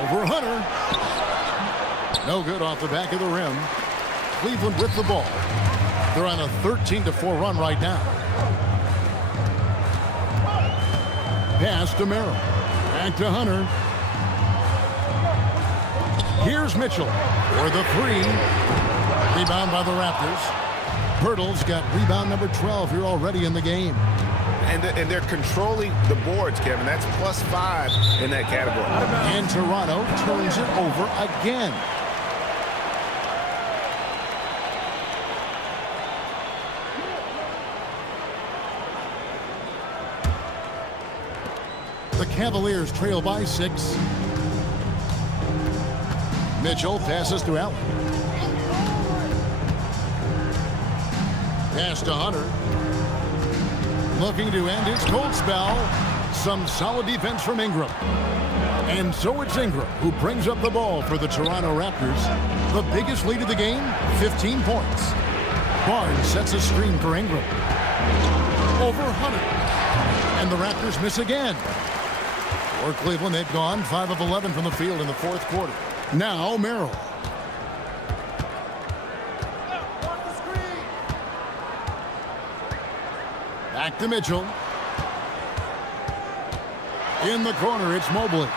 Over Hunter. No good off the back of the rim. Cleveland with the ball. They're on a 13-4 run right now. Pass to Merrill. Back to Hunter. Here's Mitchell for the 3. Rebound by the Raptors. Pirtle's got rebound number 12 here already in the game. And they're controlling the boards, Kevin. That's +5 in that category. And Toronto turns it over again. The Cavaliers trail by 6. Mitchell passes to Allen. Pass to Hunter. Looking to end his cold spell. Some solid defense from Ingram. And so it's Ingram who brings up the ball for the Toronto Raptors. The biggest lead of the game, 15 points. Barnes sets a screen for Ingram. Over Hunter. And the Raptors miss again. For Cleveland, they've gone 5 of 11 from the field in the 4th quarter. Now Merrill. Back to Mitchell. In the corner, it's Mobley.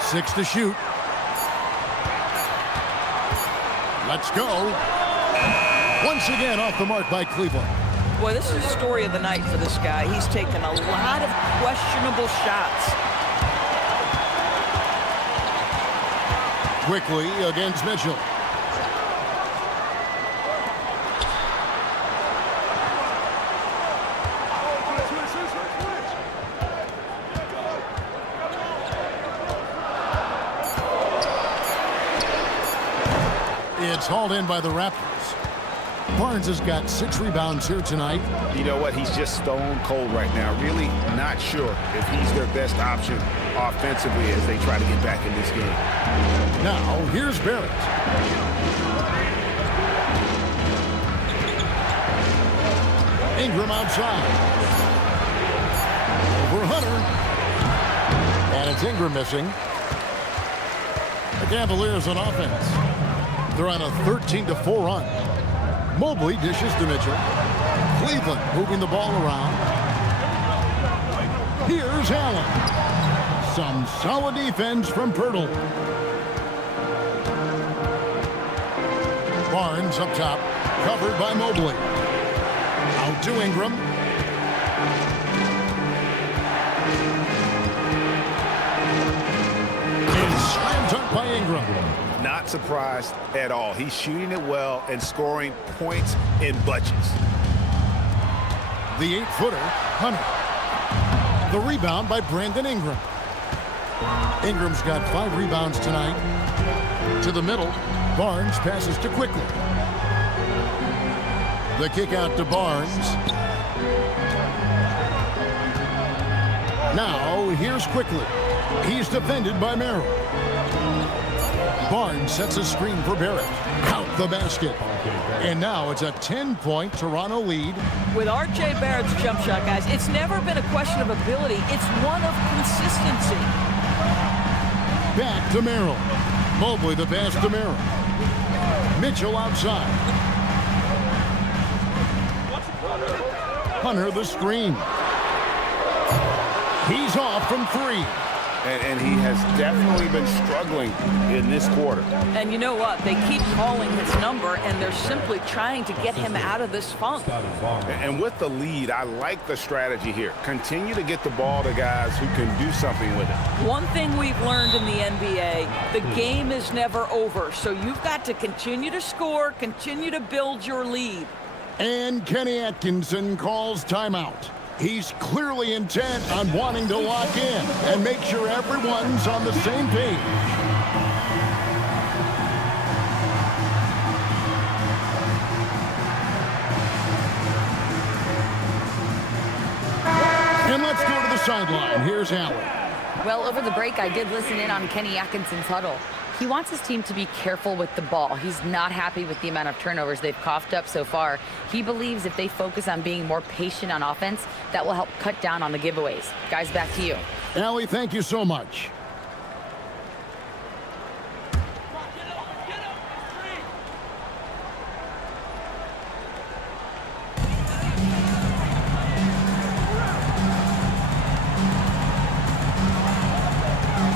6 to shoot. Let's go. Once again off the mark by Cleveland. Boy, this is the story of the night for this guy. He's taken a lot of questionable shots. Quickly against Mitchell. It's hauled in by the Raptors. Barnes has got 6 rebounds here tonight. You know what? He's just stone cold right now. Really not sure if he's their best option offensively as they try to get back in this game. Now, here's Barrett. Ingram outside. Over Hunter. And it's Ingram missing. The Cavaliers on offense. They're on a 13-4 run. Mobley dishes to Mitchell. Cleveland moving the ball around. Here's Allen. Some solid defense from Pirtle. Barnes up top, covered by Mobley. Out to Ingram. And slam dunk by Ingram. Not surprised at all. He's shooting it well and scoring points in bunches. The 8-footer, Hunter. The rebound by Brandon Ingram. Ingram's got 5 rebounds tonight. To the middle, Barnes passes to Quickly. The kick out to Barnes. Now, here's Quickly. He's defended by Merrill. Barnes sets a screen for Barrett. Out the basket. And now it's a 10-point Toronto lead. With R.J. Barrett's jump shot, guys, it's never been a question of ability. It's one of consistency. Back to Merrill. Mobley the pass to Merrill. Mitchell outside. Hunter the screen. He's off from 3. And he has definitely been struggling in this quarter. And you know what? They keep calling his number, and they're simply trying to get him out of this funk. And with the lead, I like the strategy here. Continue to get the ball to guys who can do something with it. One thing we've learned in the NBA, the game is never over. So you've got to continue to score, continue to build your lead. And Kenny Atkinson calls timeout. He's clearly intent on wanting to lock in and make sure everyone's on the same page. And let's go to the sideline. Here's Allen. Well, over the break, I did listen in on Kenny Atkinson's huddle. He wants his team to be careful with the ball. He's not happy with the amount of turnovers they've coughed up so far. He believes if they focus on being more patient on offense, that will help cut down on the giveaways. Guys, back to you. Allie, thank you so much.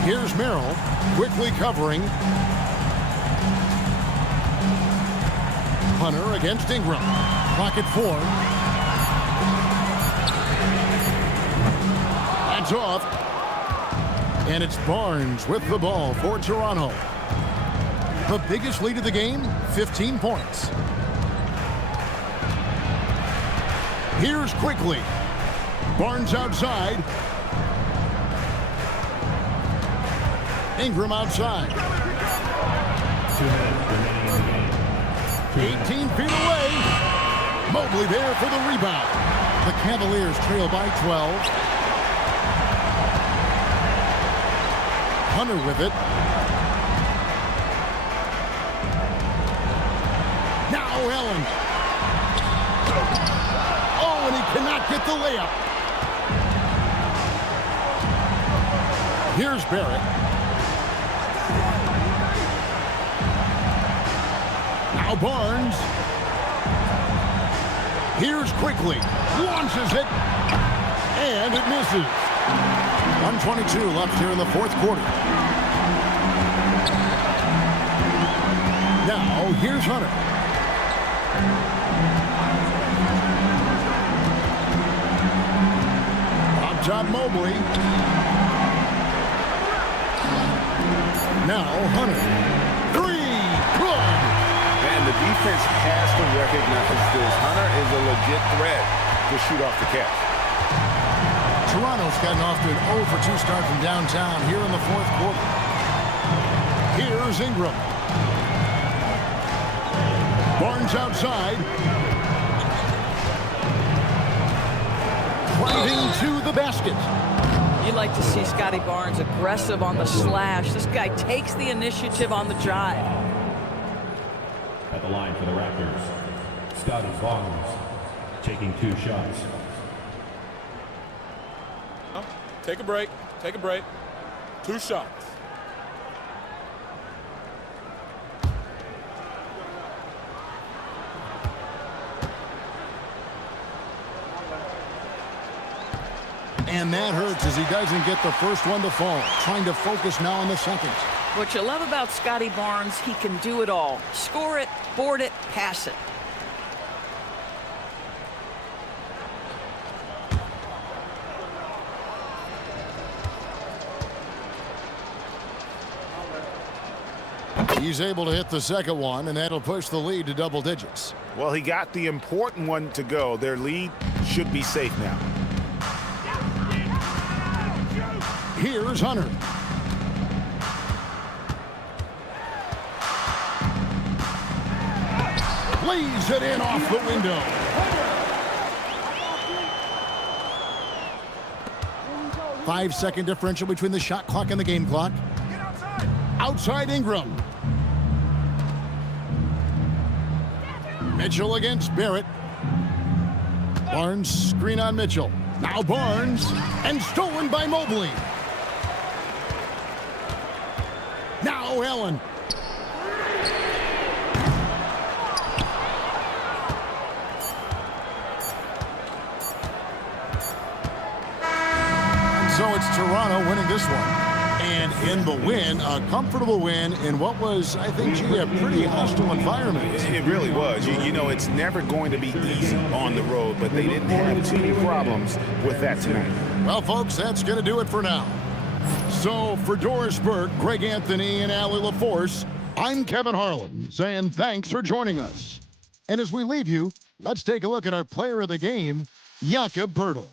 Here's Merrill, quickly covering. Hunter against Ingram. Clock at 4. That's off. And it's Barnes with the ball for Toronto. The biggest lead of the game, 15 points. Here's Quickly. Barnes outside. Ingram outside. 18 feet away. Mobley there for the rebound. The Cavaliers trail by 12. Hunter with it. Now Allen. Oh, and he cannot get the layup. Here's Barrett. Now Barnes. Here's Quickly. Launches it. And it misses. 1:22 left here in the fourth quarter. Now here's Hunter. Up top Mobley. Now Hunter. And the defense has to recognize this. Hunter is a legit threat to shoot off the catch. Toronto's gotten off to an 0 for 2 start from downtown here in the fourth quarter. Here's Ingram. Barnes outside. Driving to the basket. You like to see Scotty Barnes aggressive on the slash. This guy takes the initiative on the drive. At the line for the Raptors, Scotty Barnes taking 2 shots. Take a break. Take a break. 2 shots. And that hurts as he doesn't get the first one to fall. Trying to focus now on the second. What you love about Scotty Barnes, he can do it all. Score it, board it, pass it. He's able to hit the second one, and that'll push the lead to double digits. Well, he got the important one to go. Their lead should be safe now. Here's Hunter. Lays it in off the window. 5-second differential between the shot clock and the game clock. Outside Ingram. Mitchell against Barrett. Barnes screen on Mitchell. Now Barnes, and stolen by Mobley. Now Allen. And so it's Toronto winning this one. And in the win, a comfortable win in what was, I think, gee, a pretty hostile environment. It really was. You know, it's never going to be easy on the road, but they didn't have too many problems with that tonight. Well, folks, that's going to do it for now. So for Doris Burke, Greg Anthony, and Allie LaForce, I'm Kevin Harlan, saying thanks for joining us. And as we leave you, let's take a look at our player of the game, Jakob Poeltl.